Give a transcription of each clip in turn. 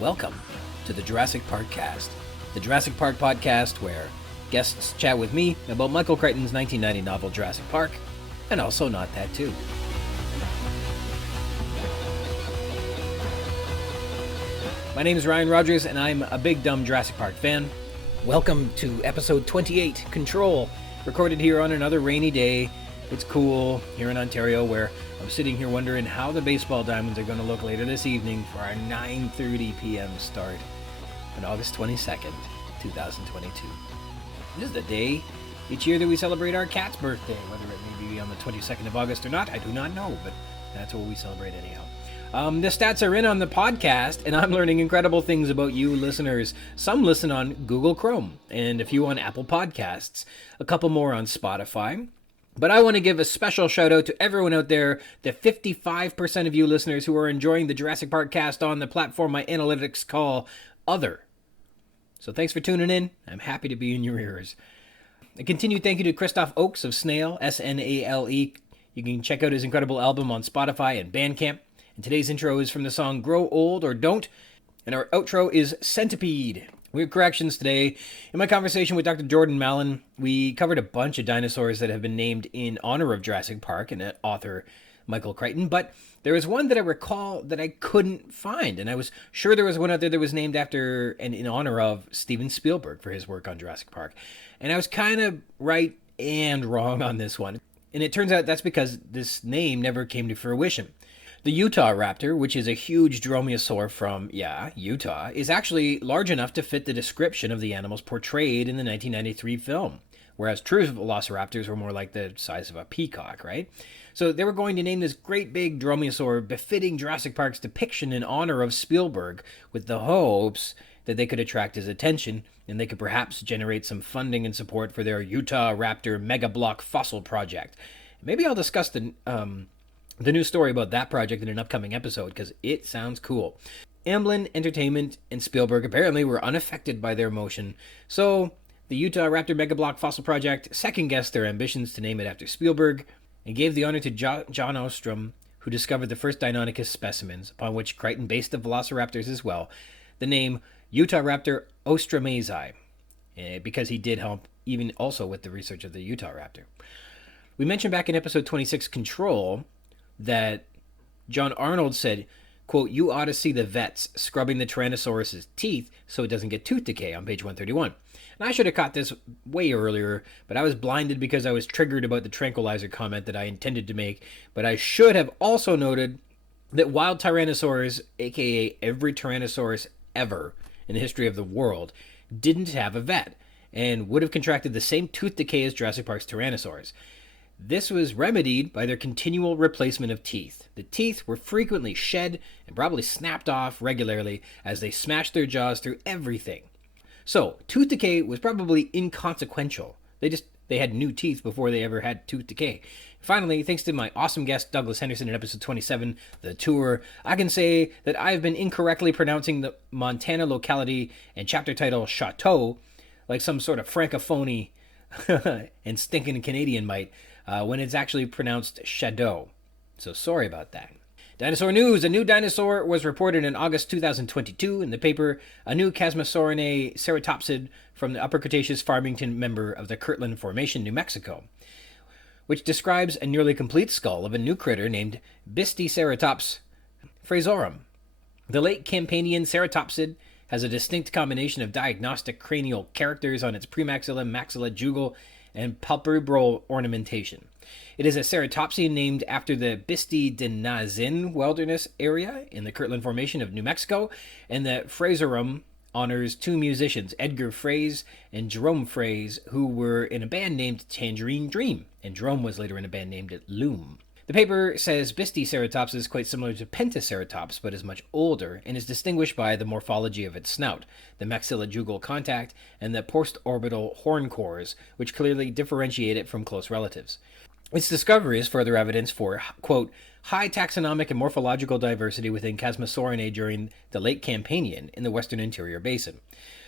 Welcome to the Jurassic Park-Cast, the Jurassic Park podcast where guests chat with me about Michael Crichton's 1990 novel Jurassic Park, and also Not That Too. My name is Ryan Rogers, and I'm a big dumb Jurassic Park fan. Welcome to episode 28, Control, recorded here on another rainy day. It's cool here in Ontario, where I'm sitting here wondering how the baseball diamonds are going to look later this evening for our 9:30 p.m. start on August 22nd, 2022. This is the day each year that we celebrate our cat's birthday. Whether it may be on the 22nd of August or not, I do not know, but that's what we celebrate anyhow. The stats are in on the podcast, and I'm learning incredible things about you listeners. Some listen on Google Chrome, and a few on Apple Podcasts, a couple more on Spotify. But I want to give a special shout out to everyone out there, the 55% of you listeners who are enjoying the Jurassic Park cast on the platform my analytics call Other. So thanks for tuning in. I'm happy to be in your ears. A continued thank you to Christoph Oakes of Snail, S-N-A-L-E. You can check out his incredible album on Spotify and Bandcamp. And today's intro is from the song Grow Old or Don't, and our outro is Centipede. Weird corrections today. In my conversation with Dr. Jordan Mallon, we covered a bunch of dinosaurs that have been named in honor of Jurassic Park and author Michael Crichton, but there was one that I recall that I couldn't find, and I was sure there was one out there that was named after and in honor of Steven Spielberg for his work on Jurassic Park. And I was kind of right and wrong on this one. And it turns out that's because this name never came to fruition. The Utah raptor, which is a huge dromaeosaur from, Utah, is actually large enough to fit the description of the animals portrayed in the 1993 film, whereas true velociraptors were more like the size of a peacock, right? So they were going to name this great big dromaeosaur befitting Jurassic Park's depiction in honor of Spielberg, with the hopes that they could attract his attention and they could perhaps generate some funding and support for their Utah Raptor Mega Block Fossil project. Maybe I'll discuss the new story about that project in an upcoming episode, because it sounds cool. Amblin Entertainment and Spielberg apparently were unaffected by their motion, so the Utah Raptor Mega Block Fossil Project second-guessed their ambitions to name it after Spielberg, and gave the honor to John Ostrom, who discovered the first Deinonychus specimens, upon which Crichton based the velociraptors as well, the name Utah Raptor Ostromasi, because he did help even also with the research of the Utah Raptor. We mentioned back in episode 26, Control, that John Arnold said, quote, "You ought to see the vets scrubbing the Tyrannosaurus's teeth so it doesn't get tooth decay," on page 131. And I should have caught this way earlier, but I was blinded because I was triggered about the tranquilizer comment that I intended to make. But I should have also noted that wild Tyrannosaurs, aka every Tyrannosaurus ever in the history of the world, didn't have a vet and would have contracted the same tooth decay as Jurassic Park's Tyrannosaurs. This was remedied by their continual replacement of teeth. The teeth were frequently shed and probably snapped off regularly as they smashed their jaws through everything. So, tooth decay was probably inconsequential. They had new teeth before they ever had tooth decay. Finally, thanks to my awesome guest Douglas Henderson in episode 27, The Tour, I can say that I've been incorrectly pronouncing the Montana locality and chapter title Chateau like some sort of francophony and stinking Canadian might, when it's actually pronounced Shadow. So sorry about that. Dinosaur news. A new dinosaur was reported in August 2022 in the paper A New Chasmosaurinae Ceratopsid from the Upper Cretaceous Farmington member of the Kirtland Formation, New Mexico, which describes a nearly complete skull of a new critter named Bisticeratops fraseorum. The late Campanian ceratopsid has a distinct combination of diagnostic cranial characters on its premaxilla, maxilla, jugal, and palpebral ornamentation. It is a ceratopsian named after the Bisti-Denazin wilderness area in the Kirtland Formation of New Mexico, and the fraseorum honors two musicians, Edgar Froese and Jerome Froese, who were in a band named Tangerine Dream, and Jerome was later in a band named Loom. The paper says Bisticeratops is quite similar to Pentaceratops, but is much older, and is distinguished by the morphology of its snout, the maxilla-jugal contact, and the postorbital horn cores, which clearly differentiate it from close relatives. Its discovery is further evidence for, quote, high taxonomic and morphological diversity within Chasmosaurinae during the late Campanian in the western interior basin.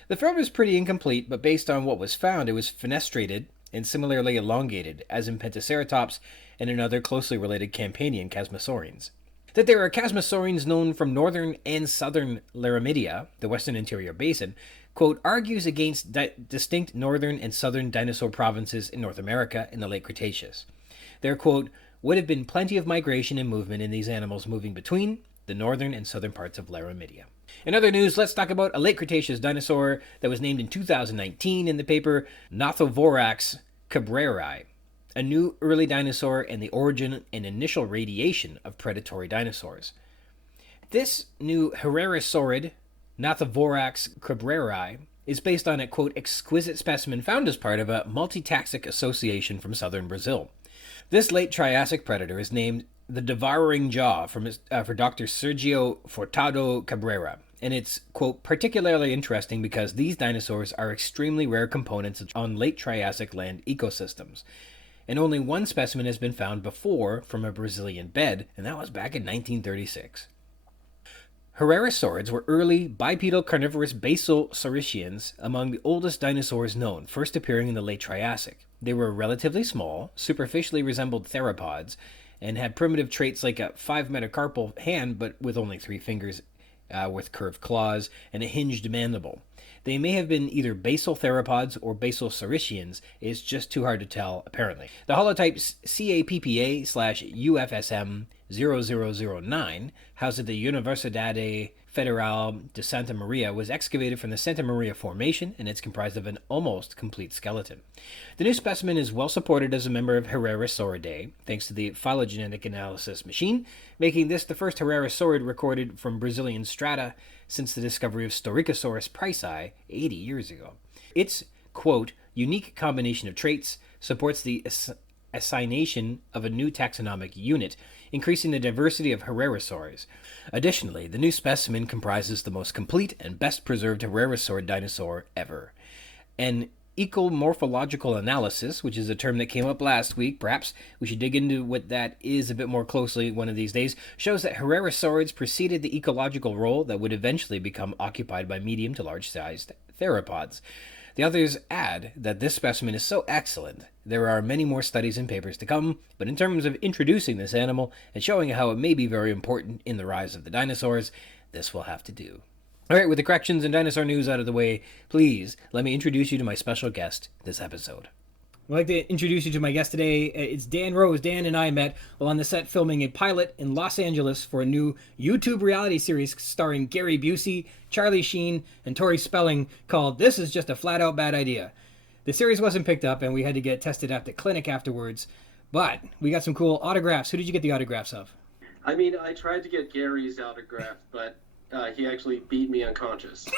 The film is pretty incomplete, but based on what was found, it was fenestrated and similarly elongated, as in Pentaceratops and in other closely related Campanian chasmosaurians. That there are chasmosaurians known from northern and southern Laramidia, the western interior basin, quote, argues against distinct northern and southern dinosaur provinces in North America in the late Cretaceous. There, quote, would have been plenty of migration and movement in these animals moving between the northern and southern parts of Laramidia. In other news, let's talk about a late Cretaceous dinosaur that was named in 2019 in the paper Nothovorax cabreri, a new early dinosaur and the origin and initial radiation of predatory dinosaurs. This new Herrerasaurid, Nothovorax cabreri, is based on a, quote, exquisite specimen found as part of a multitaxic association from southern Brazil. This late Triassic predator is named the Devouring Jaw for Dr. Sergio Furtado Cabrera, and it's, quote, particularly interesting because these dinosaurs are extremely rare components on late Triassic land ecosystems, and only one specimen has been found before from a Brazilian bed, and that was back in 1936. Herrerasaurids were early bipedal carnivorous basal saurischians among the oldest dinosaurs known, first appearing in the late Triassic. They were relatively small, superficially resembled theropods, and had primitive traits like a 5-metacarpal hand, but with only 3 fingers with curved claws and a hinged mandible. They may have been either basal theropods or basal saurischians. It's just too hard to tell, apparently. The holotype CAPPA/UFSM0009, housed at the Universidade Federal de Santa Maria, was excavated from the Santa Maria Formation, and it's comprised of an almost complete skeleton. The new specimen is well supported as a member of Herrerasauridae, thanks to the phylogenetic analysis machine, making this the first Herrerasaurid recorded from Brazilian strata since the discovery of Storikosaurus pricei 80 years ago. Its, quote, unique combination of traits supports the assignation of a new taxonomic unit, increasing the diversity of Herrerasaurs. Additionally, the new specimen comprises the most complete and best preserved Herrerasaurid dinosaur ever. An ecomorphological analysis, which is a term that came up last week, perhaps we should dig into what that is a bit more closely one of these days, shows that Herrerasaurids preceded the ecological role that would eventually become occupied by medium to large-sized theropods. The authors add that this specimen is so excellent, there are many more studies and papers to come, but in terms of introducing this animal and showing how it may be very important in the rise of the dinosaurs, this will have to do. Alright, with the corrections and dinosaur news out of the way, please let me introduce you to my special guest this episode. I'd like to introduce you to my guest today. It's Dan Rose. Dan and I met while on the set filming a pilot in Los Angeles for a new YouTube reality series starring Gary Busey, Charlie Sheen, and Tori Spelling called This Is Just a Flat Out Bad Idea. The series wasn't picked up and we had to get tested at the clinic afterwards, but we got some cool autographs. Who did you get the autographs of? I mean, I tried to get Gary's autograph, but he actually beat me unconscious.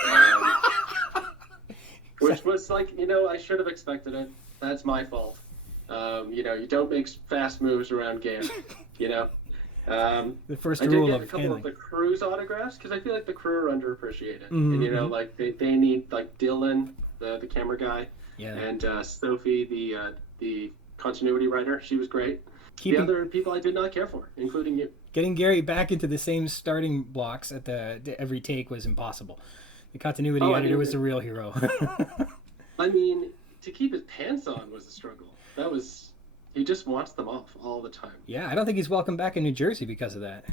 Which was like, I should have expected it. That's my fault. You don't make fast moves around game, The first I rule did of get a couple handling. of the crew's autographs, because I feel like the crew are underappreciated. Mm-hmm. And, like, they need, like, Dylan, the camera guy, Yeah. and Sophie, the continuity writer. She was great. The other people I did not care for, including you. Getting Gary back into the same starting blocks at every take was impossible. The continuity editor was the real hero. I mean, to keep his pants on was a struggle. He just wants them off all the time. Yeah, I don't think he's welcome back in New Jersey because of that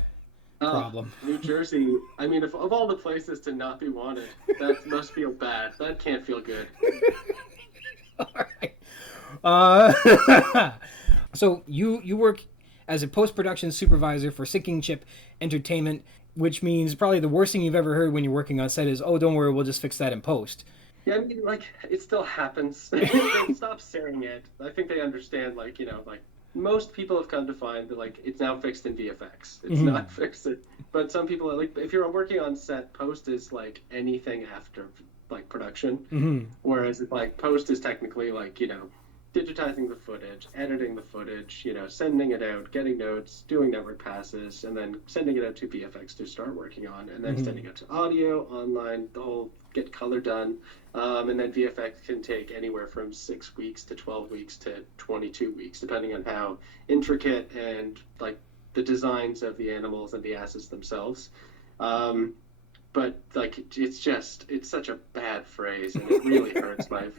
problem. New Jersey, I mean, of all the places to not be wanted, that must feel bad. That can't feel good. All right. So you work as a post-production supervisor for Sinking Chip Entertainment, which means probably the worst thing you've ever heard when you're working on set is, oh, don't worry, we'll just fix that in post. Yeah, I mean, like, it still happens. They stop saying it. I think they understand, like, most people have come to find that, like, it's now fixed in VFX. It's not fixed. But some people, like, if you're working on set, post is, like, anything after, like, production. Mm-hmm. Whereas, like, post is technically, like, digitizing the footage, editing the footage, sending it out, getting notes, doing network passes, and then sending it out to VFX to start working on, and then sending it to audio, online, the whole get color done. And then VFX can take anywhere from 6 weeks to 12 weeks to 22 weeks, depending on how intricate and, like, the designs of the animals and the assets themselves. But, like, it's such a bad phrase, and it really hurts my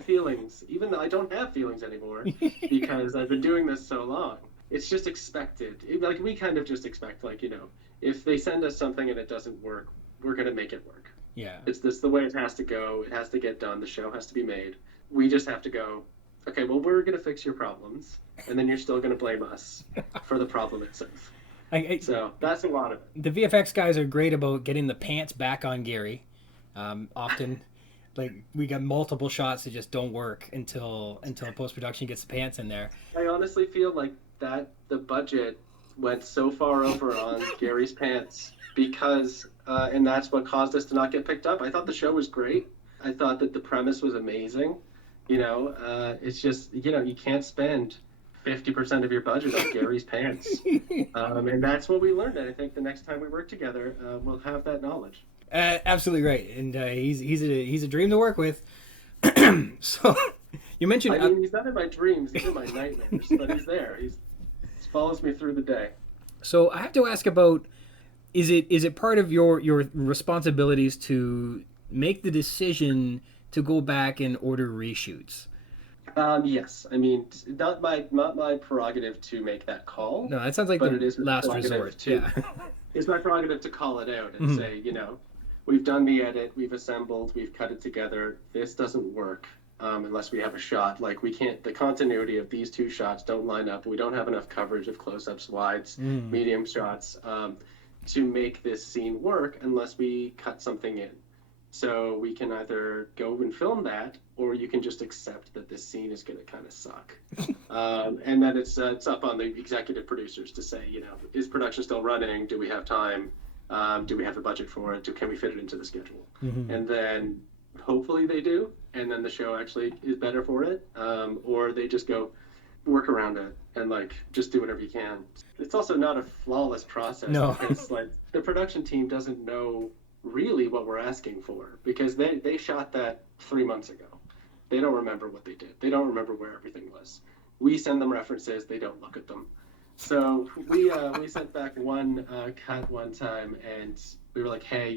feelings, even though I don't have feelings anymore, because I've been doing this so long. it's just expected. Like we kind of just expect, like, if they send us something and it doesn't work, we're gonna make it work. Yeah. It's this the way it has to go. It has to get done. The show has to be made. We just have to go, okay, well, we're gonna fix your problems, and then you're still gonna blame us for the problem itself. So that's a lot of it. The VFX guys are great about getting the pants back on Gary. Often, like we got multiple shots that just don't work until post production gets the pants in there. I honestly feel like that the budget went so far over on Gary's pants because, and that's what caused us to not get picked up. I thought the show was great. I thought that the premise was amazing. It's just, you can't spend 50% of your budget on Gary's pants. And that's what we learned. And I think the next time we work together, we'll have that knowledge. Absolutely right. And he's a dream to work with. So you mentioned... I mean, he's not in my dreams, he's in my nightmares, but he's there. He follows me through the day. So I have to ask about, is it part of your responsibilities to make the decision to go back and order reshoots? Yes. I mean, not my prerogative to make that call. No, that sounds like the last resort. Yeah. It's my prerogative to call it out and say, we've done the edit, we've assembled, we've cut it together. This doesn't work unless we have a shot. Like, we can't, the continuity of these two shots don't line up. We don't have enough coverage of close-ups, wides, medium shots to make this scene work unless we cut something in. So we can either go and film that, or you can just accept that this scene is going to kind of suck. And then it's up on the executive producers to say, is production still running? Do we have time? Do we have the budget for it? Can we fit it into the schedule? And then hopefully they do, and then the show actually is better for it. Or they just go work around it and just do whatever you can. It's also not a flawless process. No. Because the production team doesn't know really what we're asking for, because they shot that 3 months ago. They don't remember what they did. They don't remember where everything was. We send them references, they don't look at them. So we sent back one cut one time, and we were like, hey,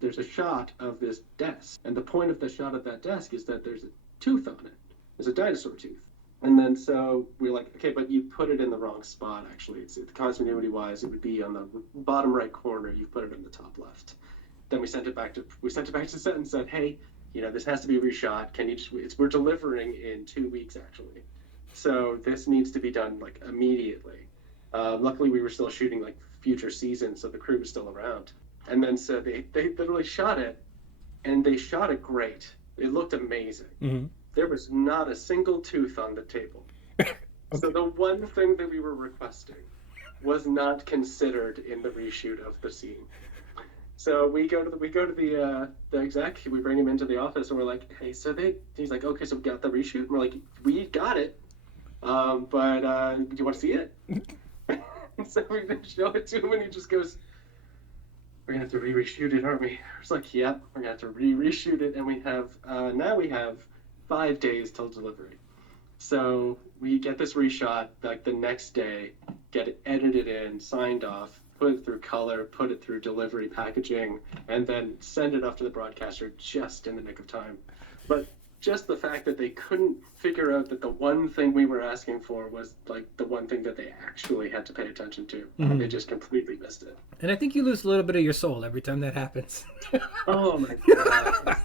there's a shot of this desk, and the point of the shot of that desk is that there's a tooth on it. There's a dinosaur tooth. And then so we're like, okay, but you put it in the wrong spot, actually. It's continuity-wise, it would be on the bottom right corner. You put it in the top left. Then we sent it back to set and said, hey, this has to be reshot. Can you we're delivering in 2 weeks, actually. So this needs to be done immediately. Luckily, we were still shooting future seasons, so the crew was still around. And then so they literally shot it, and they shot it great. It looked amazing. Mm-hmm. There was not a single tooth on the table. Okay. So the one thing that we were requesting was not considered in the reshoot of the scene. So we go to the exec, we bring him into the office, and we're like, hey, he's like, okay, so we got the reshoot? And we're like, we got it, but do you want to see it? So we show it to him, and he just goes, we're gonna have to reshoot it, aren't we? It's like, yep, we're gonna have to reshoot it, and we have 5 days till delivery. So we get this reshot the next day, get it edited in, signed off, put it through color, put it through delivery packaging, and then send it off to the broadcaster just in the nick of time. But just the fact that they couldn't figure out that the one thing we were asking for was the one thing that they actually had to pay attention to. Mm-hmm. They just completely missed it. And I think you lose a little bit of your soul every time that happens. Oh my God.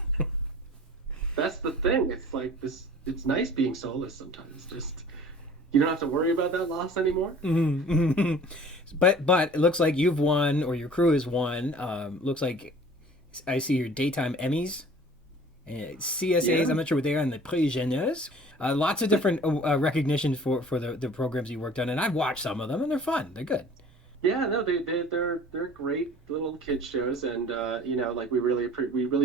That's the thing. It's this. It's nice being soulless sometimes. Just you don't have to worry about that loss anymore. Mm-hmm. But it looks like you've won, or your crew has won. Looks like I see your daytime Emmys, CSAs. Yeah. I'm not sure what they are, and the Prix Jeunesse. Lots of different recognitions for the programs you worked on, and I've watched some of them, and they're fun. They're good. Yeah, no, they're great little kid shows, and we really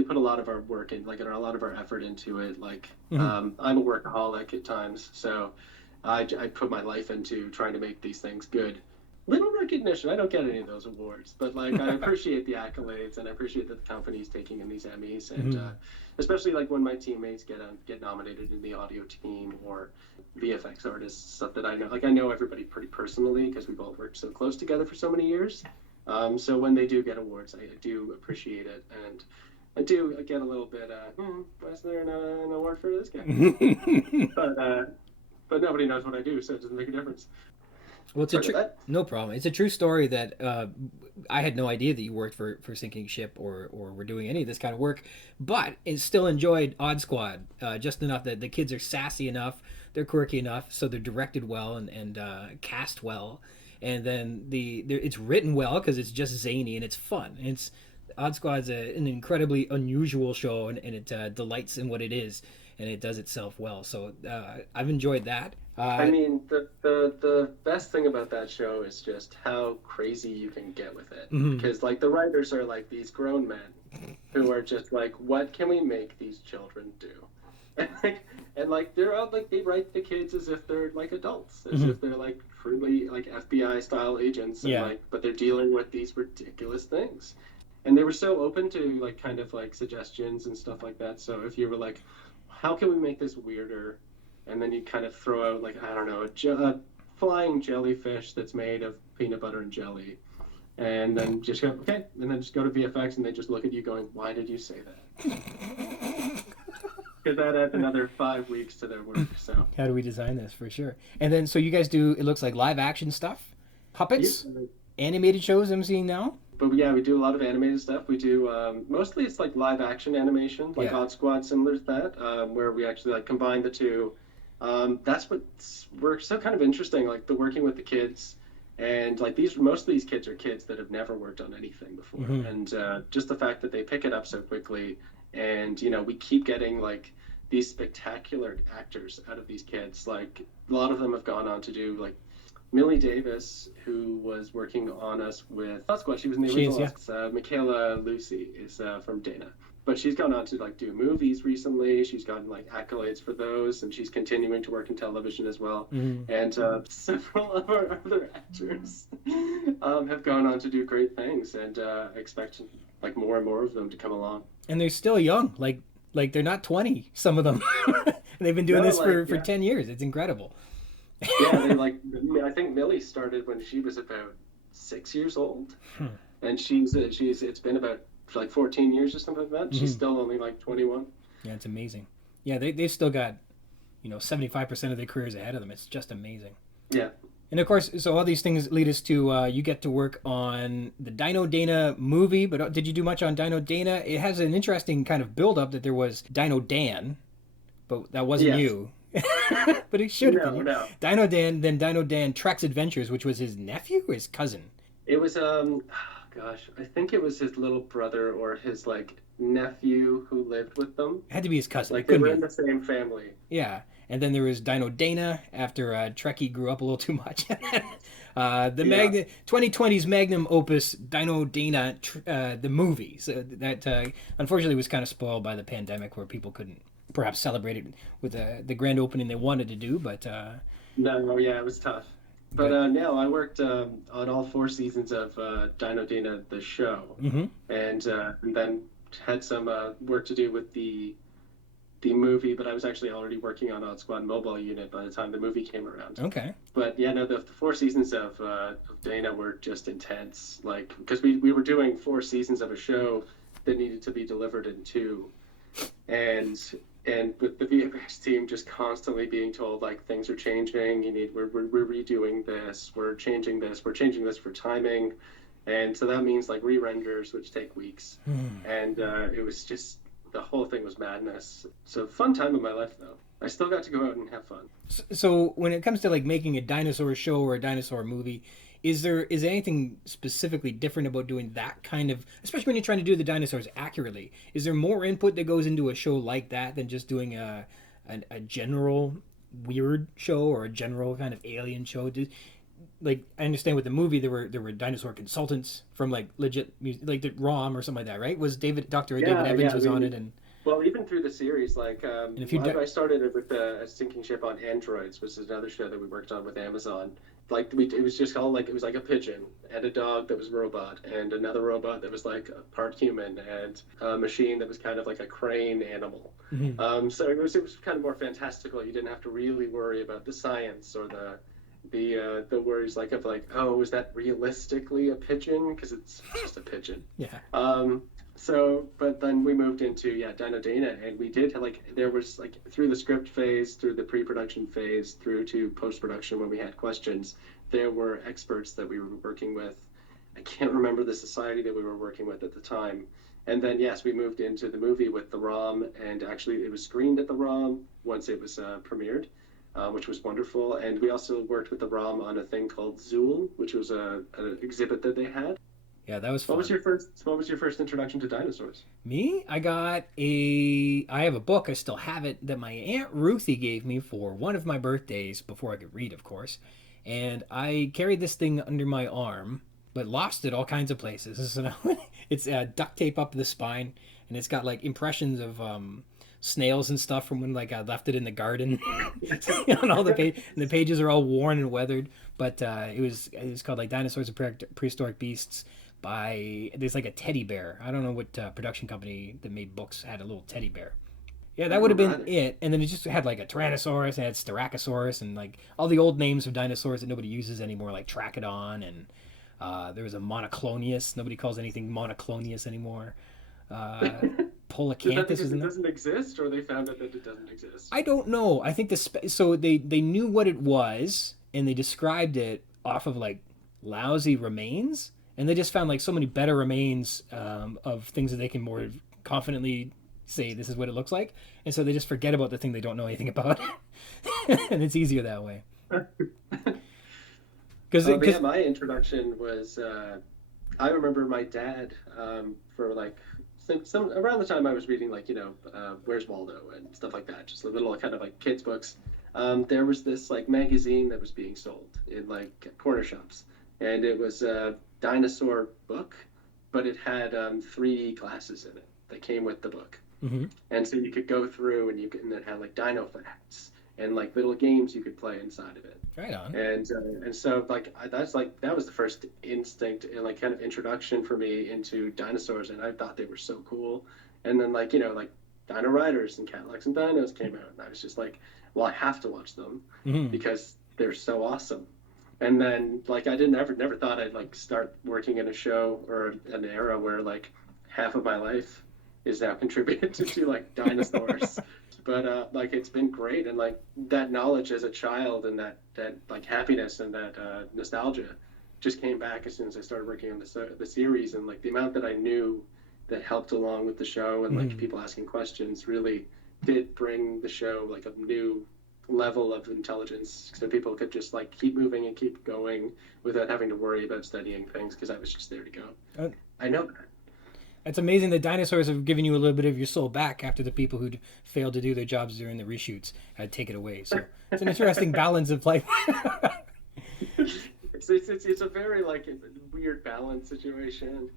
put a lot of our work in, and a lot of our effort into it. I'm a workaholic at times, so I put my life into trying to make these things good. Little recognition. I don't get any of those awards, but I appreciate the accolades, and I appreciate that the company's taking in these Emmys, and especially when my teammates get nominated in the audio team or VFX artists, stuff that I know. I know everybody pretty personally because we've all worked so close together for so many years. So when they do get awards, I do appreciate it, and I do get a little bit. Why is there an award for this guy? But nobody knows what I do, so it doesn't make a difference. Well, it's a Sorry true, about that. no problem. It's a true story that I had no idea that you worked for Sinking Ship or were doing any of this kind of work, but I still enjoyed Odd Squad just enough that the kids are sassy enough, they're quirky enough, so they're directed well and cast well, and then it's written well because it's just zany and it's fun. It's Odd Squad's an incredibly unusual show and it delights in what it is and it does itself well. So I've enjoyed that. I mean, the best thing about that show is just how crazy you can get with it. Because like the writers are like these grown men who are just like, what can we make these children do? And like they're all like they write the kids as if they're like adults, as if they're like truly like FBI style agents, and, like but they're dealing with these ridiculous things. And they were so open to like kind of like suggestions and stuff like that. So if you were like, how can we make this weirder? And then you kind of throw out like I don't know a flying jellyfish that's made of peanut butter and jelly, and then just go okay, and then just go to VFX and they just look at you going, why did you say that? Because that adds another 5 weeks to their work. So how do we design this for sure? And then so you guys do it looks like live action stuff, puppets, animated shows I'm seeing now. But yeah, we do a lot of animated stuff. We do mostly it's like live action animation, like Odd Squad, similar to that, where we actually like combine the two. That's we're so kind of interesting, like the working with the kids, and like most of these kids are kids that have never worked on anything before, and just the fact that they pick it up so quickly, and we keep getting like these spectacular actors out of these kids. Like a lot of them have gone on to do like Millie Davis, who was working on us with Odd Squad. She was in the original. Michaela Lucy is from Dana. But she's gone on to like do movies recently. She's gotten like accolades for those, and she's continuing to work in television as well. And several of our other actors have gone on to do great things, and expect like more and more of them to come along. And they're still young, like they're not 20. Some of them, and they've been doing this for 10 years. It's incredible. They like. I think Millie started when she was about 6 years old, and she's it's been about like 14 years or something like that. She's still only like 21. Yeah, it's amazing. Yeah, they've still got 75% of their careers ahead of them. It's just amazing. Yeah. And of course, so all these things lead us to you get to work on the Dino Dana movie. But did you do much on Dino Dana? It has an interesting kind of build up that there was Dino Dan, but that wasn't you. But it should have been. No. Dino Dan, then Dino Dan Trek's Adventures, which was his nephew or his cousin? It was I think it was his little brother or his like nephew who lived with them. It had to be his cousin. Like they were in the same family. Yeah, and then there was Dino Dana after Trekkie grew up a little too much. The 2020's magnum opus Dino Dana, the movie. So that unfortunately was kind of spoiled by the pandemic, where people couldn't perhaps celebrate it with the grand opening they wanted to do. But it was tough. But I worked on all 4 seasons of Dino Dana the show, and then had some work to do with the movie. But I was actually already working on Odd Squad mobile unit by the time the movie came around. Okay. But the 4 seasons of Dana were just intense, like because we were doing 4 seasons of a show that needed to be delivered in 2, and with the VFX team just constantly being told like things are changing, we're redoing this, we're changing this for timing, and so that means like re-renders, which take weeks, and it was just the whole thing was madness. So fun time of my life though. I still got to go out and have fun. So when it comes to like making a dinosaur show or a dinosaur movie, is there anything specifically different about doing that kind of, especially when you're trying to do the dinosaurs accurately? Is there more input that goes into a show like that than just doing a general weird show or a general kind of alien show? Like I understand with the movie there were dinosaur consultants from like legit music, like the ROM or something like that, right? Was David Evans was on it, and well, even through the series, like I started it with a Sinking Ship on Androids, which is another show that we worked on with Amazon. Like it was just called like it was like a pigeon and a dog that was a robot and another robot that was like a part human and a machine that was kind of like a crane animal. So it was kind of more fantastical. You didn't have to really worry about the science or the worries like of like, oh, is that realistically a pigeon? Because it's just a pigeon. Yeah. So, but then we moved into Dino Dana, and we did there was like through the script phase, through the pre-production phase, through to post-production when we had questions. there were experts that we were working with. I can't remember the society that we were working with at the time. And then, yes, we moved into the movie with the ROM, and actually it was screened at the ROM once it was premiered, which was wonderful. And we also worked with the ROM on a thing called Zool, which was an exhibit that they had. Yeah, that was fun. What was your first introduction to dinosaurs? Me? I have a book, I still have it, that my Aunt Ruthie gave me for one of my birthdays, before I could read, of course. And I carried this thing under my arm, but lost it all kinds of places. So it's duct tape up the spine, and it's got like impressions of snails and stuff from when like I left it in the garden. On all and the pages are all worn and weathered. But it was called like Dinosaurs and Prehistoric Beasts. There's like a teddy bear. I don't know what production company that made books had a little teddy bear. Yeah, that would have been it. And then it just had like a Tyrannosaurus, it had Styracosaurus, and like all the old names of dinosaurs that nobody uses anymore, like Trachodon, and there was a Monoclonius. Nobody calls anything Monoclonius anymore. Polacanthus is it doesn't exist, or they found out that it doesn't exist? I don't know. I think so they knew what it was, and they described it off of like lousy remains. And they just found like so many better remains of things that they can more confidently say this is what it looks like. And so they just forget about the thing they don't know anything about. And it's easier that way. Because my introduction was, I remember my dad for like around the time I was reading like, Where's Waldo and stuff like that, just a little kind of like kids books. There was this like magazine that was being sold in like corner shops. And it was a dinosaur book, but it had 3D glasses in it that came with the book. Mm-hmm. And so you could go through and it had like dino facts and like little games you could play inside of it. Right on. And so like that was the first instinct and like kind of introduction for me into dinosaurs, and I thought they were so cool. And then like like Dino Riders and Cadillacs and Dinos came out, and I was just like, well, I have to watch them because they're so awesome. And then, like, I never thought I'd, like, start working in a show or an era where, like, half of my life is now contributed to like, dinosaurs. But, like, it's been great. And, like, that knowledge as a child and that like, happiness and that nostalgia just came back as soon as I started working on the series. And, like, the amount that I knew that helped along with the show and, like, people asking questions really did bring the show, like, a new level of intelligence, so people could just like keep moving and keep going without having to worry about studying things, because I was just there to go. I know that. It's amazing that dinosaurs have given you a little bit of your soul back after the people who'd failed to do their jobs during the reshoots had taken it away. So it's an interesting balance of life. It's a very like weird balance situation.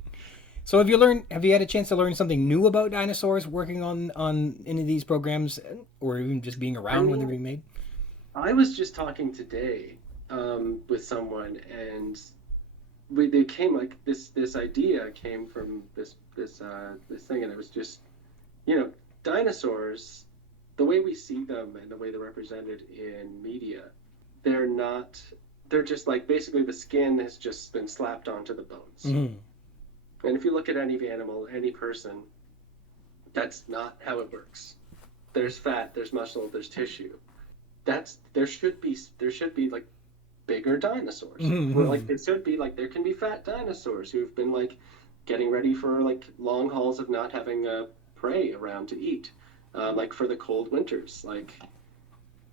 So have you had a chance to learn something new about dinosaurs working on any of these programs, or even just being around when they're being made? I was just talking today with someone, and they came like this idea came from this thing, and it was just dinosaurs, the way we see them and the way they're represented in media, they're just like basically the skin has just been slapped onto the bones. Mm-hmm. And if you look at any animal, any person, that's not how it works. There's fat, there's muscle, there's tissue. There should be like bigger dinosaurs. Mm-hmm. Where, like there can be fat dinosaurs who've been like getting ready for like long hauls of not having prey around to eat, like for the cold winters. Like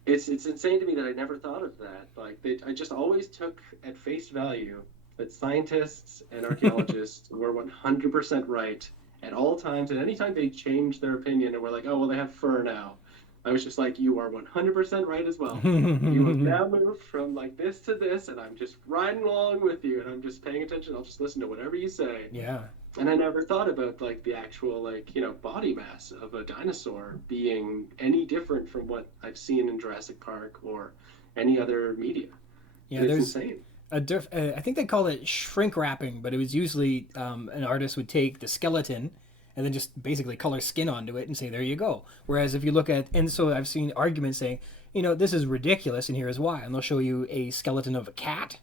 it's insane to me that I never thought of that. Like I just always took at face value that scientists and archaeologists were 100% right at all times, and anytime they changed their opinion and were like, oh, well, they have fur now, I was just like, you are 100% right as well. You have now moved from like this to this, and I'm just riding along with you, and I'm just paying attention. I'll just listen to whatever you say. Yeah. And I never thought about like the actual like body mass of a dinosaur being any different from what I've seen in Jurassic Park or any other media. Yeah, it's insane. I think they call it shrink wrapping, but it was usually an artist would take the skeleton and then just basically color skin onto it and say, there you go. Whereas if you look at, and so I've seen arguments saying, this is ridiculous and here is why. And they'll show you a skeleton of a cat.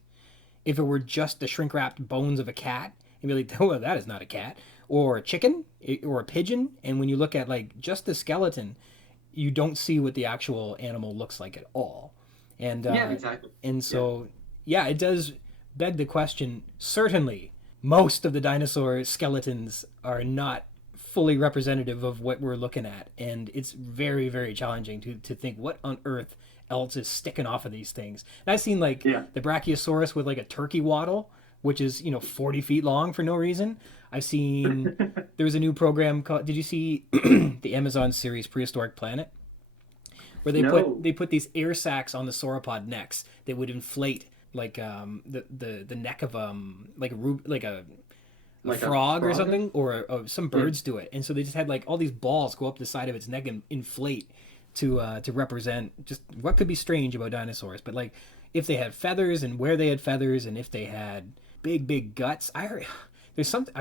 If it were just the shrink wrapped bones of a cat, you'd be like, oh, that is not a cat. Or a chicken or a pigeon. And when you look at like just the skeleton, you don't see what the actual animal looks like at all. And yeah, exactly. And so... yeah, it does beg the question. Certainly, most of the dinosaur skeletons are not fully representative of what we're looking at, and it's very, very challenging to think what on earth else is sticking off of these things. And I've seen like the Brachiosaurus with like a turkey waddle, which is 40 feet long for no reason. I've seen there was a new program called. Did you see the Amazon series Prehistoric Planet? Where they put these air sacs on the sauropod necks that would inflate like the neck of like a frog or something, or some birds do it, and so they just had like all these balls go up the side of its neck and inflate to represent just what could be strange about dinosaurs. But like if they had feathers and where they had feathers, and if they had big guts. I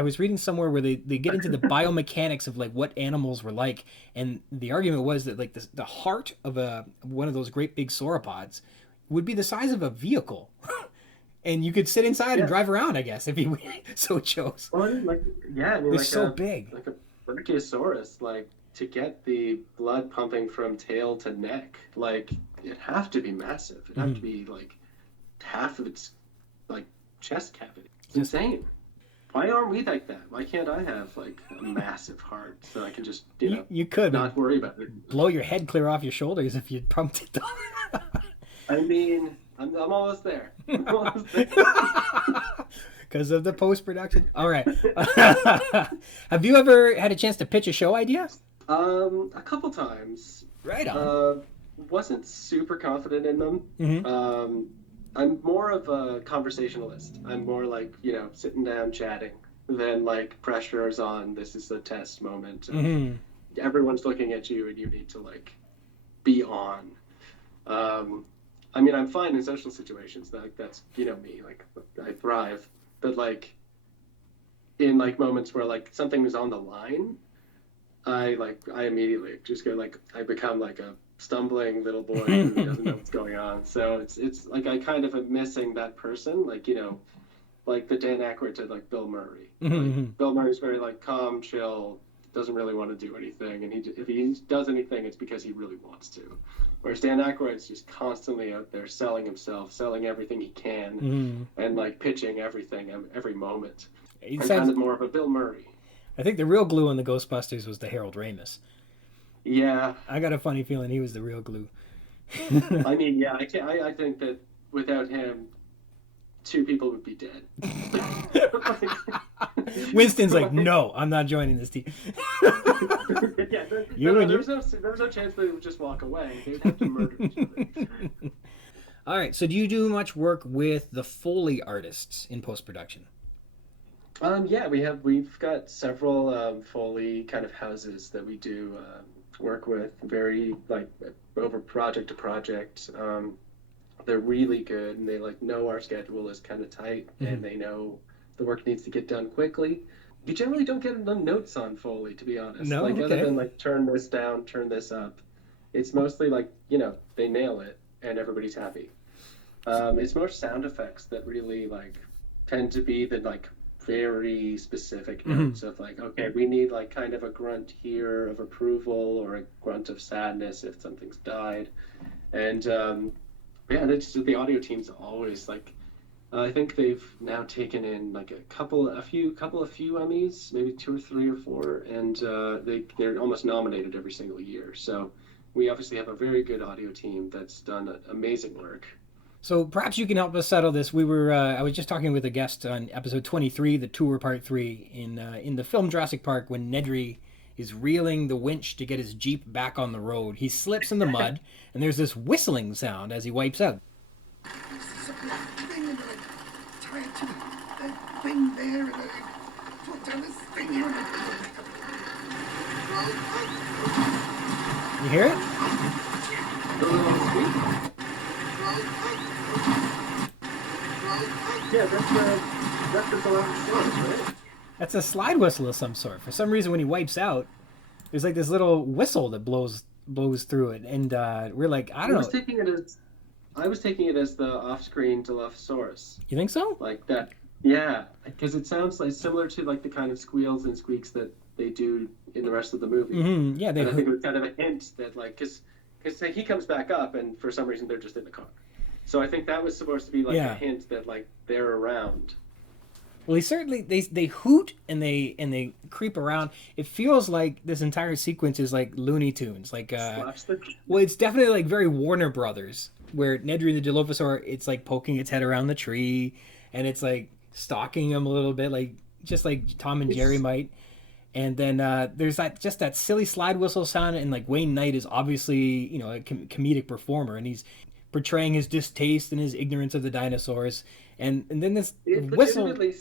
was reading somewhere where they get into the biomechanics of like what animals were like, and the argument was that like the heart of one of those great big sauropods would be the size of a vehicle. And you could sit inside and drive around, I guess, if you so chose. Well, they're like so big. Like a Brachiosaurus, like to get the blood pumping from tail to neck, like it'd have to be massive. It'd have to be like half of its like chest cavity. It's insane. Why aren't we like that? Why can't I have like a massive heart so I can just you could not worry about it? Blow your head clear off your shoulders if you pumped it down. I mean, I'm almost there. Because of the post-production. All right. Have you ever had a chance to pitch a show idea? A couple times. Right on. Wasn't super confident in them. Mm-hmm. I'm more of a conversationalist. I'm more like, sitting down chatting than like pressures on this is a test moment. Mm-hmm. Everyone's looking at you and you need to like be on. I mean, I'm fine in social situations. That's me. Like I thrive. But like in like moments where like something is on the line, I immediately just go like I become like a stumbling little boy who doesn't know what's going on. So it's like I kind of am missing that person. Like like the Dan Aykroyd to like Bill Murray. Mm-hmm. Like, Bill Murray's very like calm, chill, doesn't really want to do anything, and if he does anything, it's because he really wants to. Whereas Dan Aykroyd's just constantly out there selling himself, selling everything he can, and like pitching everything every moment. I'm kind of more of a Bill Murray. I think the real glue on the Ghostbusters was the Harold Ramis. Yeah, I got a funny feeling he was the real glue. I mean, yeah, I think that without him, 2 people would be dead. Winston's like, no, I'm not joining this team. Yeah, there's no chance they would just walk away. They'd have to murder each other. All right, so do you do much work with the Foley artists in post-production? Yeah, we've got several Foley kind of houses that we do work with, very like over project to project. They're really good, and they like know our schedule is kind of tight, and they know the work needs to get done quickly. You generally don't get enough notes on Foley, to be honest. No, other than like turn this down, turn this up. It's mostly like they nail it, and everybody's happy. It's more sound effects that really like tend to be the like very specific notes of like, okay, we need like kind of a grunt here of approval or a grunt of sadness if something's died, and it's just the audio team's always like, I think they've now taken in like a couple of few Emmys, maybe 2 or 3 or 4, and they're almost nominated every single year. So we obviously have a very good audio team that's done amazing work. So perhaps you can help us settle this. I was just talking with a guest on episode 23, the tour part 3, in the film Jurassic Park, when Nedry is reeling the winch to get his Jeep back on the road. He slips in the mud, and there's this whistling sound as he wipes out. There's a black thing, and I tie it to that thing there, and I put down this thing here, and You hear it? Yeah, that's the velociraptors, right? That's a slide whistle of some sort. For some reason, when he wipes out, there's like this little whistle that blows through it, and we're like, I was taking it as the off-screen dilophosaurus. You think so? Like that, yeah, because it sounds like similar to like the kind of squeals and squeaks that they do in the rest of the movie. Mm-hmm. Yeah, I think it was kind of a hint that like, because he comes back up, and for some reason they're just in the car. So I think that was supposed to be like Yeah. a hint that like they're around. Well, he certainly they hoot and they creep around. It feels like this entire sequence is like Looney Tunes, like Slapstick. well, it's definitely like very Warner Brothers, where Nedry the Dilophosaur, it's like poking its head around the tree, and it's like stalking him a little bit, like just like Tom and Jerry might. And then there's that silly slide whistle sound, and like Wayne Knight is obviously, you know, a comedic performer, and he's portraying his distaste and his ignorance of the dinosaurs. And then this It whistle. legitimately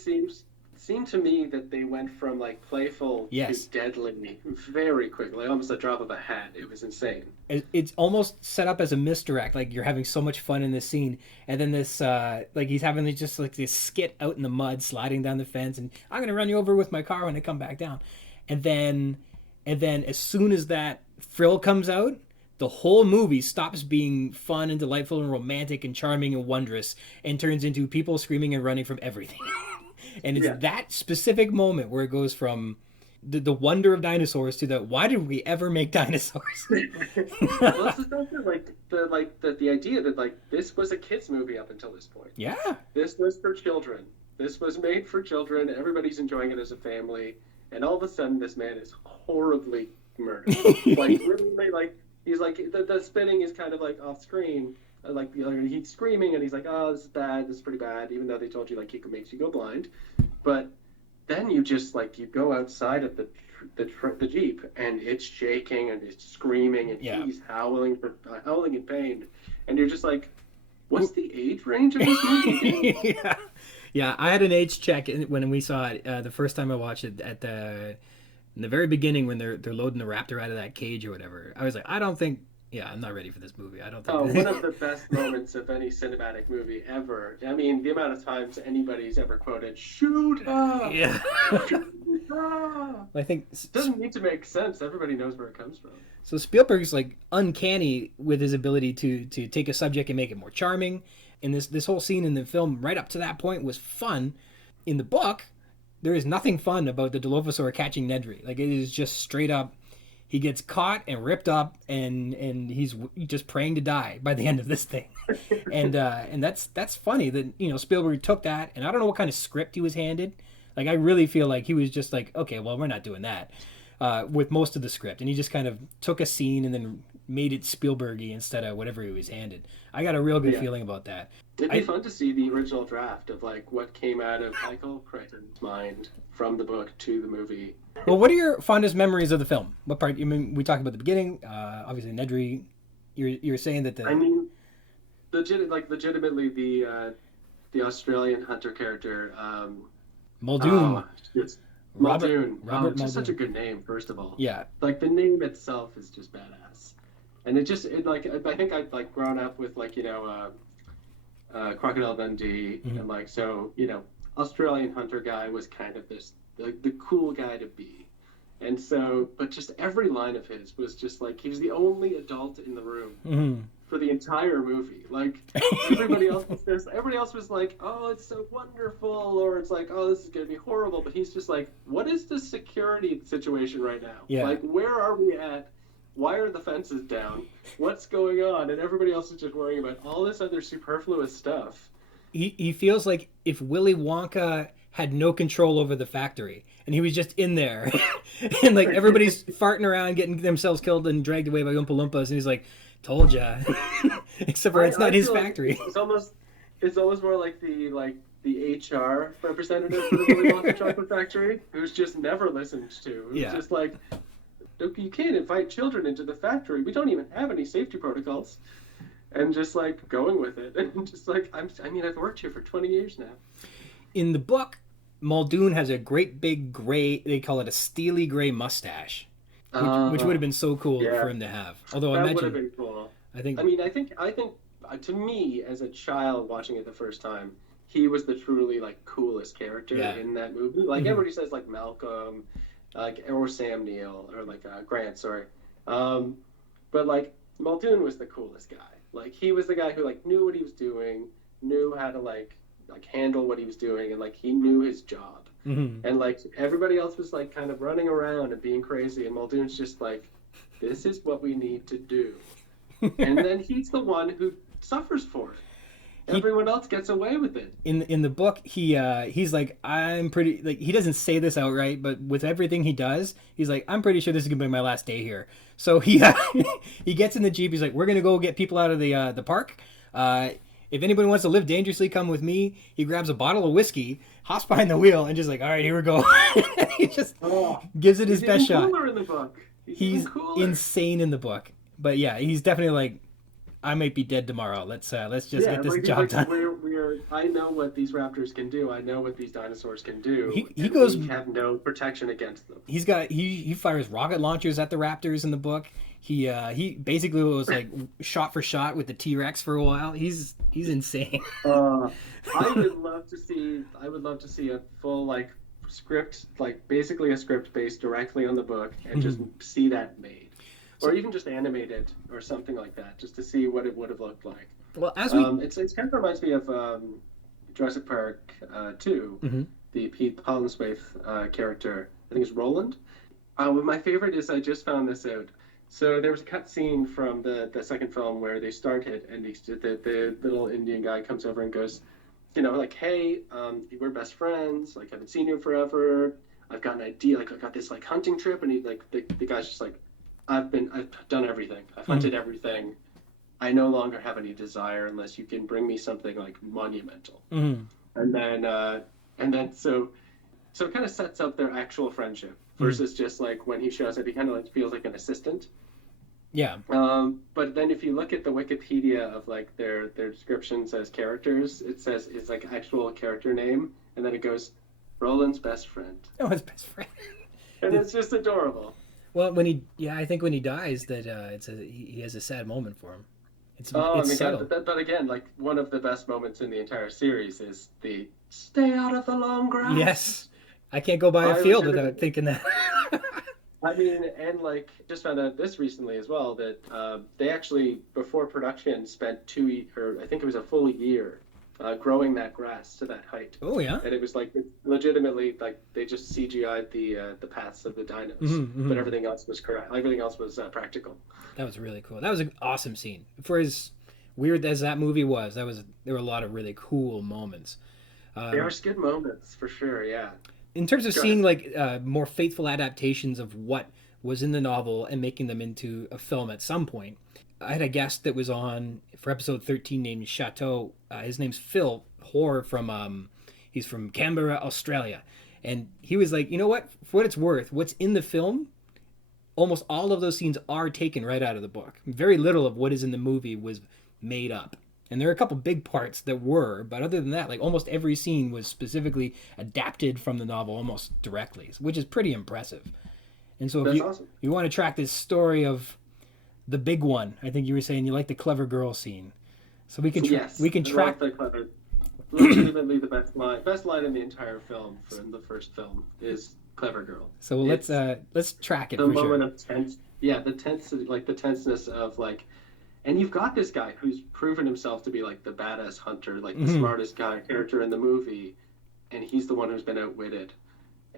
seemed to me that they went from like playful Yes. to deadly very quickly, almost a drop of a hat. It was insane. It's almost set up as a misdirect, like you're having so much fun in this scene, and then this like he's having just like this skit out in the mud, sliding down the fence, and I'm gonna run you over with my car when I come back down. And then as soon as that frill comes out, the whole movie stops being fun and delightful and romantic and charming and wondrous, and turns into people screaming and running from everything. And it's that specific moment where it goes from the wonder of dinosaurs to the why did we ever make dinosaurs? Well, it's just also like the idea that like this was a kids movie up until this point. Yeah. This was for children. This was made for children. Everybody's enjoying it as a family, and all of a sudden this man is horribly murdered. Like literally, like he's like the spinning is kind of like off screen. Like he's screaming and he's like, "Oh, this is bad. This is pretty bad." Even though they told you like he makes you go blind, but then you just like you go outside of the Jeep and it's shaking and it's screaming and he's howling in pain, and you're just like, "What's the age range of this movie?" Yeah. I had an age check when we saw it the first time I watched it in the very beginning when they're loading the raptor out of that cage or whatever. I was like, I'm not ready for this movie. I don't think. Oh, one of the best moments of any cinematic movie ever. I mean, the amount of times anybody's ever quoted, "Shoot up!" Yeah. Shoot up! I think It doesn't need to make sense. Everybody knows where it comes from. so. Spielberg's like uncanny with his ability to take a subject and make it more charming. And this whole scene in the film right up to that point was fun. In the book, there is nothing fun about the Dilophosaur catching Nedry. Like it is just straight up. He gets caught and ripped up, and he's just praying to die by the end of this thing. And that's funny that, you know, Spielberg took that, and I don't know what kind of script he was handed. Like I really feel like he was just like, okay, well, we're not doing that with most of the script, and he just kind of took a scene and then made it Spielbergy instead of whatever he was handed. I got a real good feeling about that. It'd be fun to see the original draft of like what came out of Michael Crichton's mind from the book to the movie. Well, what are your fondest memories of the film? What part? I mean, we talked about the beginning. Obviously, Nedry. You're saying that I mean, legitimately the Australian hunter character. Muldoon. Muldoon. Robert Just Muldoon. such a good name, first of all. Yeah. Like the name itself is just badass, and I think I've like grown up with like Crocodile Dundee, and like so Australian hunter guy was kind of this the cool guy to be, and so but just every line of his was just like he was the only adult in the room for the entire movie. Like everybody else was like, "Oh, it's so wonderful," or it's like, "Oh, this is gonna be horrible," but he's just like, "What is the security situation right now? Yeah. Like where are we at? Why are the fences down? What's going on?" And everybody else is just worrying about all this other superfluous stuff. He feels like if Willy Wonka had no control over the factory and he was just in there and like everybody's farting around getting themselves killed and dragged away by Oompa Loompas, and he's like, "Told ya." Except for it's not his factory. Like it's almost more like the HR representative for the Willy Wonka chocolate factory who's just never listened to. Who's just like, "Look, you can't invite children into the factory. We don't even have any safety protocols." And just like going with it, and just like I've worked here for 20 years now. In the book, Muldoon has a great big gray. They call it a steely gray mustache, which would have been so cool for him to have. Although that I imagine would have been cool. I think to me as a child watching it the first time, he was the truly like coolest character in that movie. Like everybody says like Malcolm, or Sam Neill, or like Grant. Sorry, but like Muldoon was the coolest guy. Like he was the guy who like knew what he was doing, knew how to like handle what he was doing, and like he knew his job. And like everybody else was like kind of running around and being crazy, and Muldoon's just like, "This is what we need to do." And then he's the one who suffers for it. Everyone else gets away with it. In the book, he's like, I'm pretty, like, he doesn't say this outright, but with everything he does, he's like, I'm pretty sure this is gonna be my last day here. So he he gets in the Jeep. He's like, we're gonna go get people out of the park. If anybody wants to live dangerously, come with me. He grabs a bottle of whiskey, hops behind the wheel, and just like, all right, here we go. He just gives it his best shot. Cooler in the book. He's insane in the book, but yeah, he's definitely like, I might be dead tomorrow. Let's just get this job done. I know what these raptors can do. I know what these dinosaurs can do. We have no protection against them. He fires rocket launchers at the raptors in the book. He basically was like shot for shot with the T-Rex for a while. He's insane. I would love to see a full like script, like basically a script based directly on the book, and just see that made, or even just animated or something like that, just to see what it would have looked like. Well, as it kind of reminds me of Jurassic Park 2, the Pete Pollenswaith character. I think it's Roland. My favorite is, I just found this out. So there was a cut scene from the second film where they started, and the little Indian guy comes over and goes, like, hey, we're best friends. Like, I haven't seen you in forever. I've got an idea. Like, I've got this like hunting trip, and he like the guy's just like, I've done everything. I've hunted everything. I no longer have any desire unless you can bring me something like monumental. And then so it kind of sets up their actual friendship versus just like when he shows up, he kind of like feels like an assistant. Yeah. But then if you look at the Wikipedia of like their descriptions as characters, it says it's like actual character name, and then it goes Roland's best friend. Oh, his best friend. And it's just adorable. Well, I think when he dies, that he has a sad moment for him. It's subtle. But again, like one of the best moments in the entire series is the stay out of the long grass. Yes, I can't go by a field without thinking that. I mean, and like just found out this recently as well that they actually before production spent I think it was a full year growing that grass to that height. Oh yeah. And it was like legitimately like they just CGI'd the paths of the dinos, but everything else was correct. Everything else was practical. That was really cool. That was an awesome scene. For as weird as that movie was, there were a lot of really cool moments. There are good moments for sure. Yeah. In terms of seeing like more faithful adaptations of what was in the novel and making them into a film at some point, I had a guest that was on for episode 13 named Chateau. His name's Phil Hoare he's from Canberra, Australia. And he was like, you know what? For what it's worth, what's in the film, almost all of those scenes are taken right out of the book. Very little of what is in the movie was made up. And there are a couple big parts that were, but other than that, like almost every scene was specifically adapted from the novel almost directly, which is pretty impressive. And so if you want to track this story of the big one, I think you were saying you like the clever girl scene. So we can track the clever. Legitimately the best line in the entire film from the first film is clever girl. So let's track it. The for moment sure. of tense, the tenseness of like, and you've got this guy who's proven himself to be like the badass hunter, like the smartest character in the movie, and he's the one who's been outwitted.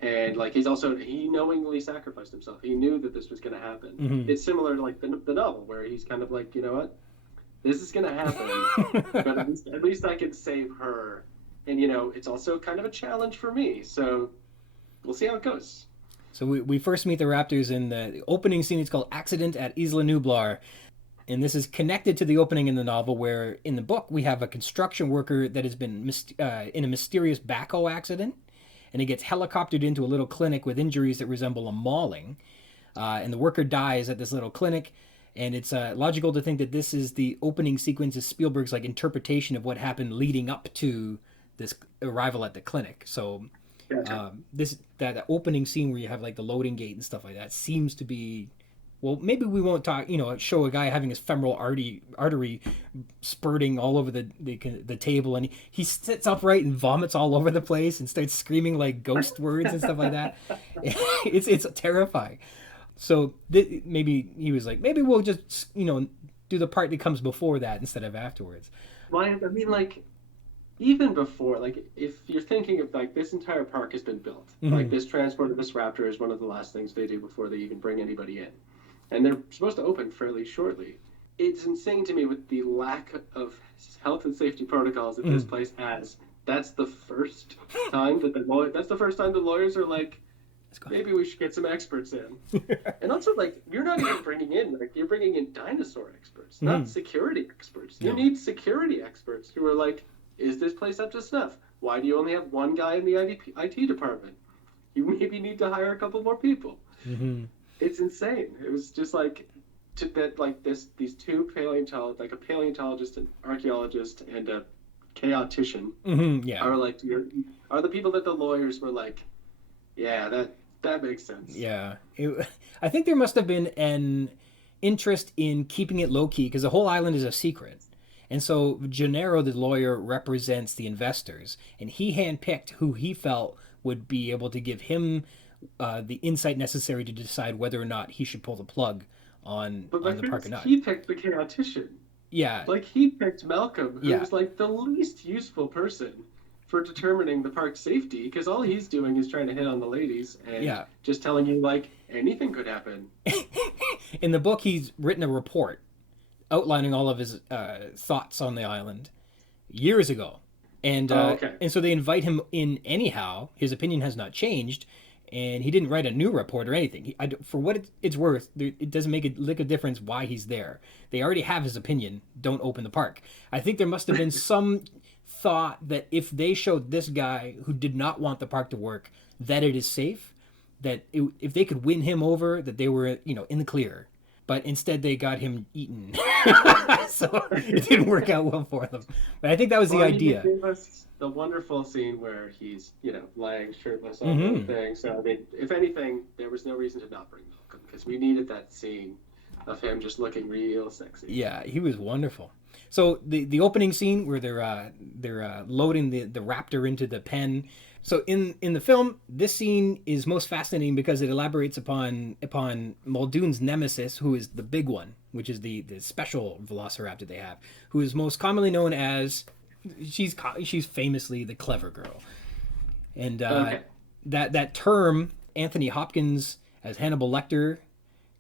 And like he knowingly sacrificed himself. He knew that this was going to happen. It's similar to like the novel where he's kind of like, you know what, this is going to happen, but at least I can save her. And it's also kind of a challenge for me. So we'll see how it goes. So we first meet the raptors in the opening scene. It's called Accident at Isla Nublar. And this is connected to the opening in the novel where in the book we have a construction worker that has been in a mysterious backhoe accident. And he gets helicoptered into a little clinic with injuries that resemble a mauling. And the worker dies at this little clinic. And it's logical to think that this is the opening sequence of Spielberg's like interpretation of what happened leading up to this arrival at the clinic. So that opening scene where you have like the loading gate and stuff like that seems to be, well, maybe we won't show a guy having his femoral artery spurting all over the table, and he sits upright and vomits all over the place and starts screaming like ghost words and stuff like that. It's terrifying. So maybe he was like, maybe we'll just do the part that comes before that instead of afterwards. Well, I mean, like, even before, like, if you're thinking of, like, this entire park has been built. Like, this transport of this raptor is one of the last things they do before they even bring anybody in. And they're supposed to open fairly shortly. it's insane to me with the lack of health and safety protocols that this place has. That's the first time that the lawyers are like, maybe we should get some experts in. And also, like, you're not even bringing in, like, you're bringing in dinosaur experts, not security experts. You need security experts who are like, is this place up to snuff? Why do you only have one guy in the IT department? You maybe need to hire a couple more people. It's insane. It was just like, these two paleontologists, like a paleontologist, an archaeologist, and a chaotician, are the people that the lawyers were like, yeah, that makes sense. Yeah. I think there must have been an interest in keeping it low-key because the whole island is a secret. And so Gennaro, the lawyer, represents the investors, and he handpicked who he felt would be able to give him the insight necessary to decide whether or not he should pull the plug on the park or not. He picked the chaotician. Yeah. Like, he picked Malcolm, who was like the least useful person for determining the park's safety, because all he's doing is trying to hit on the ladies and just telling you, like, anything could happen. In the book, he's written a report outlining all of his thoughts on the island years ago. And and so they invite him in anyhow. His opinion has not changed, and he didn't write a new report or anything. For what it's worth, it doesn't make a lick of difference why he's there. They already have his opinion. Don't open the park. I think there must have been some thought that if they showed this guy who did not want the park to work that it is safe, that if they could win him over, that they were in the clear. But instead they got him eaten. So it didn't work out well for them. But I think that was the idea. He gave us the wonderful scene where he's, lying shirtless on the thing. So, I mean, if anything, there was no reason to not bring Malcolm, because we needed that scene of him just looking real sexy. Yeah, he was wonderful. So the opening scene where they're loading the raptor into the pen. So in the film, this scene is most fascinating because it elaborates upon Muldoon's nemesis, who is the big one, which is the special velociraptor they have, who is most commonly known as, she's famously the clever girl. And that term, Anthony Hopkins as Hannibal Lecter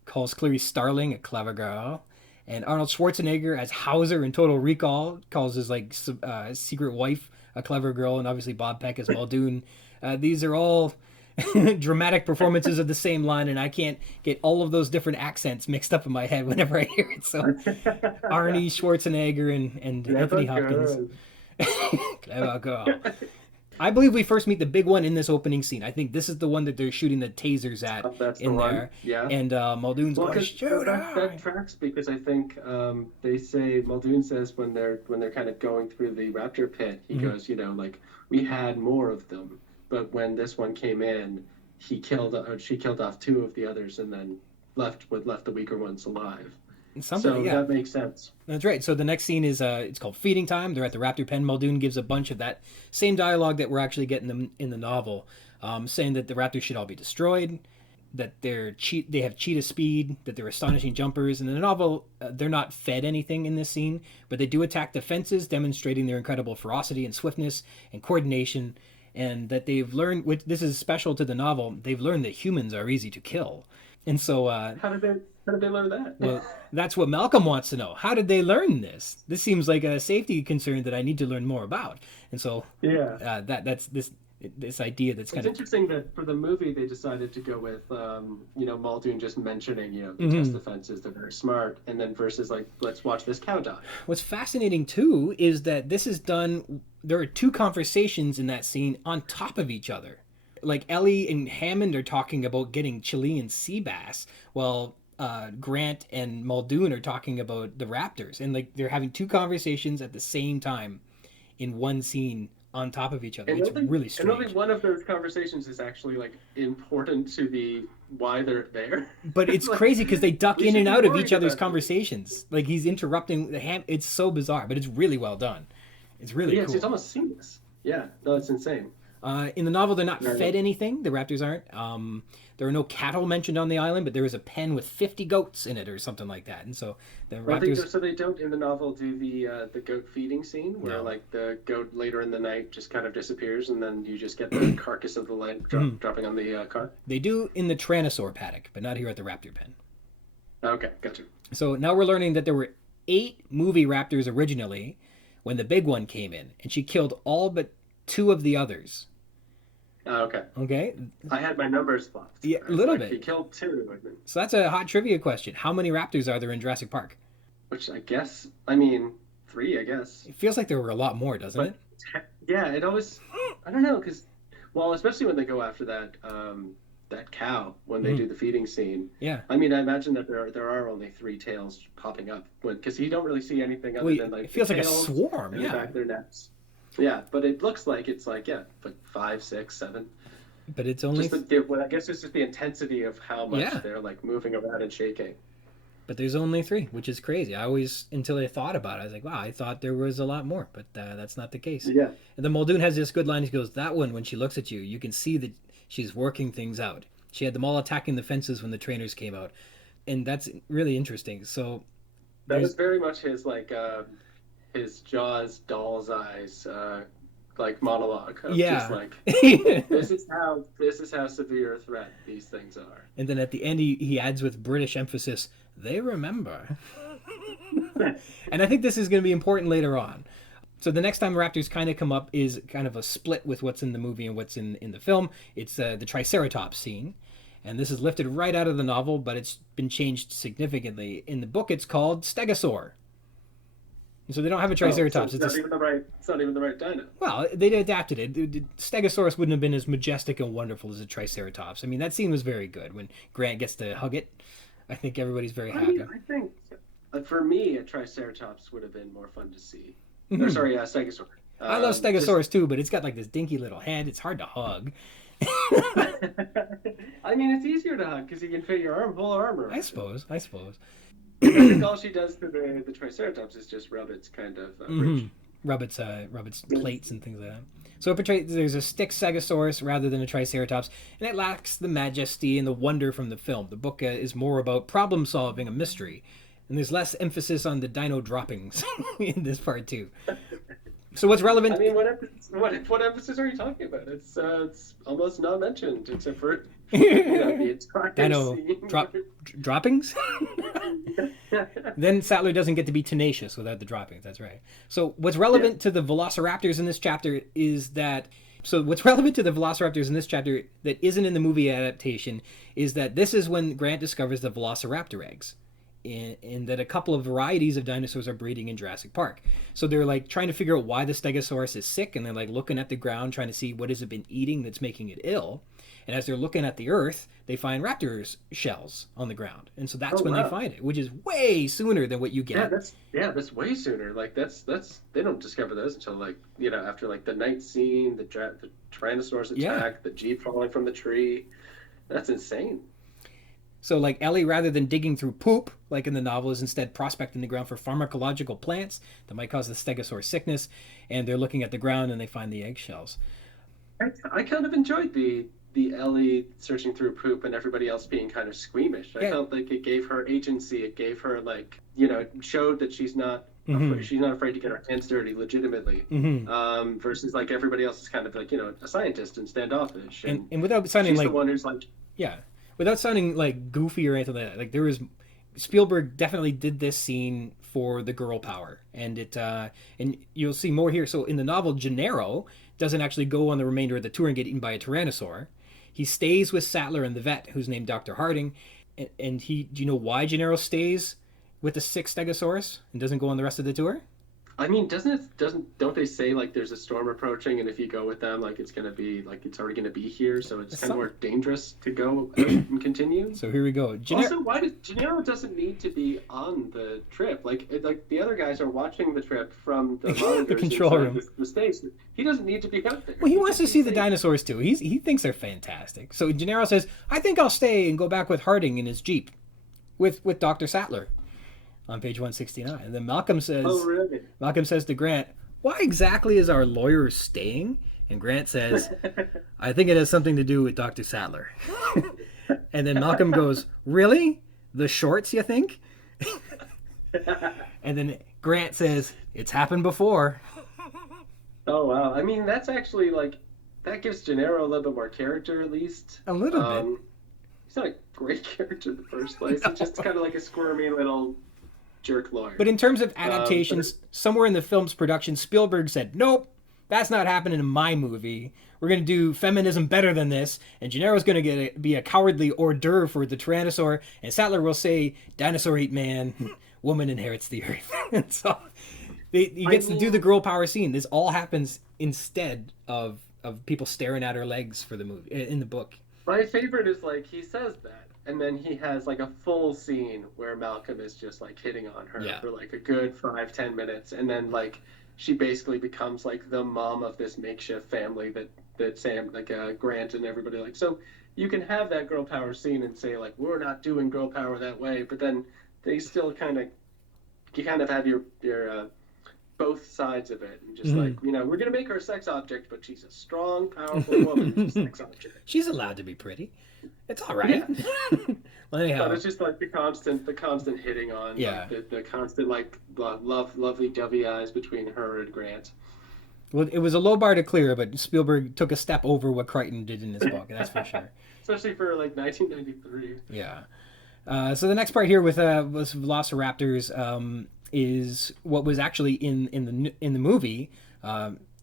calls Clarice Starling a clever girl. And Arnold Schwarzenegger as Hauser in Total Recall calls his secret wife a clever girl, and obviously Bob Peck as Muldoon. These are all dramatic performances of the same line, and I can't get all of those different accents mixed up in my head whenever I hear it. So Arnie Schwarzenegger and Anthony Hopkins. Clever girl. I believe we first meet the big one in this opening scene. I think this is the one that they're shooting the tasers at in there. Yeah. And Muldoon's going, shoot that tracks, because I think they say, Muldoon says when they're kind of going through the raptor pit, he goes, we had more of them, but when this one came in, she killed off two of the others and then left the weaker ones alive. That makes sense. That's right. So the next scene is it's called Feeding Time. They're at the raptor pen. Muldoon gives a bunch of that same dialogue that we're actually getting in the novel, saying that the raptors should all be destroyed, that they have cheetah speed, that they're astonishing jumpers. And in the novel, they're not fed anything in this scene, but they do attack the fences, demonstrating their incredible ferocity and swiftness and coordination, and that they've learned, which this is special to the novel, they've learned that humans are easy to kill. And so how did they learn that? Well, that's what Malcolm wants to know. How did they learn this? This seems like a safety concern that I need to learn more about. And so that's this idea that's kind of... It's interesting that for the movie they decided to go with, Muldoon just mentioning, they test the fences, they're very smart, and then versus like, let's watch this cow die. What's fascinating too is that this is done, there are two conversations in that scene on top of each other. Like Ellie and Hammond are talking about getting Chilean sea bass, while Grant and Muldoon are talking about the raptors, and like they're having two conversations at the same time in one scene on top of each other. It's really strange. And only one of those conversations is actually like important to why they're there. But it's crazy because they duck in and out of each other's conversations. Like he's interrupting it's so bizarre, but it's really well done. It's really cool. It's almost seamless. Yeah, no, it's insane. In the novel, they're not fed anything. The raptors aren't. There are no cattle mentioned on the island, but there is a pen with 50 goats in it or something like that. And so the raptors... So they don't, in the novel, do the goat feeding scene where like the goat later in the night just kind of disappears and then you just get the carcass of the leg dropping on the cart? They do in the Tyrannosaur paddock, but not here at the raptor pen. Okay, gotcha. So now we're learning that there were 8 movie raptors originally when the big one came in, and she killed all but 2 of the others. Okay. Okay? I had my numbers flopped. Yeah, a little bit. He killed 2. So that's a hot trivia question. How many raptors are there in Jurassic Park? Which I guess, I mean, 3, I guess. It feels like there were a lot more, doesn't it? Yeah, it always, I don't know, because, well, especially when they go after that cow, when they do the feeding scene. Yeah. I mean, I imagine that there are only 3 tails popping up, because you don't really see anything other than, like, it feels like a tails swarm, and the back of their necks. Yeah, but it looks like it's like, like 5, 6, 7. But it's only... Well, I guess it's just the intensity of how much they're, like, moving around and shaking. But there's only 3, which is crazy. I always, until I thought about it, I was like, wow, I thought there was a lot more, but that's not the case. Yeah. And the Muldoon has this good line. He goes, that one, when she looks at you, you can see that she's working things out. She had them all attacking the fences when the trainers came out. And that's really interesting. So that was very much his, like, his Jaws doll's eyes, like, monologue of just like, this is how severe a threat these things are. And then at the end he adds with British emphasis, they remember. And I think this is going to be important later on. So the next time raptors kind of come up is kind of a split with what's in the movie and what's in the film. It's the Triceratops scene. And this is lifted right out of the novel, but it's been changed significantly. In the book, it's called Stegosaur. So they don't have a Triceratops. So it's not even the right dino. Well, they adapted it. Stegosaurus wouldn't have been as majestic and wonderful as a Triceratops. I mean, that scene was very good when Grant gets to hug it. I think everybody's very happy. I think, for me, a Triceratops would have been more fun to see. Or, sorry, Stegosaur. I love Stegosaurus too, but it's got like this dinky little head. It's hard to hug. I mean, it's easier to hug because you can fit your whole arm around. I suppose. I think all she does to the Triceratops is just rub its kind of bridge. Rub its plates and things like that. So there's a stick Stegosaurus rather than a Triceratops, and it lacks the majesty and the wonder from the film. The book is more about problem solving, a mystery, and there's less emphasis on the dino droppings in this part too. So what's relevant? I mean, what emphasis are you talking about? It's almost not mentioned except for the entire dino scene. Droppings. Then Sattler doesn't get to be tenacious without the droppings. That's right. So what's relevant to the velociraptors in this chapter is that. So what's relevant to the velociraptors in this chapter that isn't in the movie adaptation is that this is when Grant discovers the velociraptor eggs. And that a couple of varieties of dinosaurs are breeding in Jurassic Park. So they're like trying to figure out why the Stegosaurus is sick, and they're like looking at the ground trying to see what has it been eating that's making it ill. And as they're looking at the earth, they find raptors shells on the ground, and so that's when they find it, which is way sooner than what you get. That's way sooner. Like that's they don't discover those until like after like the night scene, the Tyrannosaurus attack, the Jeep falling from the tree. That's insane. So like Ellie, rather than digging through poop, like in the novel, is instead prospecting the ground for pharmacological plants that might cause the stegosaur sickness, and they're looking at the ground and they find the eggshells. I kind of enjoyed the Ellie searching through poop and everybody else being kind of squeamish. I felt like it gave her agency. It gave her like, it showed that she's not she's not afraid to get her hands dirty legitimately. Versus like everybody else is kind of like, a scientist and standoffish. And without sounding she's like the one who's like, without sounding like goofy or anything like that, like there was Spielberg definitely did this scene for the girl power, and it and you'll see more here. So in the novel, Gennaro doesn't actually go on the remainder of the tour and get eaten by a tyrannosaur. He stays with Sattler and the vet, who's named Dr. Harding, and do you know why Gennaro stays with the sick Stegosaurus and doesn't go on the rest of the tour? I mean, don't they say like there's a storm approaching, and if you go with them, like it's gonna be like it's already gonna be here, so it's kind of more dangerous to go out and continue. So here we go. Also, why does Gennaro doesn't need to be on the trip? Like the other guys are watching the trip from the monitors the control room, the station. He doesn't need to be out there. Well, he wants to see the dinosaurs too. He thinks they're fantastic. So Gennaro says, "I think I'll stay and go back with Harding in his Jeep, with Dr. Sattler." On page 169. And then Malcolm says, Malcolm says to Grant, "Why exactly is our lawyer staying?" And Grant says, "I think it has something to do with Dr. Sattler." And then Malcolm goes, "Really? The shorts, you think?" And then Grant says, "It's happened before." Oh, wow. I mean, that's actually like, that gives Gennaro a little bit more character at least. A little bit. He's not a great character in the first place. No. He's just kind of like a squirmy little jerk lawyer. But in terms of adaptations, somewhere in the film's production, Spielberg said, nope, that's not happening in my movie. We're going to do feminism better than this, and Gennaro's going to be a cowardly hors d'oeuvre for the Tyrannosaur, and Sattler will say, dinosaur eat man, woman inherits the earth. And so he gets to do the girl power scene. This all happens instead of people staring at her legs for the movie, in the book. My favorite is, like, he says that, and then he has, like, a full scene where Malcolm is just, like, hitting on her for, like, a good 5-10 minutes, and then, like, she basically becomes, like, the mom of this makeshift family that Sam, like, Grant and everybody, like, so you can have that girl power scene and say, like, we're not doing girl power that way, but then they still you kind of have your both sides of it, and just like, you know, we're gonna make her a sex object, but she's a strong, powerful woman. She's a sex object. She's allowed to be pretty. It's all right. Yeah. Well, anyhow, but it's just like the constant hitting on, like, the constant, like, lovely dovey eyes between her and Grant. Well, it was a low bar to clear, but Spielberg took a step over what Crichton did in his book. That's for sure. Especially for, like, 1993. Yeah. So the next part here with velociraptors is what was actually in the movie.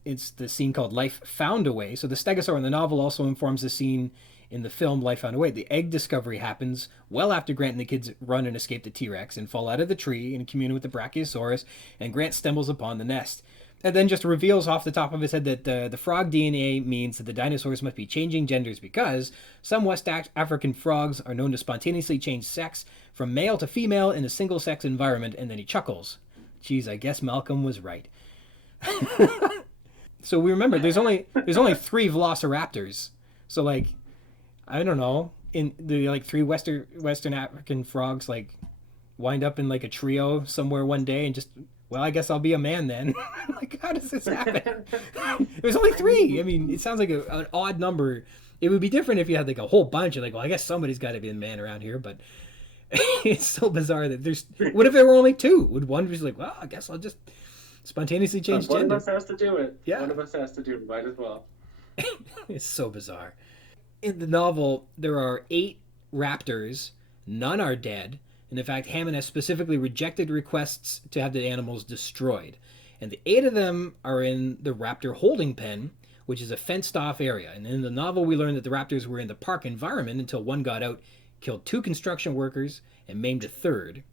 It's the scene called Life Found Away. So the stegosaur in the novel also informs the scene in the film Life Found Away. The egg discovery happens well after Grant and the kids run and escape the T-Rex and fall out of the tree in communion with the Brachiosaurus, and Grant stumbles upon the nest. And then just reveals off the top of his head that the frog DNA means that the dinosaurs must be changing genders because some West African frogs are known to spontaneously change sex from male to female in a single-sex environment, and then he chuckles. Geez, I guess Malcolm was right. So we remember there's only 3 velociraptors. So, like, I don't know, in the, like, 3 Western African frogs, like, wind up in, like, a trio somewhere one day and just, well, I guess I'll be a man then. Like, how does this happen? There's only 3. I mean, it sounds like an odd number. It would be different if you had, like, a whole bunch. You're like, well, I guess somebody's got to be a man around here. But it's so bizarre that there's... What if there were only 2? Would one be like, well, I guess I'll just spontaneously change gender? One of us has to do it. Yeah. One of us has to do it. Might as well. It's so bizarre. In the novel, there are 8 raptors. None are dead. And in fact, Hammond has specifically rejected requests to have the animals destroyed. And the 8 of them are in the raptor holding pen, which is a fenced-off area. And in the novel, we learn that the raptors were in the park environment until one got out, killed 2 construction workers, and maimed a 3rd.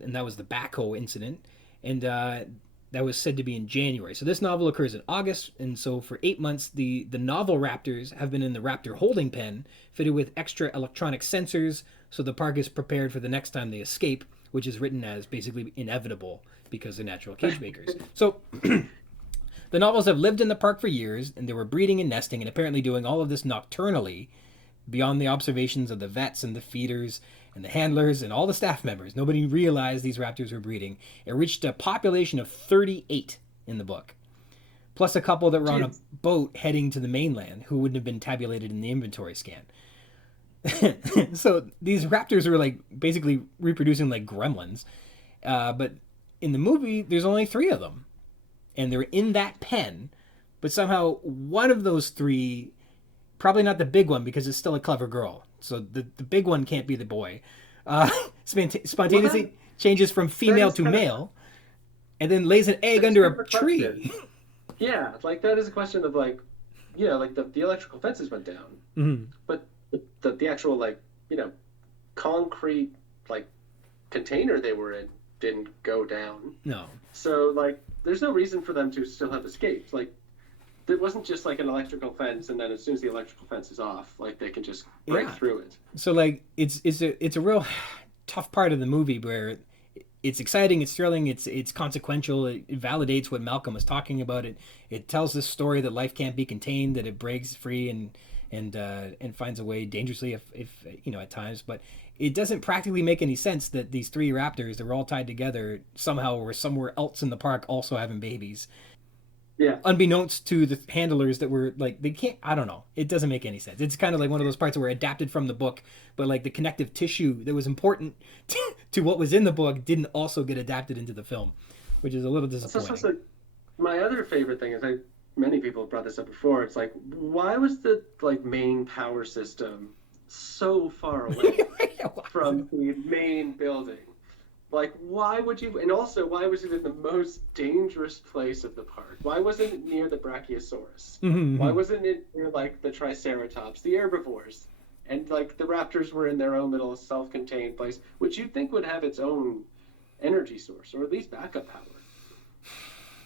And that was the backhoe incident. And that was said to be in January. So this novel occurs in August, and so for 8 months, the novel raptors have been in the raptor holding pen, fitted with extra electronic sensors, so the park is prepared for the next time they escape, which is written as basically inevitable because they're natural cage makers. So the novels have lived in the park for years, and they were breeding and nesting, and apparently doing all of this nocturnally, beyond the observations of the vets and the feeders and the handlers and all the staff members. Nobody realized these raptors were breeding. It reached a population of 38 in the book, plus a couple that were on a boat heading to the mainland who wouldn't have been tabulated in the inventory scan. So these raptors were, like, basically reproducing like gremlins. But in the movie, there's only 3 of them. And they're in that pen. But somehow one of those 3, probably not the big one because it's still a clever girl. So the big one can't be the boy. Spontaneously changes from female to male. And then lays an egg under a tree. Yeah, like, that is a question of, like, you know, like, the electrical fences went down. Mm-hmm. But the actual, like, you know, concrete, like, container they were in didn't go down. No. So, like, there's no reason for them to still have escaped. Like, it wasn't just like an electrical fence, and then as soon as the electrical fence is off, like, they can just break through it. So, like, it's a real tough part of the movie where it's exciting, it's thrilling, it's consequential, it validates what Malcolm was talking about. It tells this story that life can't be contained, that it breaks free and finds a way dangerously if you know, at times, but it doesn't practically make any sense that these 3 raptors that were all tied together somehow were somewhere else in the park also having babies. Yeah. Unbeknownst to the handlers that were, like, they can't, I don't know. It doesn't make any sense. It's kind of like one of those parts that were adapted from the book, but, like, the connective tissue that was important to what was in the book didn't also get adapted into the film, which is a little disappointing. So, my other favorite thing is, many people have brought this up before, it's like, why was the, like, main power system so far away from the main building? Like, why would you? And also, why was it in the most dangerous place of the park? Why wasn't it near the Brachiosaurus? Why wasn't it near, like, the Triceratops, the herbivores? And, like, the raptors were in their own little self-contained place, which you'd think would have its own energy source, or at least backup power.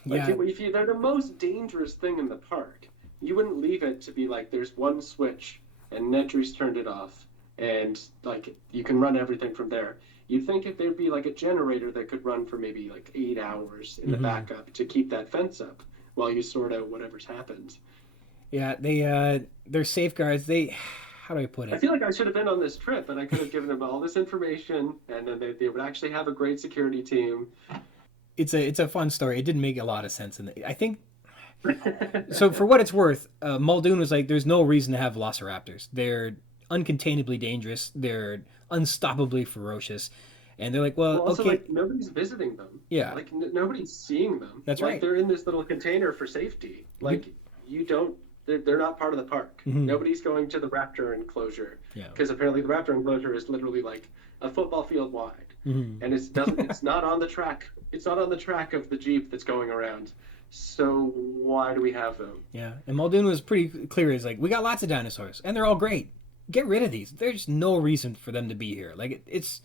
Like, if they're the most dangerous thing in the park, you wouldn't leave it to be like, there's one switch, and Nedry's turned it off, and, like, you can run everything from there. You'd think if there'd be like a generator that could run for maybe like 8 hours in the backup to keep that fence up while you sort out whatever's happened. Yeah, they're safeguards. How do I put it? I feel like I should have been on this trip and I could have given them all this information, and then they would actually have a great security team. It's a fun story. It didn't make a lot of sense, I think. So for what it's worth, Muldoon was like, there's no reason to have velociraptors. They're uncontainably dangerous. They're unstoppably ferocious, and they're like, well, also, okay, like, nobody's visiting them. Yeah, like nobody's seeing them. That's like, right. They're in this little container for safety. Like, you don't. They're not part of the park. Nobody's going to the raptor enclosure, because apparently the raptor enclosure is literally like a football field wide, and it's not on the track. It's not on the track of the Jeep that's going around. So why do we have them? Yeah, and Muldoon was pretty clear. He's like, we got lots of dinosaurs, and they're all great. Get rid of these. There's no reason for them to be here. Like, it's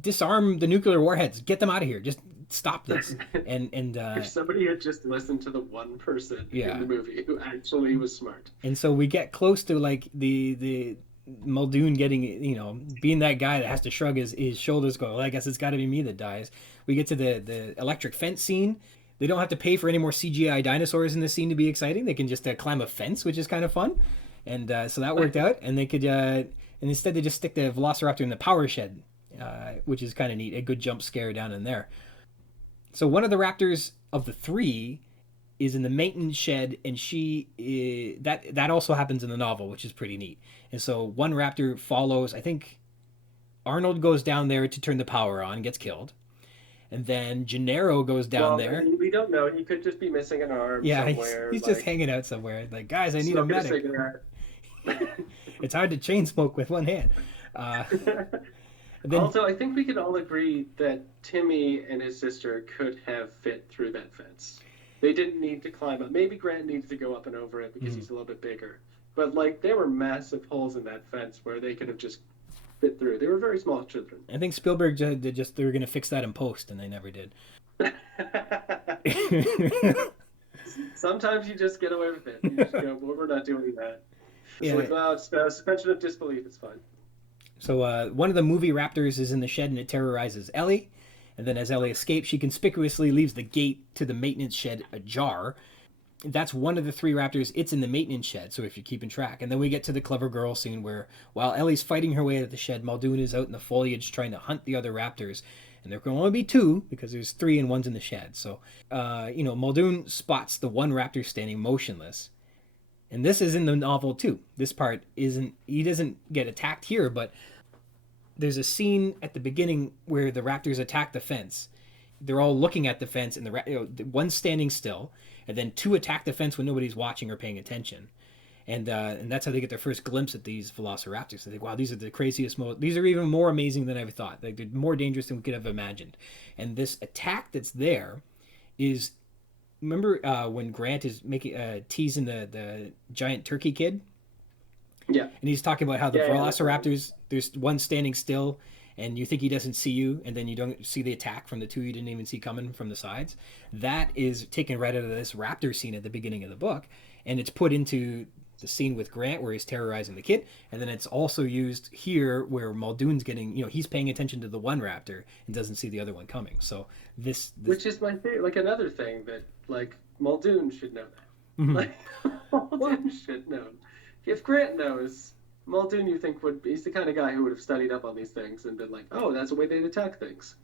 disarm the nuclear warheads. Get them out of here. Just stop this. And if somebody had just listened to the one person in the movie who actually was smart. And so we get close to like the Muldoon getting, being that guy that has to shrug his shoulders, go, well, I guess it's got to be me that dies. We get to the electric fence scene. They don't have to pay for any more CGI dinosaurs in this scene to be exciting. They can just climb a fence, which is kind of fun. And so that worked out, and they could, and instead they just stick the velociraptor in the power shed, which is kind of neat. A good jump scare down in there. So one of the raptors of the three is in the maintenance shed, and that also happens in the novel, which is pretty neat. And so one raptor follows. I think Arnold goes down there to turn the power on, gets killed. And then Gennaro goes down there. We don't know. He could just be missing an arm somewhere. He's just hanging out somewhere. Like, guys, I need a medic. It's hard to chain smoke with one hand. Also, I think we can all agree that Timmy and his sister could have fit through that fence. They didn't need to climb up. Maybe Grant needs to go up and over it because he's a little bit bigger. But, like, there were massive holes in that fence where they could have just fit through. They were very small children. I think Spielberg they were going to fix that in post, and they never did. Sometimes you just get away with it. You just go, well, we're not doing that. It's like, well, it's suspension of disbelief. It's fine. So one of the movie raptors is in the shed, and it terrorizes Ellie. And then as Ellie escapes, she conspicuously leaves the gate to the maintenance shed ajar. That's one of the three raptors. It's in the maintenance shed, so if you're keeping track. And then we get to the clever girl scene where, while Ellie's fighting her way out of the shed, Muldoon is out in the foliage trying to hunt the other raptors. And there can only be two, because there's three and one's in the shed. So, Muldoon spots the one raptor standing motionless. And this is in the novel, too. This part he doesn't get attacked here, but there's a scene at the beginning where the raptors attack the fence. They're all looking at the fence, and one's standing still, and then two attack the fence when nobody's watching or paying attention. And that's how they get their first glimpse at these velociraptors. They think, wow, these are the craziest, these are even more amazing than I ever thought. Like, they're more dangerous than we could have imagined. And this attack that's there is, remember when Grant is teasing the giant turkey kid? Yeah. And he's talking about how the velociraptors, there's one standing still, and you think he doesn't see you, and then you don't see the attack from the two you didn't even see coming from the sides. That is taken right out of this raptor scene at the beginning of the book, and it's put into the scene with Grant where he's terrorizing the kid, and then it's also used here where Muldoon's getting, he's paying attention to the one raptor and doesn't see the other one coming. So this which is my favorite, like, another thing that, like, Muldoon should know that. Mm-hmm. Like, Muldoon should know. If Grant knows, Muldoon, you think, he's the kind of guy who would have studied up on these things and been like, oh, that's the way they'd attack things.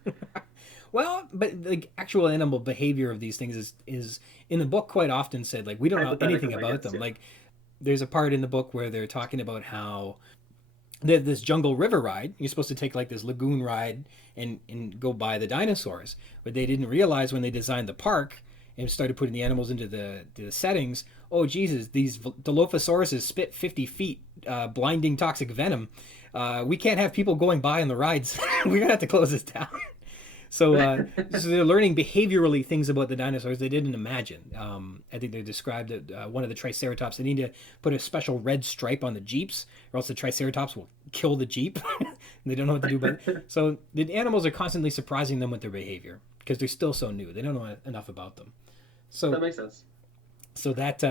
Well, but the actual animal behavior of these things is in the book quite often said, like, we don't know anything about them. Yeah. Like, there's a part in the book where they're talking about how this jungle river ride, you're supposed to take like this lagoon ride and go by the dinosaurs. But they didn't realize when they designed the park and started putting the animals into the settings, oh, Jesus, these dilophosauruses spit 50 feet, blinding toxic venom. We can't have people going by on the rides. We're going to have to close this down. So they're learning behaviorally things about the dinosaurs they didn't imagine. I think they described that one of the Triceratops, they need to put a special red stripe on the Jeeps, or else the Triceratops will kill the Jeep. They don't know what to do. But so the animals are constantly surprising them with their behavior because they're still so new. They don't know enough about them. So that makes sense. So that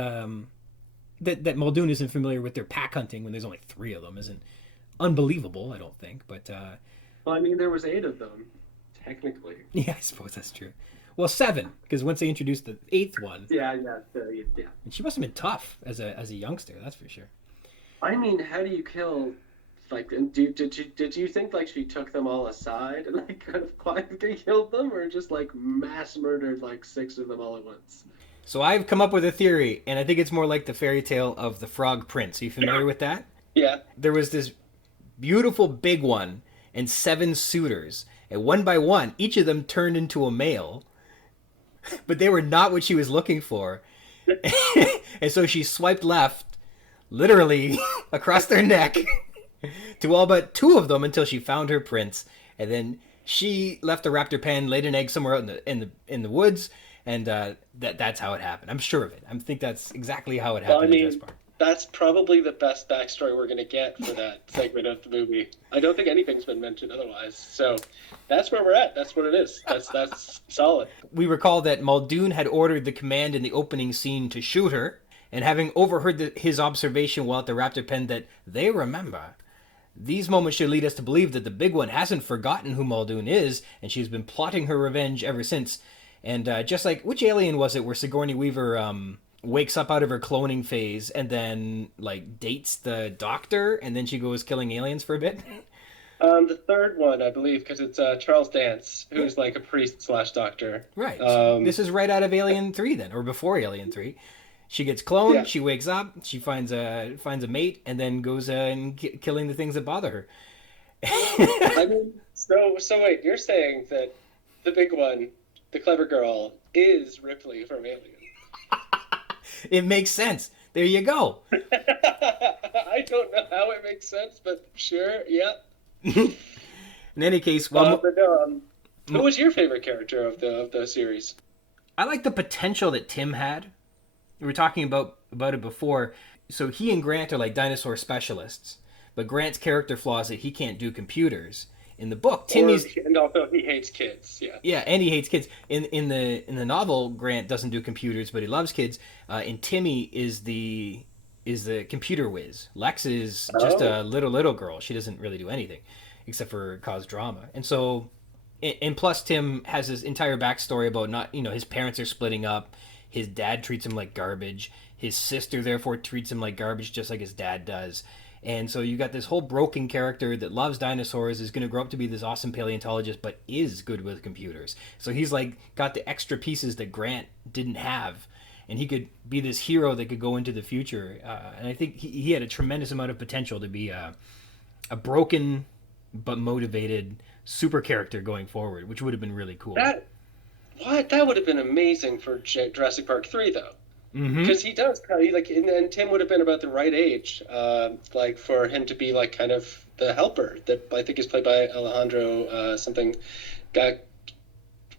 Muldoon isn't familiar with their pack hunting when there's only 3 of them isn't unbelievable, I don't think. But well, I mean, there was 8 of them. Technically. Yeah, I suppose that's true. Well, 7, because once they introduced the 8th one. Yeah. And she must have been tough as a youngster, that's for sure. I mean, how do you kill? Like, did you think like she took them all aside and like kind of quietly killed them, or just like mass murdered like 6 of them all at once? So I've come up with a theory, and I think it's more like the fairy tale of the Frog Prince. Are you familiar with that? Yeah. There was this beautiful big one and 7 suitors. And one by one, each of them turned into a male, but they were not what she was looking for. And so she swiped left, literally across their neck, to all but 2 of them until she found her prince. And then she left the raptor pen, laid an egg somewhere out in the woods, and that's how it happened. I'm sure of it. I think that's exactly how it happened in Jurassic Park. That's probably the best backstory we're going to get for that segment of the movie. I don't think anything's been mentioned otherwise. So that's where we're at. That's what it is. That's solid. We recall that Muldoon had ordered the command in the opening scene to shoot her, and having overheard his observation while at the raptor pen that they remember, these moments should lead us to believe that the big one hasn't forgotten who Muldoon is, and she's been plotting her revenge ever since. And just like, which alien was it where Sigourney Weaver wakes up out of her cloning phase and then like dates the doctor, and then she goes killing aliens for a bit? The third one, I believe, because it's Charles Dance, who's like a priest / doctor. Right. This is right out of Alien 3 then, or before Alien 3. She gets cloned, yeah. She wakes up, she finds a mate, and then goes and killing the things that bother her. I mean, so wait, you're saying that the big one, the clever girl, is Ripley from Alien? It makes sense. There you go. I don't know how it makes sense, but sure, yeah. In any case, who was your favorite character of the series? I like the potential that Tim had. We were talking about it before. So he and Grant are like dinosaur specialists, but Grant's character flaw is that he can't do computers. In the book, Timmy's and also he hates kids. Yeah. Yeah, and he hates kids. In the novel, Grant doesn't do computers, but he loves kids. And Timmy is the computer whiz. Lex is just a little girl. She doesn't really do anything except for cause drama. And so, and plus Tim has his entire backstory about not, his parents are splitting up. His dad treats him like garbage. His sister therefore treats him like garbage, just like his dad does. And so you got this whole broken character that loves dinosaurs, is going to grow up to be this awesome paleontologist, but is good with computers. So he's like got the extra pieces that Grant didn't have, and he could be this hero that could go into the future. And I think he had a tremendous amount of potential to be a broken but motivated super character going forward, which would have been really cool. That would have been amazing for Jurassic Park 3, though. Because he does, and Tim would have been about the right age, like for him to be like kind of the helper that I think is played by Alejandro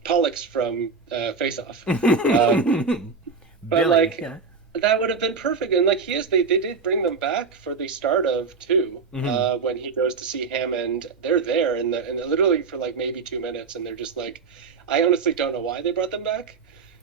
Pollux from Face Off. But like that would have been perfect, and like they did bring them back for the start of 2 when he goes to see Hammond. They're there and literally for like maybe 2 minutes, and they're just like, I honestly don't know why they brought them back.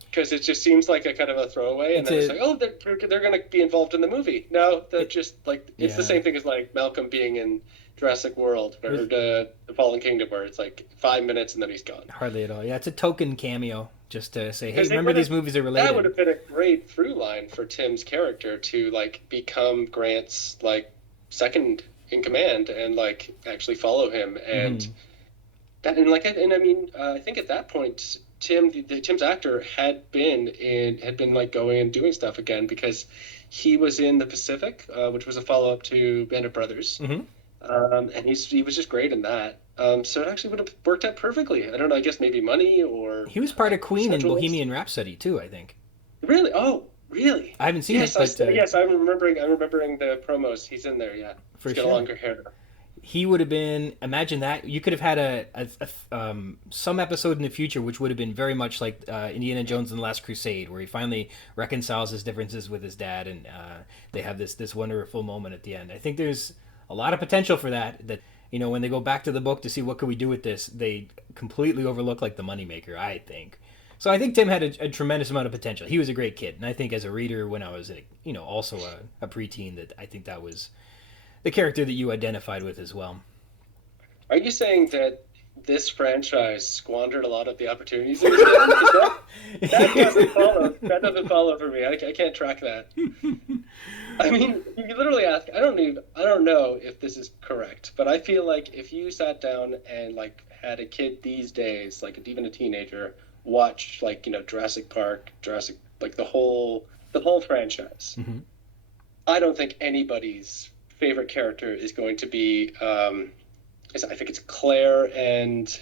Because it just seems like a kind of a throwaway, and then it's like, oh, they're going to be involved in the movie. No, they're just like, it's the same thing as like Malcolm being in Jurassic World or the Fallen Kingdom, where it's like 5 minutes and then he's gone. Hardly at all. Yeah, it's a token cameo just to say, hey, remember these movies are related. That would have been a great through line for Tim's character to like become Grant's like second in command and like actually follow him and that I mean I think at that point. Tim's actor had been like going and doing stuff again because he was in The Pacific, which was a follow-up to Band of Brothers, and he was just great in that. So it actually would have worked out perfectly. I don't know. I guess maybe money or he was part of Queen in Bohemian Rhapsody too. I think. Really? Oh, really? I haven't seen it. But, yes, I'm remembering the promos. He's in there. Yeah, he's got longer hair. He would have been. Imagine that you could have had some episode in the future which would have been very much like Indiana Jones and the Last Crusade, where he finally reconciles his differences with his dad, and they have this wonderful moment at the end. I think there's a lot of potential for that. That when they go back to the book to see what could we do with this, they completely overlook like the moneymaker. I think. So I think Tim had a tremendous amount of potential. He was a great kid, and I think as a reader, when I was also a preteen, that I think that was the character that you identified with as well. Are you saying that this franchise squandered a lot of the opportunities it was given? That doesn't follow. That doesn't follow for me. I can't track that. I mean, you literally ask. I don't know if this is correct, but I feel like if you sat down and like had a kid these days, like even a teenager, watch like Jurassic Park, like the whole franchise. Mm-hmm. I don't think anybody's favorite character is going to be I think it's Claire and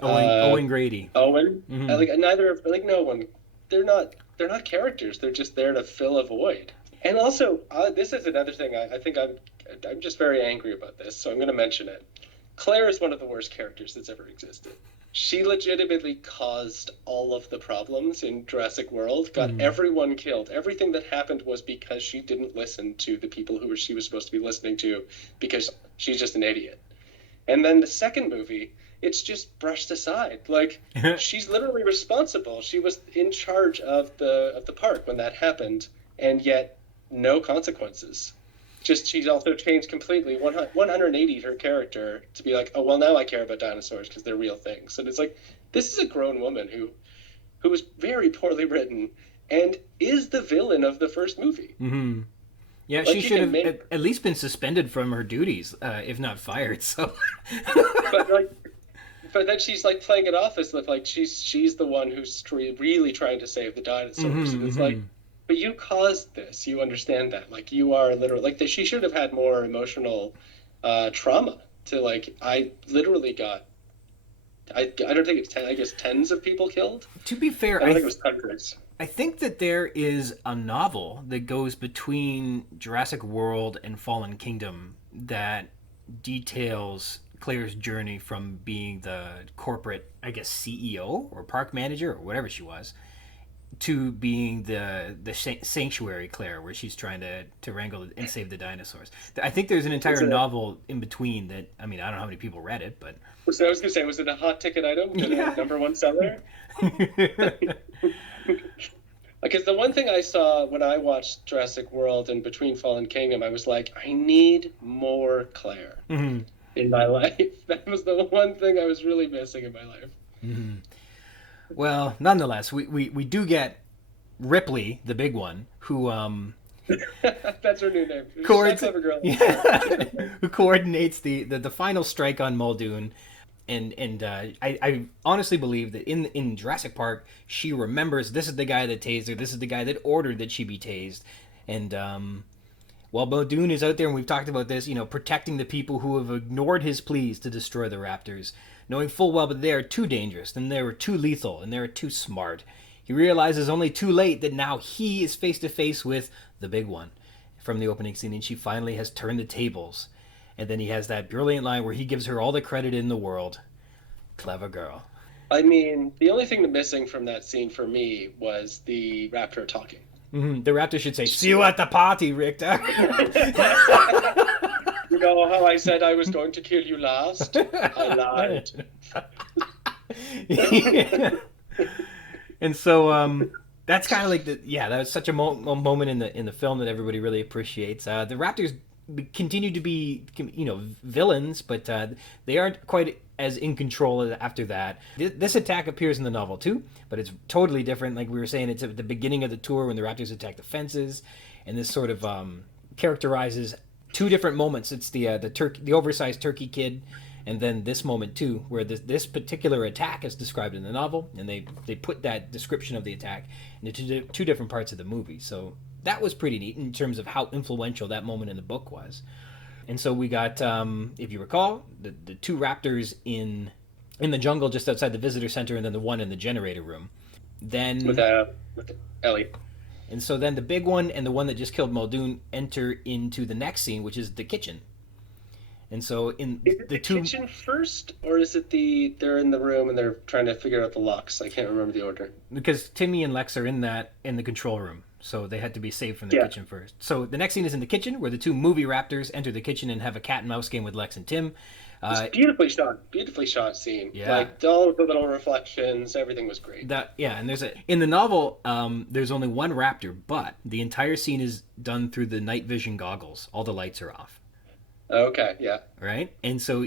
Owen Grady. Owen. Mm-hmm. No one. They're not characters. They're just there to fill a void. And also, this is another thing. I think I'm just very angry about this, so I'm going to mention it. Claire is one of the worst characters that's ever existed. She legitimately caused all of the problems in Jurassic World, got everyone killed. Everything that happened was because she didn't listen to the people who she was supposed to be listening to, because she's just an idiot. And then the second movie, it's just brushed aside. Like, she's literally responsible. She was in charge of the park when that happened, and yet no consequences. Just she's also changed completely 180 her character to be like, oh well, now I care about dinosaurs because they're real things. And it's like, this is a grown woman who was very poorly written and is the villain of the first movie. Mm-hmm. Yeah, she should have at least been suspended from her duties, if not fired. So, but then she's like playing it off as if like she's the one who's really trying to save the dinosaurs. Mm-hmm, and it's like, but you caused this. You understand that. Like, you are literally like she should have had more emotional trauma to like. I literally got. I don't think it's 10. I guess tens of people killed. To be fair, I don't think it was hundreds. I think that there is a novel that goes between Jurassic World and Fallen Kingdom that details Claire's journey from being the corporate, I guess, CEO or park manager or whatever she was, to being the sanctuary Claire, where she's trying to wrangle and save the dinosaurs. I think there's an entire novel in between that, I mean, I don't know how many people read it, but... So I was going to say, was it a hot ticket item? Did it have number one seller? Because the one thing I saw when I watched Jurassic World and Between Fallen Kingdom, I was like, I need more Claire in my life. That was the one thing I was really missing in my life. Mm-hmm. Well, nonetheless, we do get Ripley, the big one, who that's her new name. Clever girl. Yeah, who coordinates the final strike on Muldoon. And I honestly believe that in Jurassic Park, she remembers this is the guy that tased her, this is the guy that ordered that she be tased. And while Muldoon is out there, and we've talked about this, protecting the people who have ignored his pleas to destroy the raptors, knowing full well that they are too dangerous, and they were too lethal, and they were too smart. He realizes only too late that now he is face to face with the big one from the opening scene, and she finally has turned the tables. And then he has that brilliant line where he gives her all the credit in the world. Clever girl. I mean, the only thing missing from that scene for me was the raptor talking. Mm-hmm. The raptor should say, "See you at the party, Richter." You know how I said I was going to kill you last? I lied. And so that's kind of like that was such a moment in the film that everybody really appreciates. The raptors continue to be villains, but they aren't quite as in control after that. This attack appears in the novel too, but it's totally different. Like we were saying, it's at the beginning of the tour when the raptors attack the fences, and this sort of characterizes two different moments. It's the oversized turkey kid, and then this moment too, where this particular attack is described in the novel, and they put that description of the attack into two different parts of the movie. So that was pretty neat in terms of how influential that moment in the book was. And so we got, if you recall, the two raptors in the jungle just outside the visitor center, and then the one in the generator room. Then with Ellie. And so then the big one and the one that just killed Muldoon enter into the next scene, which is the kitchen. And so in Is it the kitchen first, or is it they're in the room and they're trying to figure out the locks? I can't remember the order. Because Timmy and Lex are in the control room, so they had to be saved from the kitchen first. So the next scene is in the kitchen, where the two movie raptors enter the kitchen and have a cat and mouse game with Lex and Tim. It's beautifully shot scene. Yeah. Like all of the little reflections, everything was great. And in the novel, there's only one raptor, but the entire scene is done through the night vision goggles. All the lights are off. Okay, yeah. Right? And so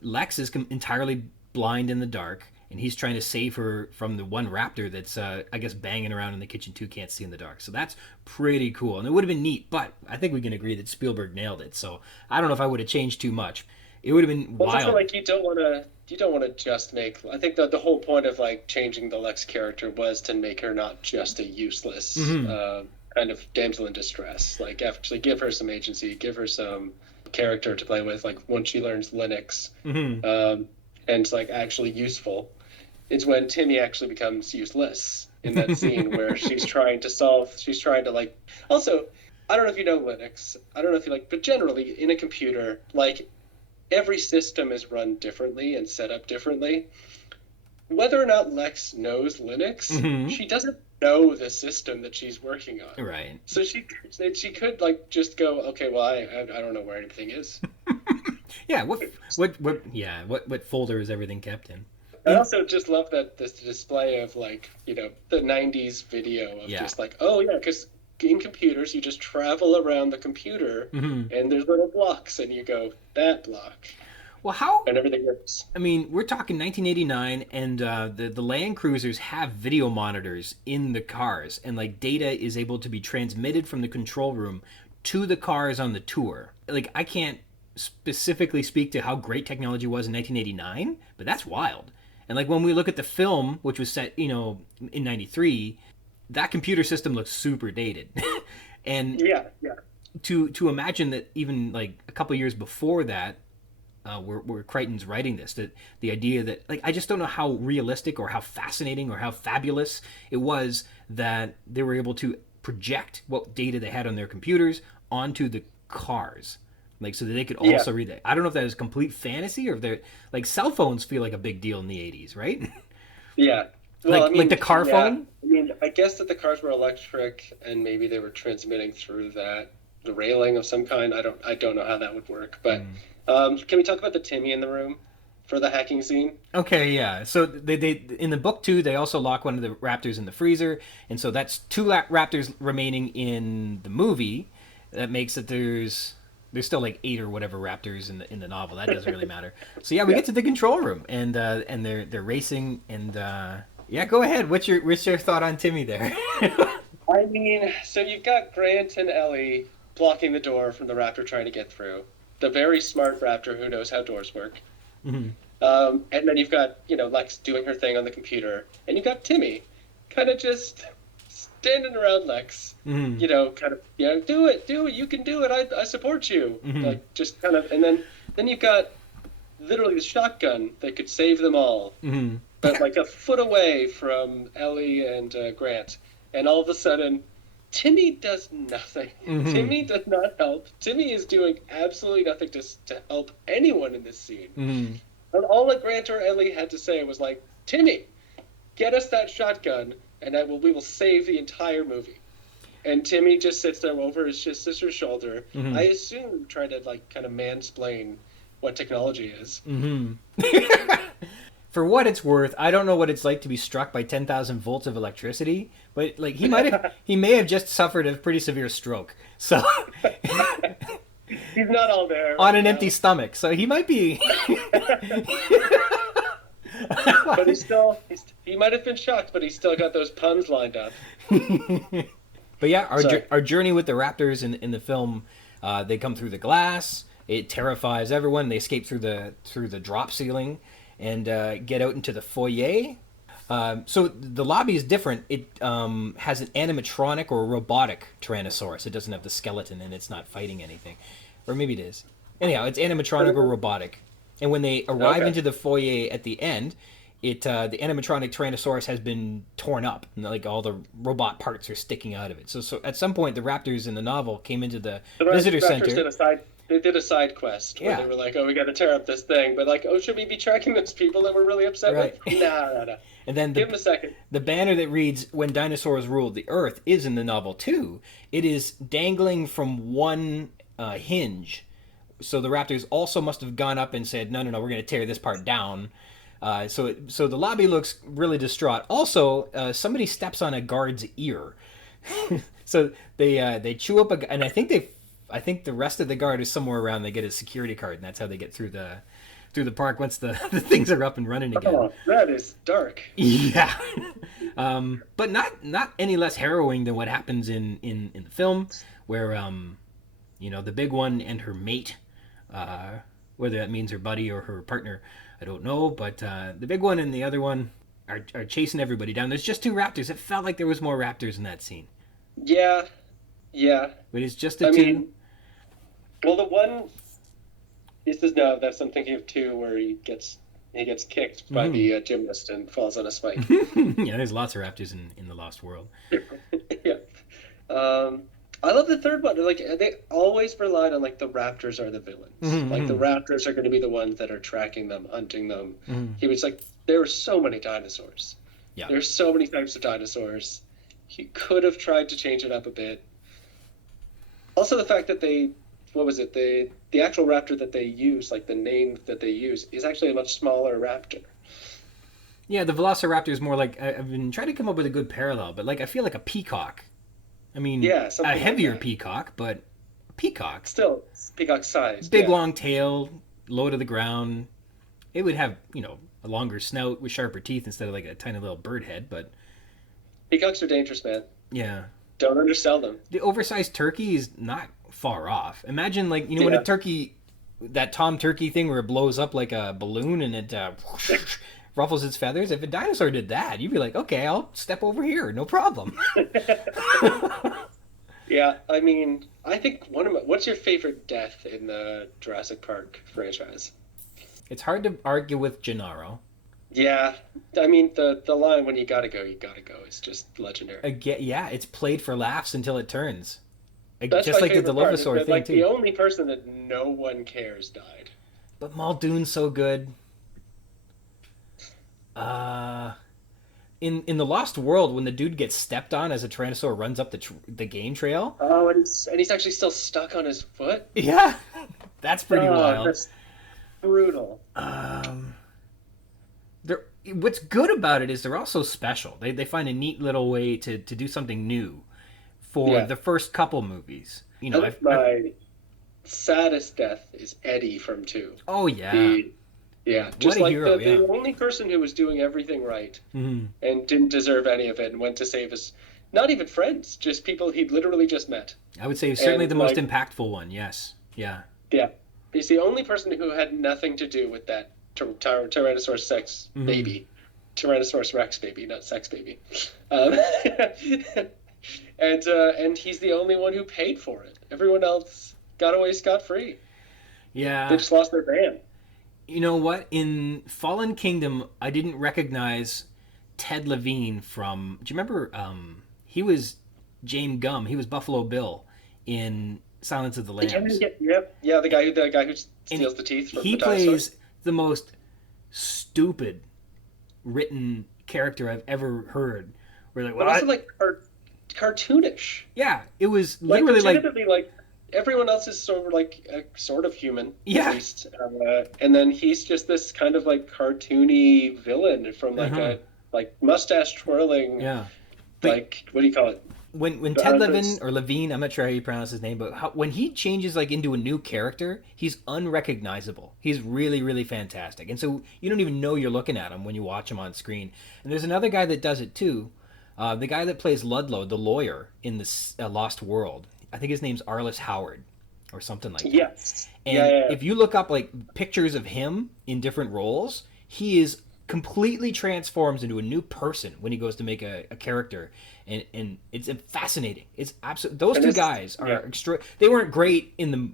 Lex is entirely blind in the dark, and he's trying to save her from the one raptor that's, I guess, banging around in the kitchen too, can't see in the dark. So that's pretty cool. And it would have been neat, but I think we can agree that Spielberg nailed it. So I don't know if I would have changed too much. It would have been wild. Also, like, you don't want to just make... I think that the whole point of, like, changing the Lex character was to make her not just a useless kind of damsel in distress. Like, actually give her some agency, give her some character to play with. Like, once she learns Linux and it's, like, actually useful, it's when Timmy actually becomes useless in that scene where she's trying to, like... Also, I don't know if you know Linux. I don't know if you like... But generally, in a computer, like... every system is run differently and set up differently. Whether or not Lex knows Linux, she doesn't know the system that she's working on. Right. So she could like just go, okay, well, I don't know where anything is. Yeah. What folder is everything kept in? I also just love that this display of like, you know, the 90s video of just like, oh yeah, because in computers, you just travel around the computer, and there's little blocks, and you go, that block. Well, how... and everything works. I mean, we're talking 1989, and the Land Cruisers have video monitors in the cars, and, like, data is able to be transmitted from the control room to the cars on the tour. Like, I can't specifically speak to how great technology was in 1989, but that's wild. And, like, when we look at the film, which was set, you know, in 93... that computer system looks super dated. And to imagine that even like a couple years before that, where Crichton's writing this, that the idea that, like, I just don't know how realistic or how fascinating or how fabulous it was that they were able to project what data they had on their computers onto the cars. Like, so that they could also read that. I don't know if that is complete fantasy or if they're, like, cell phones feel like a big deal in the 80s, right? Yeah. Well, like, I mean, like the car phone? I mean, I guess that the cars were electric, and maybe they were transmitting through the railing of some kind. I don't know how that would work. But can we talk about the Timmy in the room for the hacking scene? Okay, yeah. So they in the book too, they also lock one of the raptors in the freezer, and so that's two raptors remaining in the movie. That makes it there's still like 8 or whatever raptors in the novel. That doesn't really matter. So yeah, we get to the control room, and they're racing, and yeah, go ahead. What's your thought on Timmy there? I mean, so you've got Grant and Ellie blocking the door from the raptor trying to get through. The very smart raptor who knows how doors work. And then you've got, you know, Lex doing her thing on the computer, and you've got Timmy kind of just standing around Lex, you know, kind of, you know, do it, you can do it, I support you. Like, just kind of, and then you've got literally the shotgun that could save them all. But like a foot away from Ellie and Grant. And all of a sudden, Timmy does nothing. Timmy does not help. Timmy is doing absolutely nothing to help anyone in this scene. And all that Grant or Ellie had to say was like, Timmy, get us that shotgun, and we will save the entire movie. And Timmy just sits there over his sister's shoulder, I assume trying to like kind of mansplain what technology is. For what it's worth, I don't know what it's like to be struck by 10,000 volts of electricity, but like he may have just suffered a pretty severe stroke. So he's not all there on an empty stomach. So he might be. But he might have been shocked, but he's still got those puns lined up. But yeah, our journey with the raptors in the film, they come through the glass. It terrifies everyone. They escape through the drop ceiling and get out into the foyer. So the lobby is different. It has an animatronic or robotic Tyrannosaurus. It doesn't have the skeleton, and it's not fighting anything. Or maybe it is. Anyhow, it's animatronic or robotic. And when they arrive into the foyer at the end, the animatronic Tyrannosaurus has been torn up, and like all the robot parts are sticking out of it. So at some point, the raptors in the novel came into the visitor center. They did a side quest where they were like, "Oh, we got to tear up this thing," but like, "Oh, should we be tracking those people that we're really upset with?" Nah. And then give them a second. The banner that reads "When Dinosaurs Ruled the Earth" is in the novel too. It is dangling from one hinge, so the raptors also must have gone up and said, "No, we're going to tear this part down." So the lobby looks really distraught. Also, somebody steps on a guard's ear, so they chew up and I think the rest of the guard is somewhere around. They get a security card, and that's how they get through the park once the things are up and running again. Oh, that is dark. Yeah, but not any less harrowing than what happens in the film, where the big one and her mate, whether that means her buddy or her partner, I don't know, but the big one and the other one are chasing everybody down. There's just two raptors. It felt like there was more raptors in that scene. Yeah. But it's just the two. Well, the one that's I'm thinking of two where he gets kicked by the gymnast and falls on a spike. Yeah, there's lots of raptors in the Lost World. Yeah. I love the third one. Like, they always relied on like the raptors are the villains. Like the raptors are going to be the ones that are tracking them, hunting them. He was like, there were so many dinosaurs. Yeah. There's so many types of dinosaurs. He could have tried to change it up a bit. Also, the fact that the actual raptor that they use, like the name that they use, is actually a much smaller raptor. Yeah, the velociraptor is more like, I've been trying to come up with a good parallel, but like I feel like a peacock. I mean, a heavier peacock, but a peacock. Still, peacock size. Big long tail, low to the ground. It would have, a longer snout with sharper teeth instead of like a tiny little bird head, but... Peacocks are dangerous, man. Yeah. Don't undersell them. The oversized turkey is not far off. Imagine, like, when a turkey, that Tom Turkey thing where it blows up like a balloon and it ruffles its feathers. If a dinosaur did that, you'd be like, okay, I'll step over here, no problem. Yeah, I mean, I think what's your favorite death in the Jurassic Park franchise? It's hard to argue with Gennaro. Yeah, I mean, the line when you gotta go is just legendary. Yeah, it's played for laughs until it turns. That's just like the dilophosaurus thing, like, too. The only person that no one cares died. But Muldoon's so good. In the Lost World, when the dude gets stepped on as a Tyrannosaur runs up the game trail. Oh, and he's actually still stuck on his foot? Yeah, that's pretty wild. That's brutal. What's good about it is they're also special. They find a neat little way to do something new for the first couple movies. My saddest death is Eddie from 2. Oh, yeah. Just like hero, the only person who was doing everything right and didn't deserve any of it and went to save his, not even friends, just people he'd literally just met. I would say certainly the most impactful one, yes. Yeah. Yeah. He's the only person who had nothing to do with that Tyrannosaurus sex baby. Tyrannosaurus Rex baby, not sex baby. And he's the only one who paid for it. Everyone else got away scot-free. Yeah. They just lost their van. You know what? In Fallen Kingdom, I didn't recognize Ted Levine from... Do you remember? He was James Gumb. He was Buffalo Bill in Silence of the Lambs. Yeah, the guy who steals the teeth from the dinosaurs. He plays the most stupid written character I've ever heard. We're like, but also like cartoonish. Yeah, it was literally like everyone else is sort of human, yeah. At least, and then he's just this kind of like cartoony villain from like a mustache twirling. Yeah, like what do you call it? When Ted Levine or Levine, I'm not sure how you pronounce his name, but when he changes like into a new character, he's unrecognizable. He's really, really fantastic, and so you don't even know you're looking at him when you watch him on screen. And there's another guy that does it too, the guy that plays Ludlow, the lawyer in the Lost World. I think his name's Arliss Howard, or something like that. Yes. And if you look up like pictures of him in different roles, he is completely transforms into a new person when he goes to make a character, and it's fascinating. It's absolutely those two guys are extra. They weren't great in the.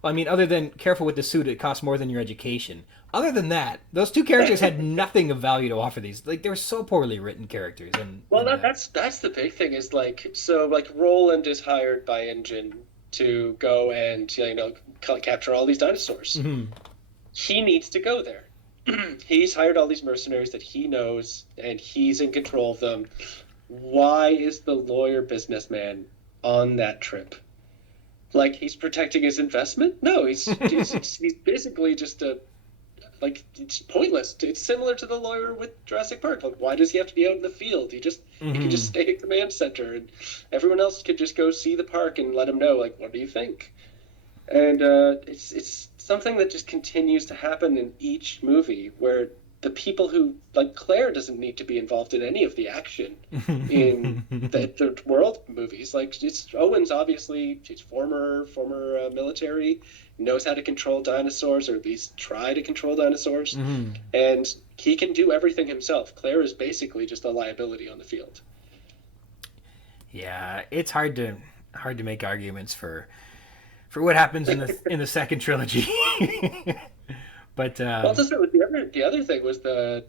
Well, I mean, other than careful with the suit, it costs more than your education. Other than that, those two characters had nothing of value to offer these. Like, they were so poorly written characters. And that's the big thing is like, so like Roland is hired by Engine to go and capture all these dinosaurs. Mm-hmm. He needs to go there. He's hired all these mercenaries that he knows, and he's in control of them. Why is the lawyer businessman on that trip? Like, he's protecting his investment? No, he's basically just it's pointless. It's similar to the lawyer with Jurassic Park. Like, why does he have to be out in the field? He can just stay at command center, and everyone else could just go see the park and let him know, like, what do you think? And it's something that just continues to happen in each movie, where the people who, like, Claire doesn't need to be involved in any of the action in the world movies. Like, Owen's obviously, she's former military, knows how to control dinosaurs, or at least try to control dinosaurs, and he can do everything himself. Claire is basically just a liability on the field. Yeah, it's hard to make arguments for what happens in the second trilogy. But well, the other thing was the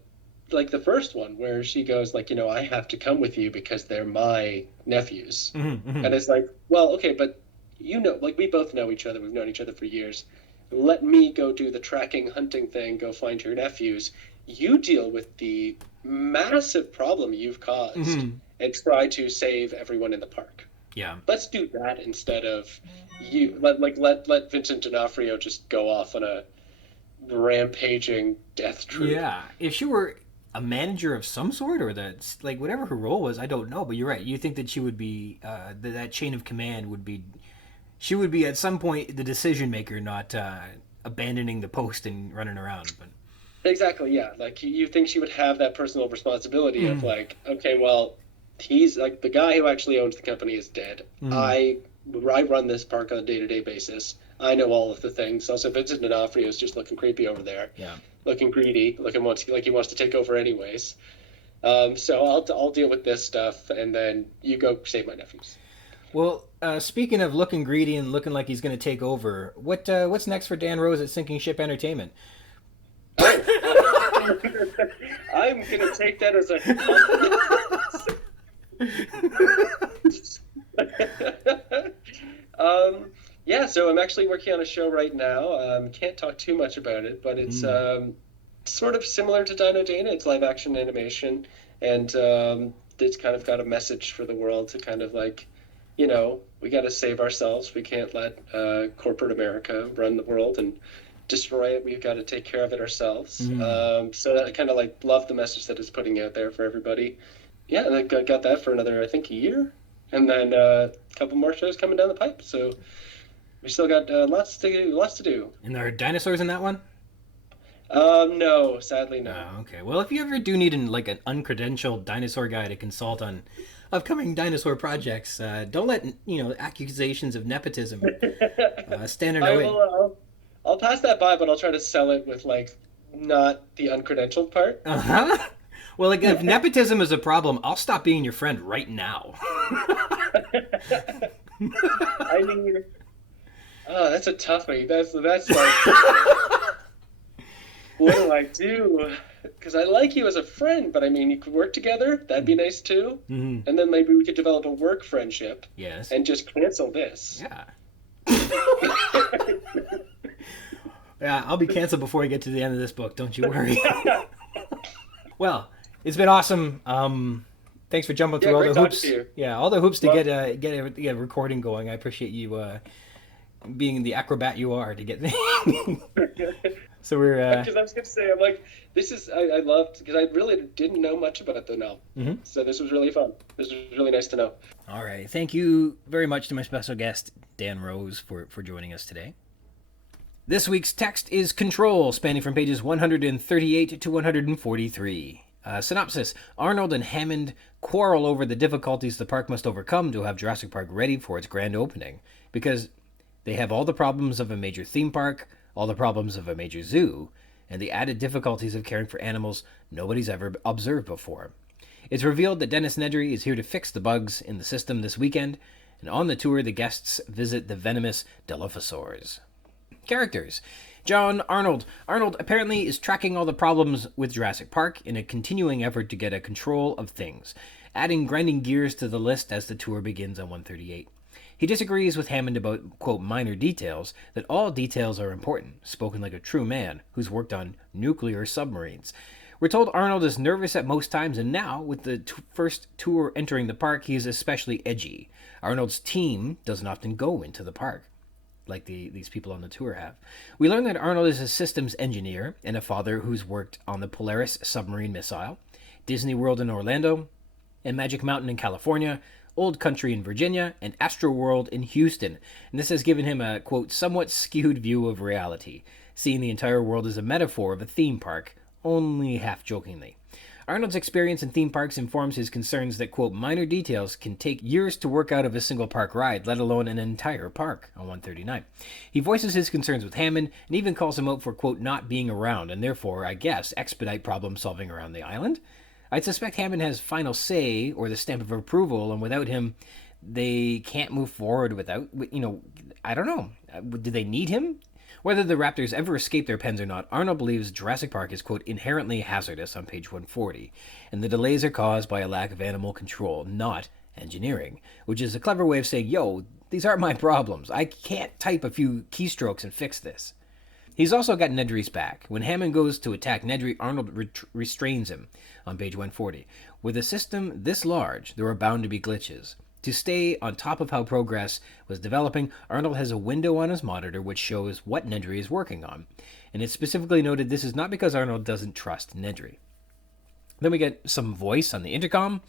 first one, where she goes, like, I have to come with you because they're my nephews. And it's like, well, okay, but like, we both know each other. We've known each other for years. Let me go do the tracking, hunting thing, go find your nephews. You deal with the massive problem you've caused and try to save everyone in the park. Yeah. Let's do that instead of let Vincent D'Onofrio just go off on a rampaging death troop. Yeah. If she were a manager of some sort, or whatever her role was, I don't know. But you're right. You think that she would be that chain of command would be. She would be at some point the decision maker, not abandoning the post and running around. But exactly, yeah. Like, you think she would have that personal responsibility of, like, okay, well, he's like, the guy who actually owns the company is dead. I run this park on a day-to-day basis. I know all of the things. Also, Vincent D'Onofrio is just looking creepy over there. Yeah. Looking greedy, looking like he wants to take over anyways. So I'll deal with this stuff, and then you go save my nephews. Well, speaking of looking greedy and looking like he's going to take over, what's next for Dan Rose at Sinking Ship Entertainment? I'm going to take that as a yeah, so I'm actually working on a show right now. Can't talk too much about it, but it's sort of similar to Dino Dana. It's live action animation, and it's kind of got a message for the world to kind of, like, we got to save ourselves. We can't let corporate America run the world and destroy it. We've got to take care of it ourselves. So I kind of, like, love the message that it's putting out there for everybody. Yeah, and I got that for another, I think, a year, and then a couple more shows coming down the pipe. So we still got lots to do. And there are dinosaurs in that one? No, sadly no. Oh, okay. Well, if you ever do need an uncredentialed dinosaur guy to consult on upcoming dinosaur projects, don't let accusations of nepotism stand in our way. I'll pass that by, but I'll try to sell it with, like, not the uncredentialed part. Well, like, if nepotism is a problem, I'll stop being your friend right now. I mean, that's a toughie. That's like, what do I do? Because I like you as a friend, but I mean, you could work together. That'd be nice too. And then maybe we could develop a work friendship. Yes. And just cancel this. Yeah. Yeah, I'll be canceled before I get to the end of this book. Don't you worry. Well, it's been awesome. Thanks for jumping through all the hoops. Yeah, all the hoops to get a recording going. I appreciate you being the acrobat you are to get. So we're. Because I was going to say, I'm like, this is I loved, because I really didn't know much about the novel. So this was really fun. This was really nice to know. All right, thank you very much to my special guest Dan Rose for joining us today. This week's text is Control, spanning from pages 138 to 143. Synopsis: Arnold and Hammond quarrel over the difficulties the park must overcome to have Jurassic Park ready for its grand opening, because they have all the problems of a major theme park, all the problems of a major zoo, and the added difficulties of caring for animals nobody's ever observed before. It's revealed that Dennis Nedry is here to fix the bugs in the system this weekend, and on the tour the guests visit the venomous dilophosaurs. Characters: John Arnold. Arnold apparently is tracking all the problems with Jurassic Park in a continuing effort to get a control of things, adding grinding gears to the list as the tour begins on 138. He disagrees with Hammond about, quote, minor details, that all details are important, spoken like a true man who's worked on nuclear submarines. We're told Arnold is nervous at most times, and now, with the first tour entering the park, he is especially edgy. Arnold's team doesn't often go into the park, like these people on the tour have. We learn that Arnold is a systems engineer and a father who's worked on the Polaris submarine missile, Disney World in Orlando, and Magic Mountain in California, Old Country in Virginia, and Astro World in Houston. And this has given him a, quote, somewhat skewed view of reality, seeing the entire world as a metaphor of a theme park, only half-jokingly. Arnold's experience in theme parks informs his concerns that, quote, minor details can take years to work out of a single park ride, let alone an entire park, on 139. He voices his concerns with Hammond, and even calls him out for, quote, not being around, and therefore, I guess, expedite problem-solving around the island? I'd suspect Hammond has final say, or the stamp of approval, and without him, they can't move forward without, I don't know. Do they need him? Whether the raptors ever escape their pens or not, Arnold believes Jurassic Park is, quote, inherently hazardous on page 140, and the delays are caused by a lack of animal control, not engineering, which is a clever way of saying, yo, these aren't my problems. I can't type a few keystrokes and fix this. He's also got Nedry's back. When Hammond goes to attack Nedry, Arnold restrains him on page 140. With a system this large, there are bound to be glitches. To stay on top of how progress was developing, Arnold has a window on his monitor which shows what Nedry is working on. And it's specifically noted this is not because Arnold doesn't trust Nedry. Then we get some voice on the intercom.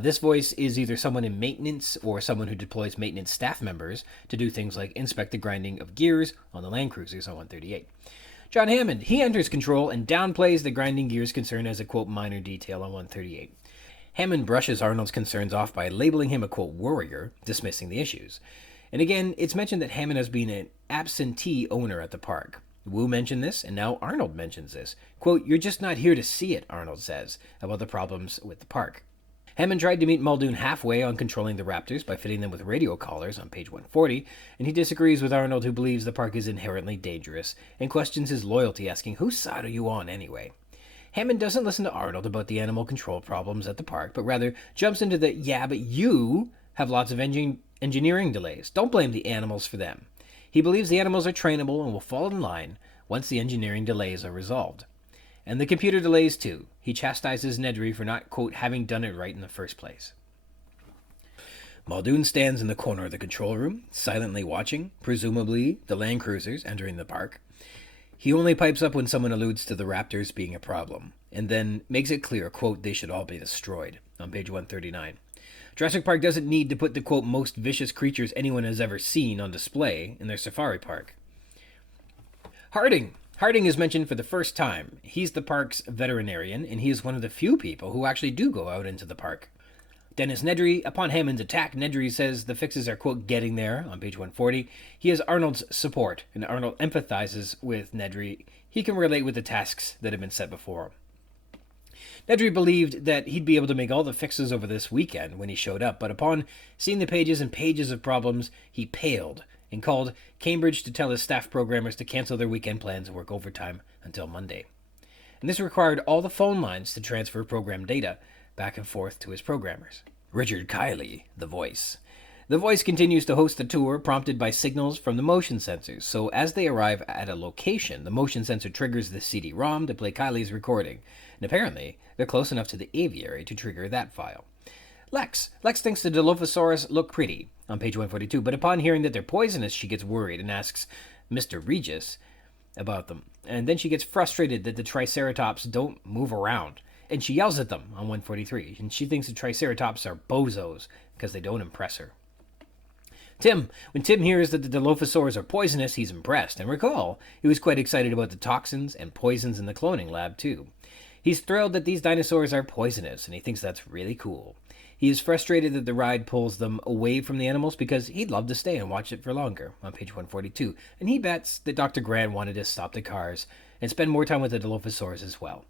This voice is either someone in maintenance or someone who deploys maintenance staff members to do things like inspect the grinding of gears on the Land Cruisers on 138. John Hammond, he enters control and downplays the grinding gears concern as a, quote, minor detail on 138. Hammond brushes Arnold's concerns off by labeling him a, quote, warrior, dismissing the issues. And again, it's mentioned that Hammond has been an absentee owner at the park. Wu mentioned this, and now Arnold mentions this. Quote, you're just not here to see it, Arnold says, about the problems with the park. Hammond tried to meet Muldoon halfway on controlling the raptors by fitting them with radio collars on page 140, and he disagrees with Arnold, who believes the park is inherently dangerous, and questions his loyalty, asking, whose side are you on anyway? Hammond doesn't listen to Arnold about the animal control problems at the park, but rather jumps into the, yeah, but you have lots of engineering delays. Don't blame the animals for them. He believes the animals are trainable and will fall in line once the engineering delays are resolved. And the computer delays too. He chastises Nedry for not, quote, having done it right in the first place. Muldoon stands in the corner of the control room, silently watching, presumably the Land Cruisers entering the park. He only pipes up when someone alludes to the raptors being a problem, and then makes it clear, quote, they should all be destroyed, on page 139. Jurassic Park doesn't need to put the, quote, most vicious creatures anyone has ever seen on display in their safari park. Harding is mentioned for the first time. He's the park's veterinarian, and he is one of the few people who actually do go out into the park. Dennis Nedry, upon Hammond's attack, Nedry says the fixes are, quote, getting there, on page 140. He has Arnold's support, and Arnold empathizes with Nedry. He can relate with the tasks that have been set before him. Nedry believed that he'd be able to make all the fixes over this weekend when he showed up, but upon seeing the pages and pages of problems, he paled and called Cambridge to tell his staff programmers to cancel their weekend plans and work overtime until Monday. And this required all the phone lines to transfer program data back and forth to his programmers. Richard Kiley, the voice. The voice continues to host the tour, prompted by signals from the motion sensors. So as they arrive at a location, the motion sensor triggers the CD-ROM to play Kiley's recording. And apparently, they're close enough to the aviary to trigger that file. Lex thinks the dilophosaurus look pretty on page 142, but upon hearing that they're poisonous, she gets worried and asks Mr. Regis about them. And then she gets frustrated that the triceratops don't move around. And she yells at them on 143, and she thinks the triceratops are bozos because they don't impress her. When Tim hears that the dilophosaurs are poisonous, he's impressed. And recall, he was quite excited about the toxins and poisons in the cloning lab too. He's thrilled that these dinosaurs are poisonous, and he thinks that's really cool. He is frustrated that the ride pulls them away from the animals because he'd love to stay and watch it for longer, on page 142. And he bets that Dr. Grant wanted to stop the cars and spend more time with the dilophosaurs as well.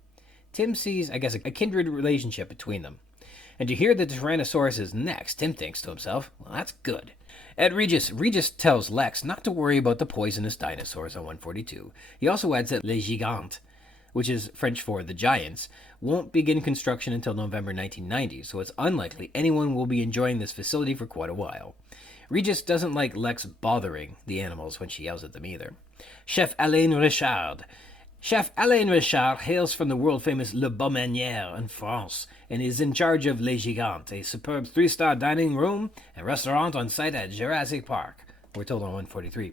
Tim sees, I guess, a kindred relationship between them. And to hear that the Tyrannosaurus is next, Tim thinks to himself, well, that's good. At Regis tells Lex not to worry about the poisonous dinosaurs on 142. He also adds that Les Gigantes, which is French for the giants, won't begin construction until November 1990, so it's unlikely anyone will be enjoying this facility for quite a while. Regis doesn't like Lex bothering the animals when she yells at them either. Chef Alain Richard. Chef Alain Richard hails from the world-famous Le Beaumanière in France and is in charge of Les Gigantes, a superb 3-star dining room and restaurant on site at Jurassic Park. We're told on 143.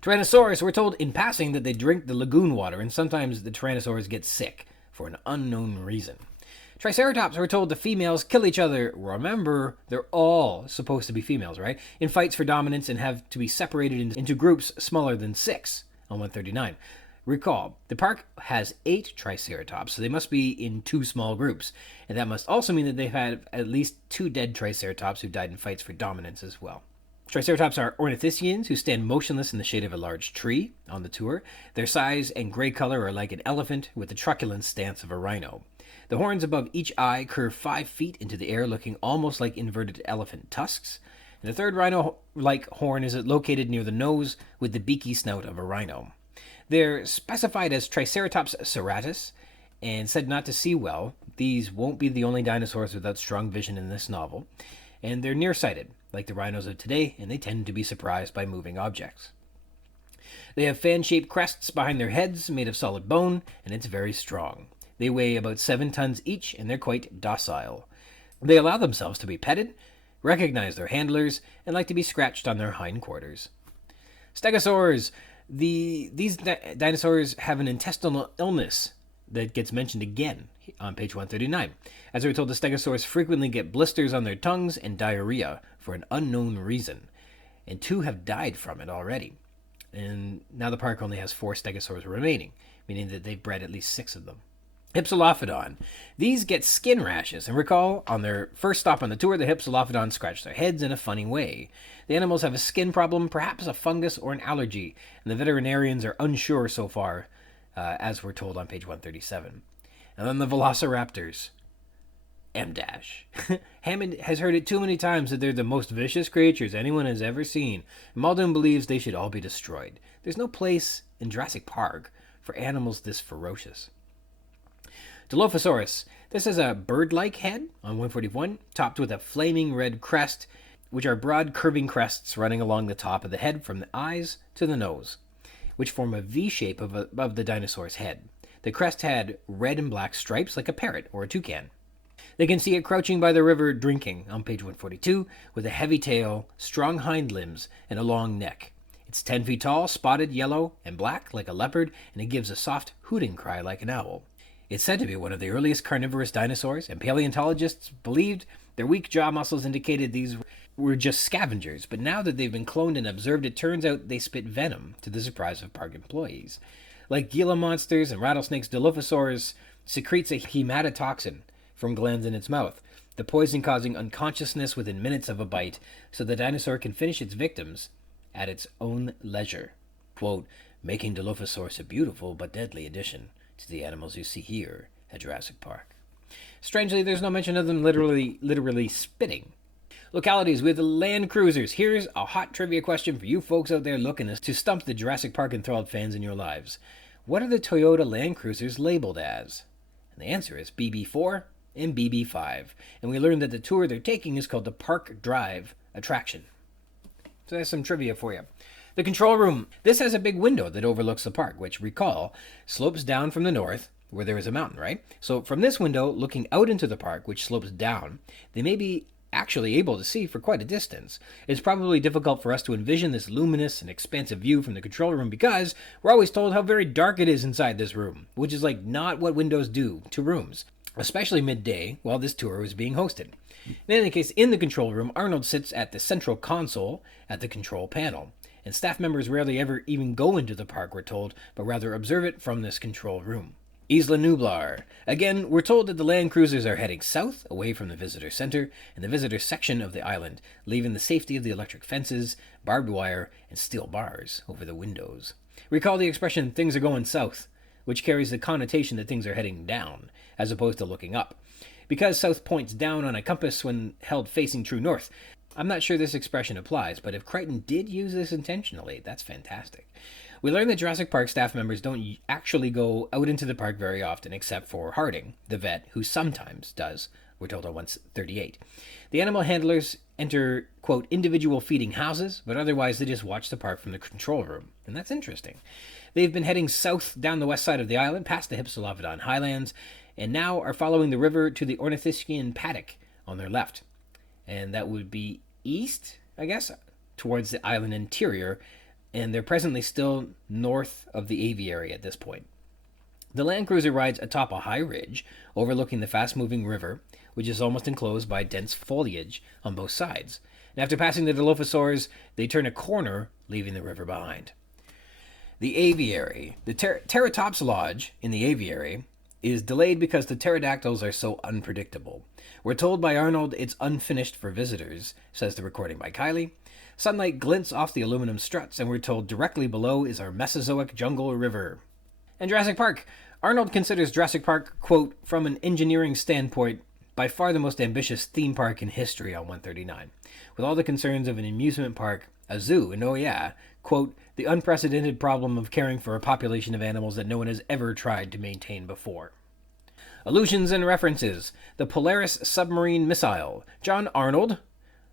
Tyrannosaurus, we're told in passing that they drink the lagoon water, and sometimes the Tyrannosaurs get sick for an unknown reason. Triceratops, we're told the females kill each other. Remember, they're all supposed to be females, right? In fights for dominance and have to be separated into groups smaller than 6 on 139. Recall, the park has 8 Triceratops, so they must be in 2 small groups. And that must also mean that they've had at least 2 dead Triceratops who died in fights for dominance as well. Triceratops are ornithischians who stand motionless in the shade of a large tree on the tour. Their size and gray color are like an elephant with the truculent stance of a rhino. The horns above each eye curve 5 feet into the air, looking almost like inverted elephant tusks. And the third rhino-like horn is located near the nose with the beaky snout of a rhino. They're specified as Triceratops serratus and said not to see well. These won't be the only dinosaurs without strong vision in this novel. And they're nearsighted, like the rhinos of today, and they tend to be surprised by moving objects. They have fan-shaped crests behind their heads made of solid bone, and it's very strong. They weigh about 7 tons each, and they're quite docile. They allow themselves to be petted, recognize their handlers, and like to be scratched on their hindquarters. Stegosaurs. These dinosaurs have an intestinal illness that gets mentioned again on page 139. As we're told, the stegosaurs frequently get blisters on their tongues and diarrhea for an unknown reason, and 2 have died from it already. And now the park only has 4 stegosaurs remaining, meaning that they've bred at least 6 of them. Hypsilophodon. These get skin rashes, and recall, on their first stop on the tour, the Hypsilophodon scratch their heads in a funny way. The animals have a skin problem, perhaps a fungus or an allergy, and the veterinarians are unsure so far, as we're told on page 137. And then the velociraptors. M-dash. Hammond has heard it too many times that they're the most vicious creatures anyone has ever seen. Muldoon believes they should all be destroyed. There's no place in Jurassic Park for animals this ferocious. Dilophosaurus. This is a bird-like head on 141, topped with a flaming red crest, which are broad curving crests running along the top of the head from the eyes to the nose, which form a V shape above the dinosaur's head. The crest had red and black stripes like a parrot or a toucan. They can see it crouching by the river drinking on page 142 with a heavy tail, strong hind limbs, and a long neck. It's 10 feet tall, spotted yellow and black like a leopard, and it gives a soft hooting cry like an owl. It's said to be one of the earliest carnivorous dinosaurs, and paleontologists believed their weak jaw muscles indicated these were just scavengers, but now that they've been cloned and observed, it turns out they spit venom, to the surprise of park employees. Like Gila monsters and rattlesnakes, Dilophosaurus secretes a hematotoxin from glands in its mouth, the poison causing unconsciousness within minutes of a bite, so the dinosaur can finish its victims at its own leisure. Quote, making Dilophosaurus a beautiful but deadly addition to the animals you see here at Jurassic Park. Strangely, there's no mention of them literally spitting. Localities with Land Cruisers. Here's a hot trivia question for you folks out there looking to stump the Jurassic Park enthralled fans in your lives. What are the Toyota Land Cruisers labeled as? And the answer is BB4 and BB5. And we learned that the tour they're taking is called the Park Drive attraction. So that's some trivia for you. The control room. This has a big window that overlooks the park, which, recall, slopes down from the north, where there is a mountain, right? So from this window, looking out into the park, which slopes down, they may be actually able to see for quite a distance. It's probably difficult for us to envision this luminous and expansive view from the control room because we're always told how very dark it is inside this room, which is like not what windows do to rooms, especially midday while this tour was being hosted. In any case, in the control room, Arnold sits at the central console at the control panel. And staff members rarely ever even go into the park, we're told, but rather observe it from this control room. Isla Nublar. Again, we're told that the Land Cruisers are heading south, away from the visitor center and the visitor section of the island, leaving the safety of the electric fences, barbed wire, and steel bars over the windows. Recall the expression, things are going south, which carries the connotation that things are heading down, as opposed to looking up. Because south points down on a compass when held facing true north, I'm not sure this expression applies, but if Crichton did use this intentionally, that's fantastic. We learned that Jurassic Park staff members don't actually go out into the park very often, except for Harding, the vet, who sometimes does. We're told on 138. The animal handlers enter, quote, individual feeding houses, but otherwise they just watch the park from the control room. And that's interesting. They've been heading south down the west side of the island, past the Hypsilophodon highlands, and now are following the river to the Ornithischian paddock on their left. And that would be east, I guess, towards the island interior, and they're presently still north of the aviary at this point. The land cruiser rides atop a high ridge overlooking the fast-moving river, which is almost enclosed by dense foliage on both sides. And after passing the dilophosaurs, they turn a corner, leaving the river behind. The aviary. The Teratops Lodge in the aviary is delayed because the pterodactyls are so unpredictable. We're told by Arnold it's unfinished for visitors, says the recording by Kylie. Sunlight glints off the aluminum struts, and we're told directly below is our Mesozoic jungle river. And Jurassic Park. Arnold considers Jurassic Park, quote, from an engineering standpoint, by far the most ambitious theme park in history on 139. With all the concerns of an amusement park, a zoo, and oh yeah, quote, the unprecedented problem of caring for a population of animals that no one has ever tried to maintain before. Allusions and references. The Polaris submarine missile. John Arnold,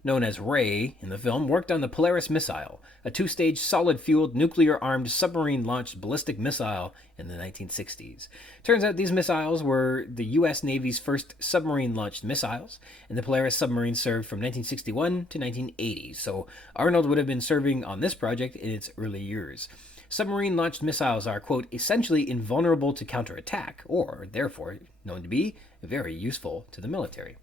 known as Ray in the film, worked on the Polaris missile, a two-stage solid-fueled nuclear-armed submarine-launched ballistic missile in the 1960s. Turns out these missiles were the U.S. Navy's first submarine-launched missiles, and the Polaris submarine served from 1961 to 1980, so Arnold would have been serving on this project in its early years. Submarine-launched missiles are, quote, essentially invulnerable to counterattack, or, therefore, known to be very useful to the military.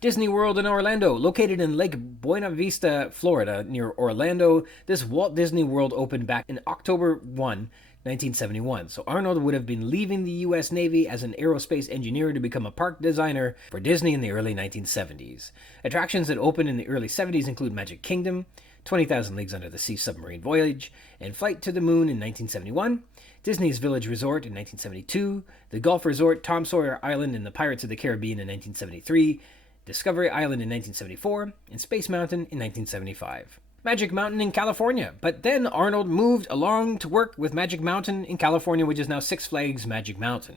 Disney World in Orlando. Located in Lake Buena Vista, Florida, near Orlando, this Walt Disney World opened back in October 1, 1971. So Arnold would have been leaving the U.S. Navy as an aerospace engineer to become a park designer for Disney in the early 1970s. Attractions that opened in the early 70s include Magic Kingdom, 20,000 Leagues Under the Sea Submarine Voyage, and Flight to the Moon in 1971, Disney's Village Resort in 1972, the Golf Resort Tom Sawyer Island in the Pirates of the Caribbean in 1973, Discovery Island in 1974, and Space Mountain in 1975. Magic Mountain in California, but then Arnold moved along to work with Magic Mountain in California, which is now Six Flags Magic Mountain.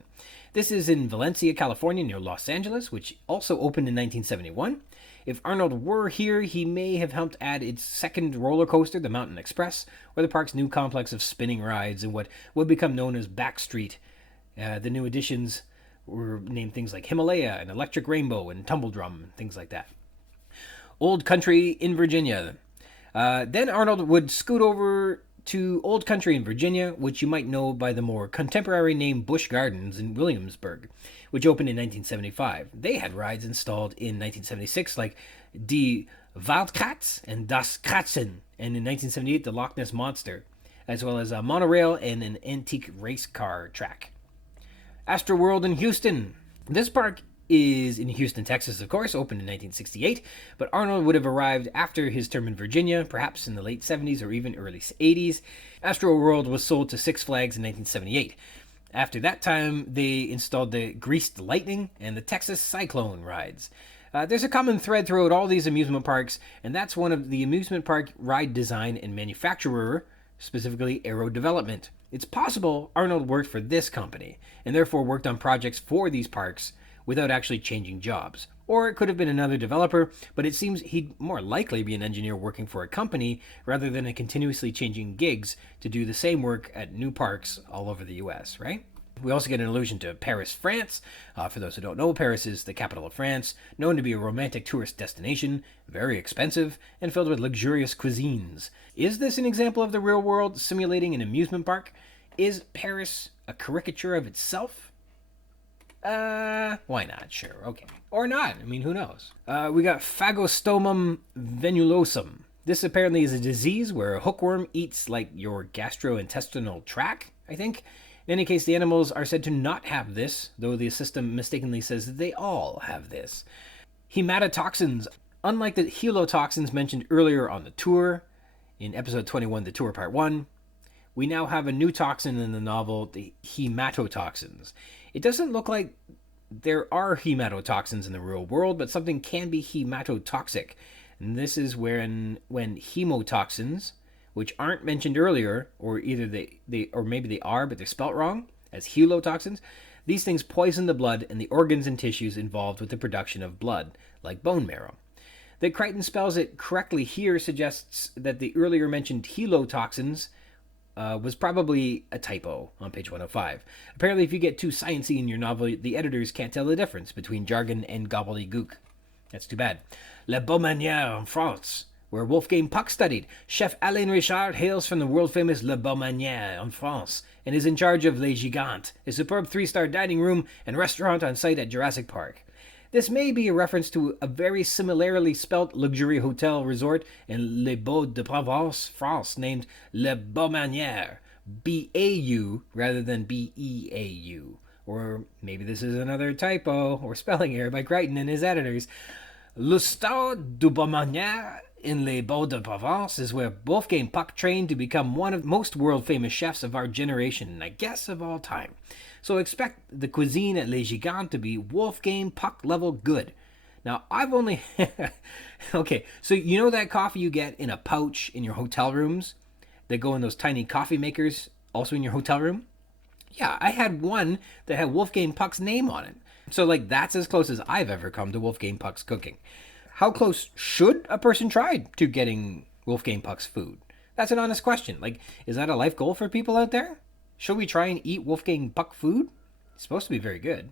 This is in Valencia, California, near Los Angeles, which also opened in 1971. If Arnold were here, he may have helped add its second roller coaster, the Mountain Express, or the park's new complex of spinning rides in what would become known as Backstreet. The new additions were named things like Himalaya and Electric Rainbow and Tumble Drum and things like that. Old Country in Virginia. Then Arnold would scoot over to Old Country in Virginia, which you might know by the more contemporary name Busch Gardens in Williamsburg, which opened in 1975. They had rides installed in 1976 like Die Wildkatz and Das Kratzen, and in 1978 the Loch Ness Monster, as well as a monorail and an antique race car track. Astroworld in Houston. This park is in Houston, Texas, of course, opened in 1968, but Arnold would have arrived after his term in Virginia, perhaps in the late 70s or even early 80s. Astroworld was sold to Six Flags in 1978. After that time, they installed the Greased Lightning and the Texas Cyclone rides. There's a common thread throughout all these amusement parks, and that's one of the amusement park ride design and manufacturer, specifically Aero Development. It's possible Arnold worked for this company, and therefore worked on projects for these parks without actually changing jobs. Or it could have been another developer, but it seems he'd more likely be an engineer working for a company rather than a continuously changing gigs to do the same work at new parks all over the US, right? We also get an allusion to Paris, France. For those who don't know, Paris is the capital of France, known to be a romantic tourist destination, very expensive, and filled with luxurious cuisines. Is this an example of the real world simulating an amusement park? Is Paris a caricature of itself? Why not? Sure, okay. Or not, I mean, who knows? We got Phagostomum venulosum. This apparently is a disease where a hookworm eats, like, your gastrointestinal tract, I think. In any case, the animals are said to not have this, though the system mistakenly says that they all have this. Hematotoxins. Unlike the helotoxins mentioned earlier on the tour, in episode 21, the tour part 1, we now have a new toxin in the novel, the hematotoxins. It doesn't look like there are hematotoxins in the real world, but something can be hematotoxic. And this is when hemotoxins, which aren't mentioned earlier, or either they or maybe they are, but they're spelt wrong, as helotoxins, these things poison the blood and the organs and tissues involved with the production of blood, like bone marrow. That Crichton spells it correctly here suggests that the earlier mentioned helotoxins was probably a typo on page 105. Apparently, if you get too sciencey in your novel, the editors can't tell the difference between jargon and gobbledygook. That's too bad. La Beaumanière in France, where Wolfgang Puck studied. Chef Alain Richard hails from the world-famous La Beaumanière in France and is in charge of Les Gigantes, a superb 3-star dining room and restaurant on site at Jurassic Park. This may be a reference to a very similarly spelt luxury hotel resort in Les Baux-de-Provence, France, named La Beaumanière, B-A-U rather than B-E-A-U. Or maybe this is another typo or spelling error by Crichton and his editors. Le Stade de Beaumanière in Les Baux-de-Provence is where Wolfgang Puck trained to become one of the most world-famous chefs of our generation, and I guess of all time. So expect the cuisine at Les Gigantes to be Wolfgang Puck level good. Now, I've only... Okay, so you know that coffee you get in a pouch in your hotel rooms? That go in those tiny coffee makers also in your hotel room? Yeah, I had one that had Wolfgang Puck's name on it. So, that's as close as I've ever come to Wolfgang Puck's cooking. How close should a person try to getting Wolfgang Puck's food? That's an honest question. Is that a life goal for people out there? Should we try and eat Wolfgang Puck food? It's supposed to be very good.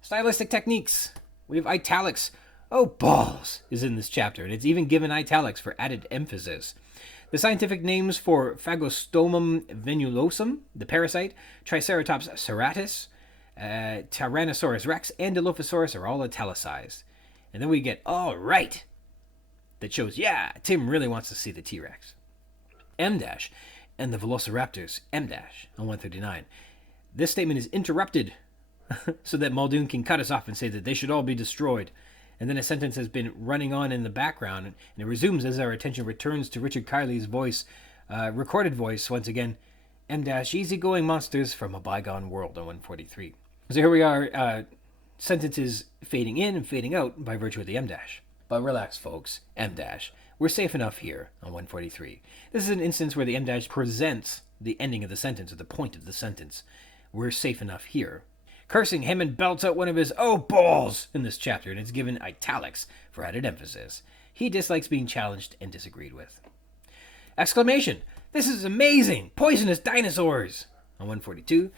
Stylistic techniques. We have italics. Oh, balls is in this chapter, and it's even given italics for added emphasis. The scientific names for Phagostomum venulosum, the parasite, Triceratops serratus, Tyrannosaurus rex, and Dilophosaurus are all italicized. And then we get, all right, that shows, yeah, Tim really wants to see the T-Rex. M- and the velociraptors, M- on 139. This statement is interrupted so that Muldoon can cut us off and say that they should all be destroyed. And then a sentence has been running on in the background, and it resumes as our attention returns to Richard Kiley's voice, recorded voice, once again, M- easygoing monsters from a bygone world on 143. So here we are, sentences fading in and fading out by virtue of the M-. But relax, folks, M-. We're safe enough here on 143. This is an instance where the M- presents the ending of the sentence, or the point of the sentence. We're safe enough here. Cursing, Hammond belts out one of his "oh balls" in this chapter, and it's given italics for added emphasis. He dislikes being challenged and disagreed with. Exclamation! This is amazing! Poisonous dinosaurs! On 142.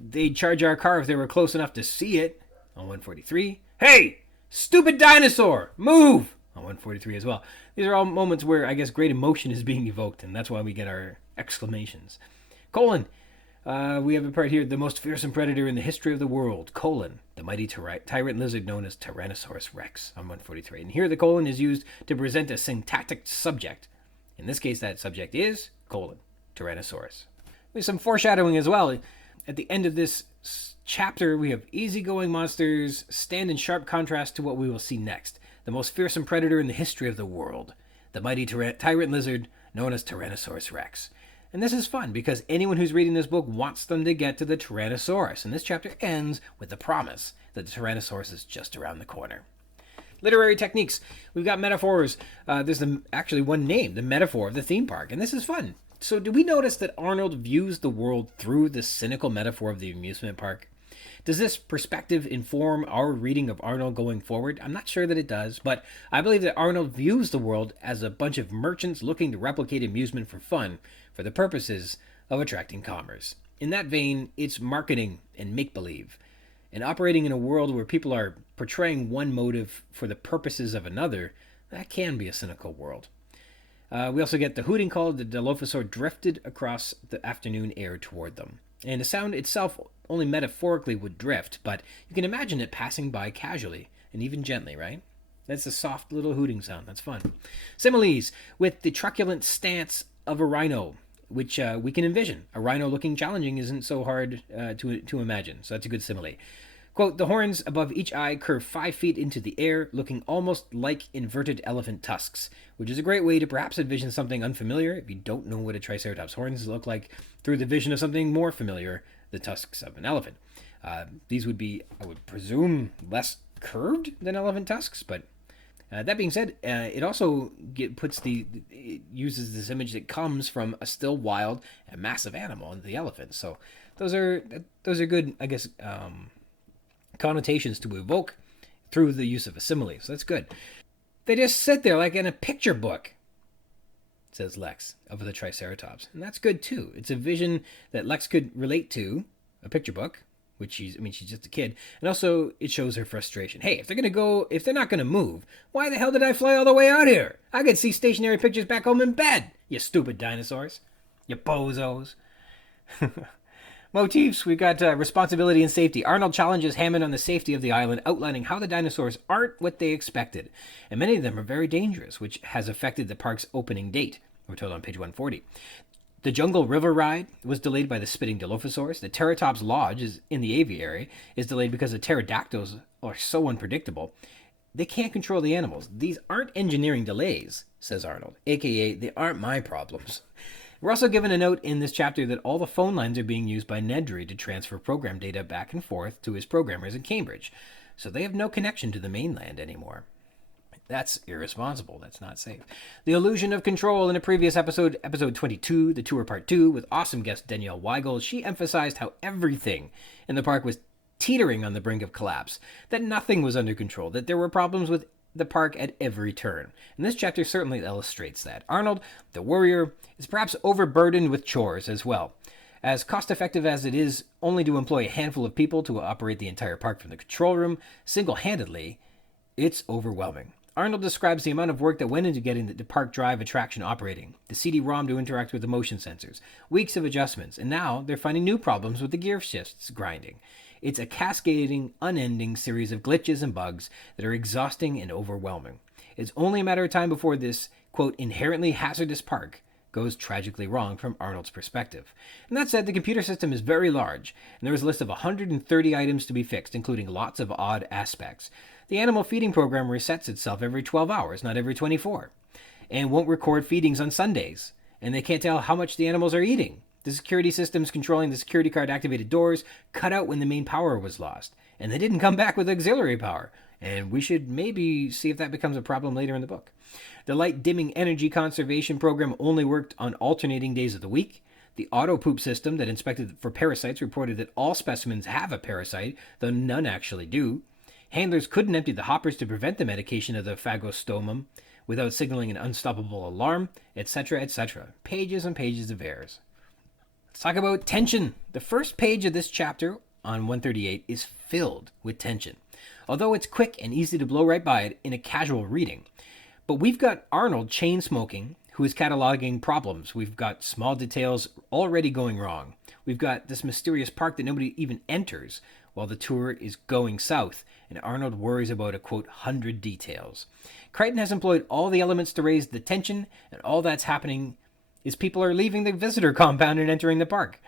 They'd charge our car if they were close enough to see it. On 143. Hey! Stupid dinosaur! Move! On 143 as well. These are all moments where, I guess, great emotion is being evoked, and that's why we get our exclamations. Colon. We have a part here, the most fearsome predator in the history of the world, colon, the mighty tyrant lizard known as Tyrannosaurus rex, on 143. And here the colon is used to present a syntactic subject. In this case, that subject is, colon, Tyrannosaurus. There's some foreshadowing as well. At the end of this chapter, we have easygoing monsters stand in sharp contrast to what we will see next. The most fearsome predator in the history of the world, the mighty tyrant lizard known as Tyrannosaurus rex. And this is fun because anyone who's reading this book wants them to get to the Tyrannosaurus. And this chapter ends with the promise that the Tyrannosaurus is just around the corner. Literary techniques. We've got metaphors. There's actually one name, the metaphor of the theme park. And this is fun. So do we notice that Arnold views the world through the cynical metaphor of the amusement park? Does this perspective inform our reading of Arnold going forward? I'm not sure that it does, but I believe that Arnold views the world as a bunch of merchants looking to replicate amusement for fun, for the purposes of attracting commerce. In that vein, it's marketing and make-believe. And operating in a world where people are portraying one motive for the purposes of another, that can be a cynical world. We also get the hooting call. The dilophosaur drifted across the afternoon air toward them. And the sound itself only metaphorically would drift, but you can imagine it passing by casually and even gently, right? That's a soft little hooting sound. That's fun. Similes, with the truculent stance of a rhino, which we can envision. A rhino looking challenging isn't so hard to imagine, so that's a good simile. Quote, the horns above each eye curve 5 feet into the air, looking almost like inverted elephant tusks, which is a great way to perhaps envision something unfamiliar if you don't know what a triceratops horns look like through the vision of something more familiar, the tusks of an elephant. These would be, I would presume, less curved than elephant tusks, but that being said, it also it uses this image that comes from a still wild and massive animal, the elephant. So those are good, I guess, connotations to evoke through the use of a simile. So that's good. They just sit there like in a picture book, says Lex of the Triceratops. And that's good too. It's a vision that Lex could relate to, a picture book, which she's just a kid. And also it shows her frustration. Hey, if they're not going to move, why the hell did I fly all the way out here? I could see stationary pictures back home in bed, you stupid dinosaurs. You bozos. Motifs, we've got responsibility and safety. Arnold challenges Hammond on the safety of the island, outlining how the dinosaurs aren't what they expected. And many of them are very dangerous, which has affected the park's opening date. We're told on page 140. The Jungle River ride was delayed by the spitting dilophosaurus. The Teratops Lodge in the aviary is delayed because the pterodactyls are so unpredictable. They can't control the animals. These aren't engineering delays, says Arnold, a.k.a. they aren't my problems. We're also given a note in this chapter that all the phone lines are being used by Nedry to transfer program data back and forth to his programmers in Cambridge. So they have no connection to the mainland anymore. That's irresponsible. That's not safe. The illusion of control in a previous episode, episode 22, the tour part 2, with awesome guest Danielle Weigel, she emphasized how everything in the park was teetering on the brink of collapse, that nothing was under control, that there were problems with the park at every turn. And this chapter certainly illustrates that. Arnold, the warrior, is perhaps overburdened with chores as well. As cost-effective as it is only to employ a handful of people to operate the entire park from the control room, single-handedly, it's overwhelming. Arnold describes the amount of work that went into getting the park drive attraction operating, the CD-ROM to interact with the motion sensors, weeks of adjustments, and now they're finding new problems with the gear shifts grinding. It's a cascading, unending series of glitches and bugs that are exhausting and overwhelming. It's only a matter of time before this, quote, inherently hazardous park goes tragically wrong from Arnold's perspective. And that said, the computer system is very large, and there is a list of 130 items to be fixed, including lots of odd aspects. The animal feeding program resets itself every 12 hours, not every 24, and won't record feedings on Sundays, and they can't tell how much the animals are eating. The security systems controlling the security card activated doors cut out when the main power was lost, and they didn't come back with auxiliary power, and we should maybe see if that becomes a problem later in the book. The light dimming energy conservation program only worked on alternating days of the week. The auto poop system that inspected for parasites reported that all specimens have a parasite, though none actually do. Handlers couldn't empty the hoppers to prevent the medication of the phagostomum without signaling an unstoppable alarm, etc., etc. Pages and pages of errors. Let's talk about tension. The first page of this chapter on 138 is filled with tension, although it's quick and easy to blow right by it in a casual reading. But we've got Arnold chain smoking, who is cataloging problems. We've got small details already going wrong. We've got this mysterious park that nobody even enters while the tour is going south, and Arnold worries about a, quote, 100 details. Crichton has employed all the elements to raise the tension, and all that's happening is people are leaving the visitor compound and entering the park.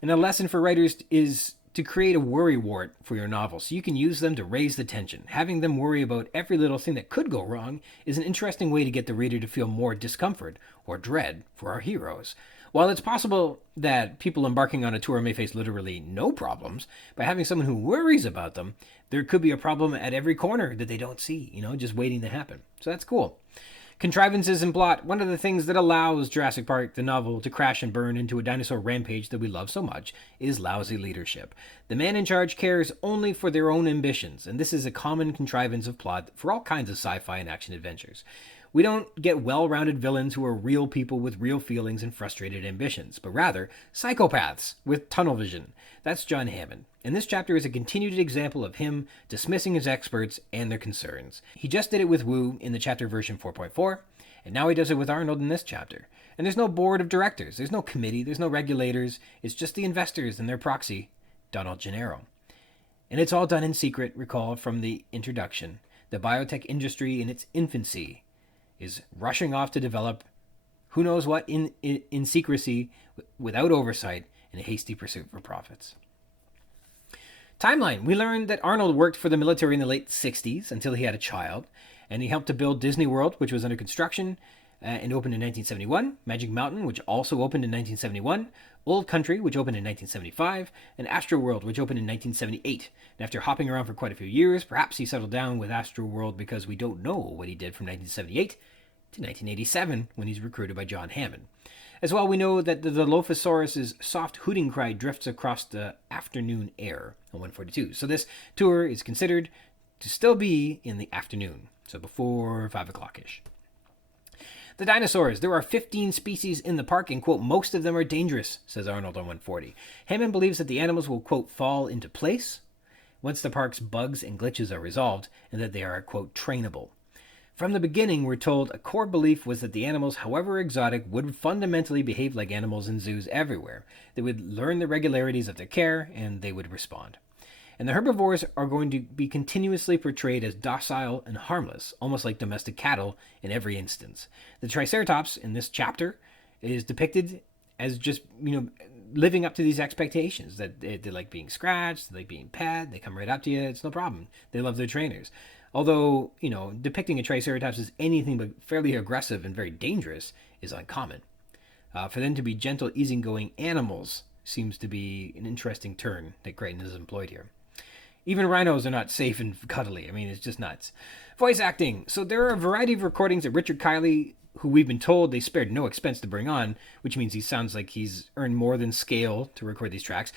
And a lesson for writers is to create a worry wart for your novel so you can use them to raise the tension. Having them worry about every little thing that could go wrong is an interesting way to get the reader to feel more discomfort or dread for our heroes. While it's possible that people embarking on a tour may face literally no problems, by having someone who worries about them, there could be a problem at every corner that they don't see, just waiting to happen. So that's cool. Contrivances and plot. One of the things that allows Jurassic Park, the novel, to crash and burn into a dinosaur rampage that we love so much is lousy leadership. The man in charge cares only for their own ambitions, and this is a common contrivance of plot for all kinds of sci-fi and action adventures. We don't get well-rounded villains who are real people with real feelings and frustrated ambitions, but rather psychopaths with tunnel vision. That's John Hammond. And this chapter is a continued example of him dismissing his experts and their concerns. He just did it with Wu in the chapter version 4.4, and now he does it with Arnold in this chapter. And there's no board of directors, there's no committee, there's no regulators, it's just the investors and their proxy, Donald Gennaro. And it's all done in secret, recall from the introduction. The biotech industry in its infancy is rushing off to develop who knows what in secrecy, without oversight, in a hasty pursuit for profits. Timeline. We learned that Arnold worked for the military in the late 60s until he had a child, and he helped to build Disney World, which was under construction and opened in 1971, Magic Mountain, which also opened in 1971, Old Country, which opened in 1975, and Astroworld, which opened in 1978. And after hopping around for quite a few years, perhaps he settled down with Astroworld because we don't know what he did from 1978 to 1987 when he's recruited by John Hammond. As well, we know that the dilophosaurus' soft hooting cry drifts across the afternoon air on 142. So this tour is considered to still be in the afternoon. so before 5 o'clock-ish. The dinosaurs. There are 15 species in the park, and, quote, most of them are dangerous, says Arnold on 140. Hammond believes that the animals will, quote, fall into place once the park's bugs and glitches are resolved, and that they are, quote, trainable. From the beginning, we're told a core belief was that the animals, however exotic, would fundamentally behave like animals in zoos everywhere. They would learn the regularities of their care, and they would respond. And the herbivores are going to be continuously portrayed as docile and harmless, almost like domestic cattle in every instance. The Triceratops in this chapter is depicted as just, living up to these expectations, that they like being scratched, they like being pet, they come right up to you, it's no problem. They love their trainers. Although, depicting a Triceratops as anything but fairly aggressive and very dangerous is uncommon. For them to be gentle, easygoing animals seems to be an interesting turn that Crichton has employed here. Even rhinos are not safe and cuddly. I mean, it's just nuts. Voice acting. So there are a variety of recordings that Richard Kiley, who we've been told they spared no expense to bring on, which means he sounds like he's earned more than scale to record these tracks,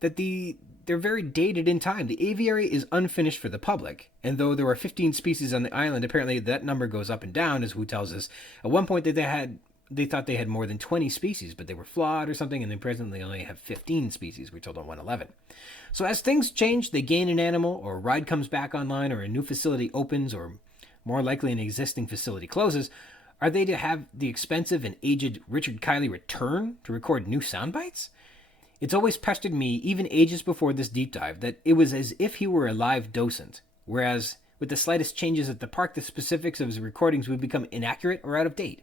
that they're very dated in time. The aviary is unfinished for the public, and though there are 15 species on the island, apparently that number goes up and down, as Wu tells us. At one point they thought they had more than 20 species, but they were flawed or something, and they presently only have 15 species, we're told on 111. So as things change, they gain an animal, or a ride comes back online, or a new facility opens, or more likely an existing facility closes. Are they to have the expensive and aged Richard Kiley return to record new sound bites? It's always pestered me, even ages before this deep dive, that it was as if he were a live docent, whereas with the slightest changes at the park, the specifics of his recordings would become inaccurate or out of date.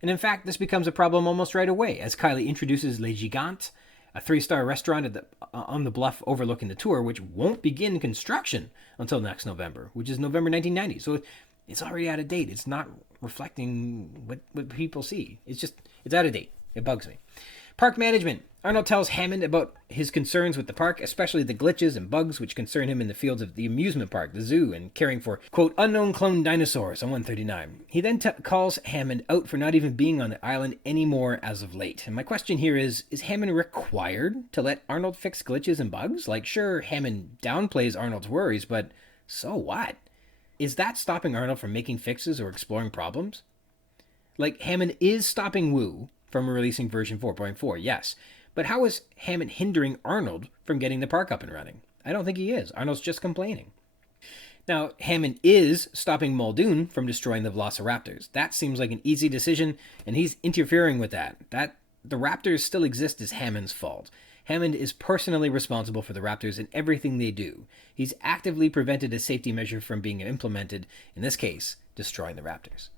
And in fact, this becomes a problem almost right away, as Kiley introduces Les Gigantes, a 3-star restaurant on the bluff overlooking the tour, which won't begin construction until next November, which is November 1990. So it's already out of date. It's not reflecting what people see. It's out of date. It bugs me. Park management. Arnold tells Hammond about his concerns with the park, especially the glitches and bugs which concern him in the fields of the amusement park, the zoo, and caring for, quote, unknown clone dinosaurs on 139. He then calls Hammond out for not even being on the island anymore as of late. And my question here is Hammond required to let Arnold fix glitches and bugs? Like, sure, Hammond downplays Arnold's worries, but so what? Is that stopping Arnold from making fixes or exploring problems? Like, Hammond is stopping Wu from releasing version 4.4, yes. But how is Hammond hindering Arnold from getting the park up and running? I don't think he is. Arnold's just complaining. Now, Hammond is stopping Muldoon from destroying the velociraptors. That seems like an easy decision, and he's interfering with that. The raptors still exist is Hammond's fault. Hammond is personally responsible for the raptors and everything they do. He's actively prevented a safety measure from being implemented, in this case, destroying the raptors.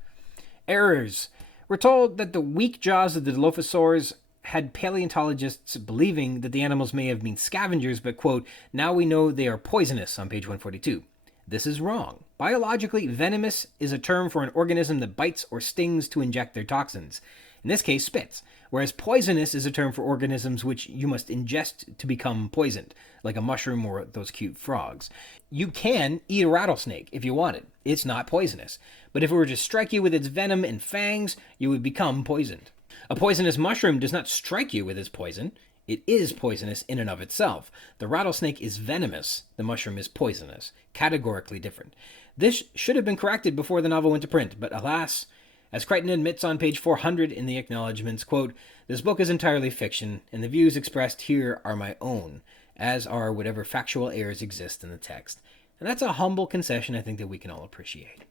Errors. We're told that the weak jaws of the dilophosaurs had paleontologists believing that the animals may have been scavengers, but, quote, now we know they are poisonous on page 142. This is wrong. Biologically, venomous is a term for an organism that bites or stings to inject their toxins. In this case, spits. Whereas poisonous is a term for organisms which you must ingest to become poisoned, like a mushroom or those cute frogs. You can eat a rattlesnake if you wanted. It's not poisonous. But if it were to strike you with its venom and fangs, you would become poisoned. A poisonous mushroom does not strike you with its poison. It is poisonous in and of itself. The rattlesnake is venomous. The mushroom is poisonous. Categorically different. This should have been corrected before the novel went to print, but alas, as Crichton admits on page 400 in the acknowledgments, quote, this book is entirely fiction, and the views expressed here are my own, as are whatever factual errors exist in the text. And that's a humble concession I think that we can all appreciate.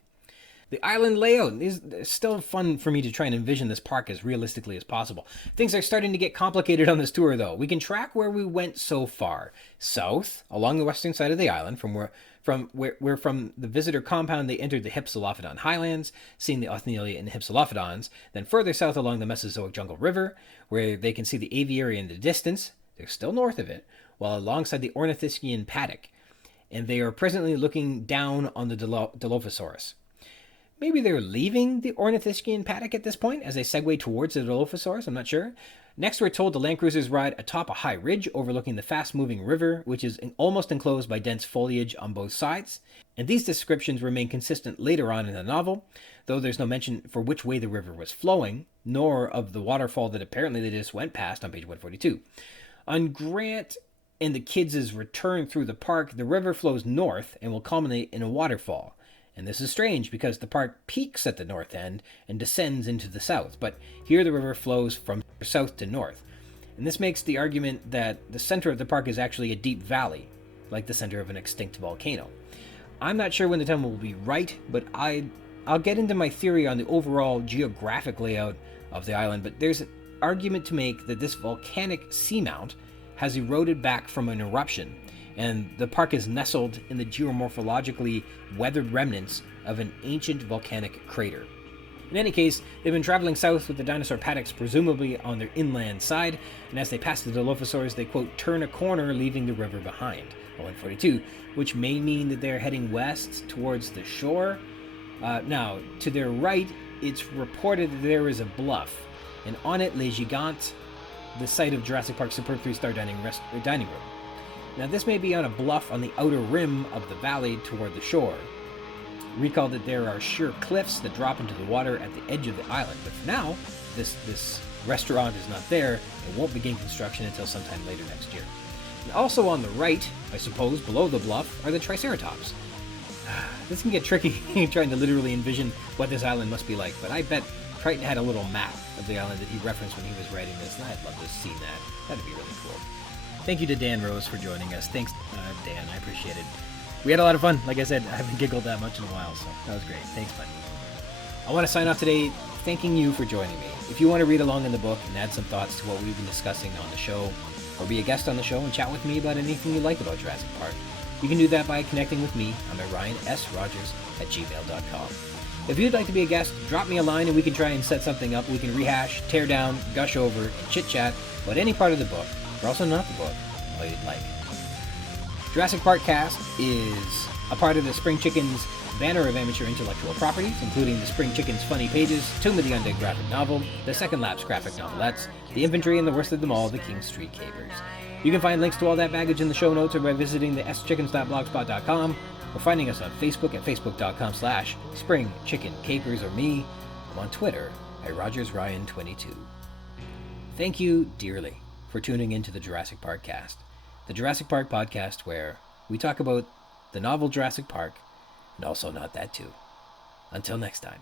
The island layout is still fun for me to try and envision this park as realistically as possible. Things are starting to get complicated on this tour, though. We can track where we went so far. South, along the western side of the island, from the visitor compound they entered the Hypsilophodon highlands, seeing the Othnielia and Hypsilophodons. Then further south along the Mesozoic Jungle River, where they can see the aviary in the distance. They're still north of it, while alongside the Ornithischian paddock. And they are presently looking down on the Dilophosaurus. Maybe they're leaving the Ornithischian paddock at this point as they segue towards the Dilophosaurus, I'm not sure. Next, we're told the land cruisers ride atop a high ridge overlooking the fast-moving river, which is almost enclosed by dense foliage on both sides. And these descriptions remain consistent later on in the novel, though there's no mention for which way the river was flowing, nor of the waterfall that apparently they just went past on page 142. On Grant and the kids' return through the park, the river flows north and will culminate in a waterfall. And this is strange because the park peaks at the north end and descends into the south, but here the river flows from south to north. And this makes the argument that the center of the park is actually a deep valley, like the center of an extinct volcano. I'm not sure when the time will be right, but I'll get into my theory on the overall geographic layout of the island, but there's an argument to make that this volcanic seamount has eroded back from an eruption, and the park is nestled in the geomorphologically weathered remnants of an ancient volcanic crater. In any case, they've been traveling south with the dinosaur paddocks presumably on their inland side, and as they pass the dilophosaurs, they, quote, turn a corner, leaving the river behind, 142, which may mean that they're heading west towards the shore. Now, to their right, it's reported that there is a bluff, and on it, Les Gigantes, the site of Jurassic Park's superb 3-star dining room. Now, this may be on a bluff on the outer rim of the valley toward the shore. Recall that there are sheer cliffs that drop into the water at the edge of the island, but for now, this restaurant is not there and won't begin construction until sometime later next year. And also on the right, I suppose, below the bluff, are the Triceratops. This can get tricky trying to literally envision what this island must be like, but I bet Crichton had a little map of the island that he referenced when he was writing this, and I'd love to see that. That'd be really cool. Thank you to Dan Rose for joining us. Thanks, Dan. I appreciate it. We had a lot of fun. Like I said, I haven't giggled that much in a while, so that was great. Thanks, bud. I want to sign off today thanking you for joining me. If you want to read along in the book and add some thoughts to what we've been discussing on the show, or be a guest on the show and chat with me about anything you like about Jurassic Park, you can do that by connecting with me on my RyanSRogers@gmail.com. If you'd like to be a guest, drop me a line and we can try and set something up. We can rehash, tear down, gush over, and chit-chat about any part of the book, or also not the book, all you'd like. Jurassic Park-Cast is a part of the Spring Chicken's banner of amateur intellectual properties, including the Spring Chicken's Funny Pages, Tomb of the Undead graphic novel, the Second Lapse graphic novelettes, the Infantry, and the worst of them all, the King Street Capers. You can find links to all that baggage in the show notes or by visiting the schickens.blogspot.com, or finding us on Facebook at facebook.com/springchickencapers, or me. I'm on Twitter at RogersRyan22. Thank you dearly for tuning into the Jurassic Park-Cast, the Jurassic Park podcast where we talk about the novel Jurassic Park, and also not that too. Until next time.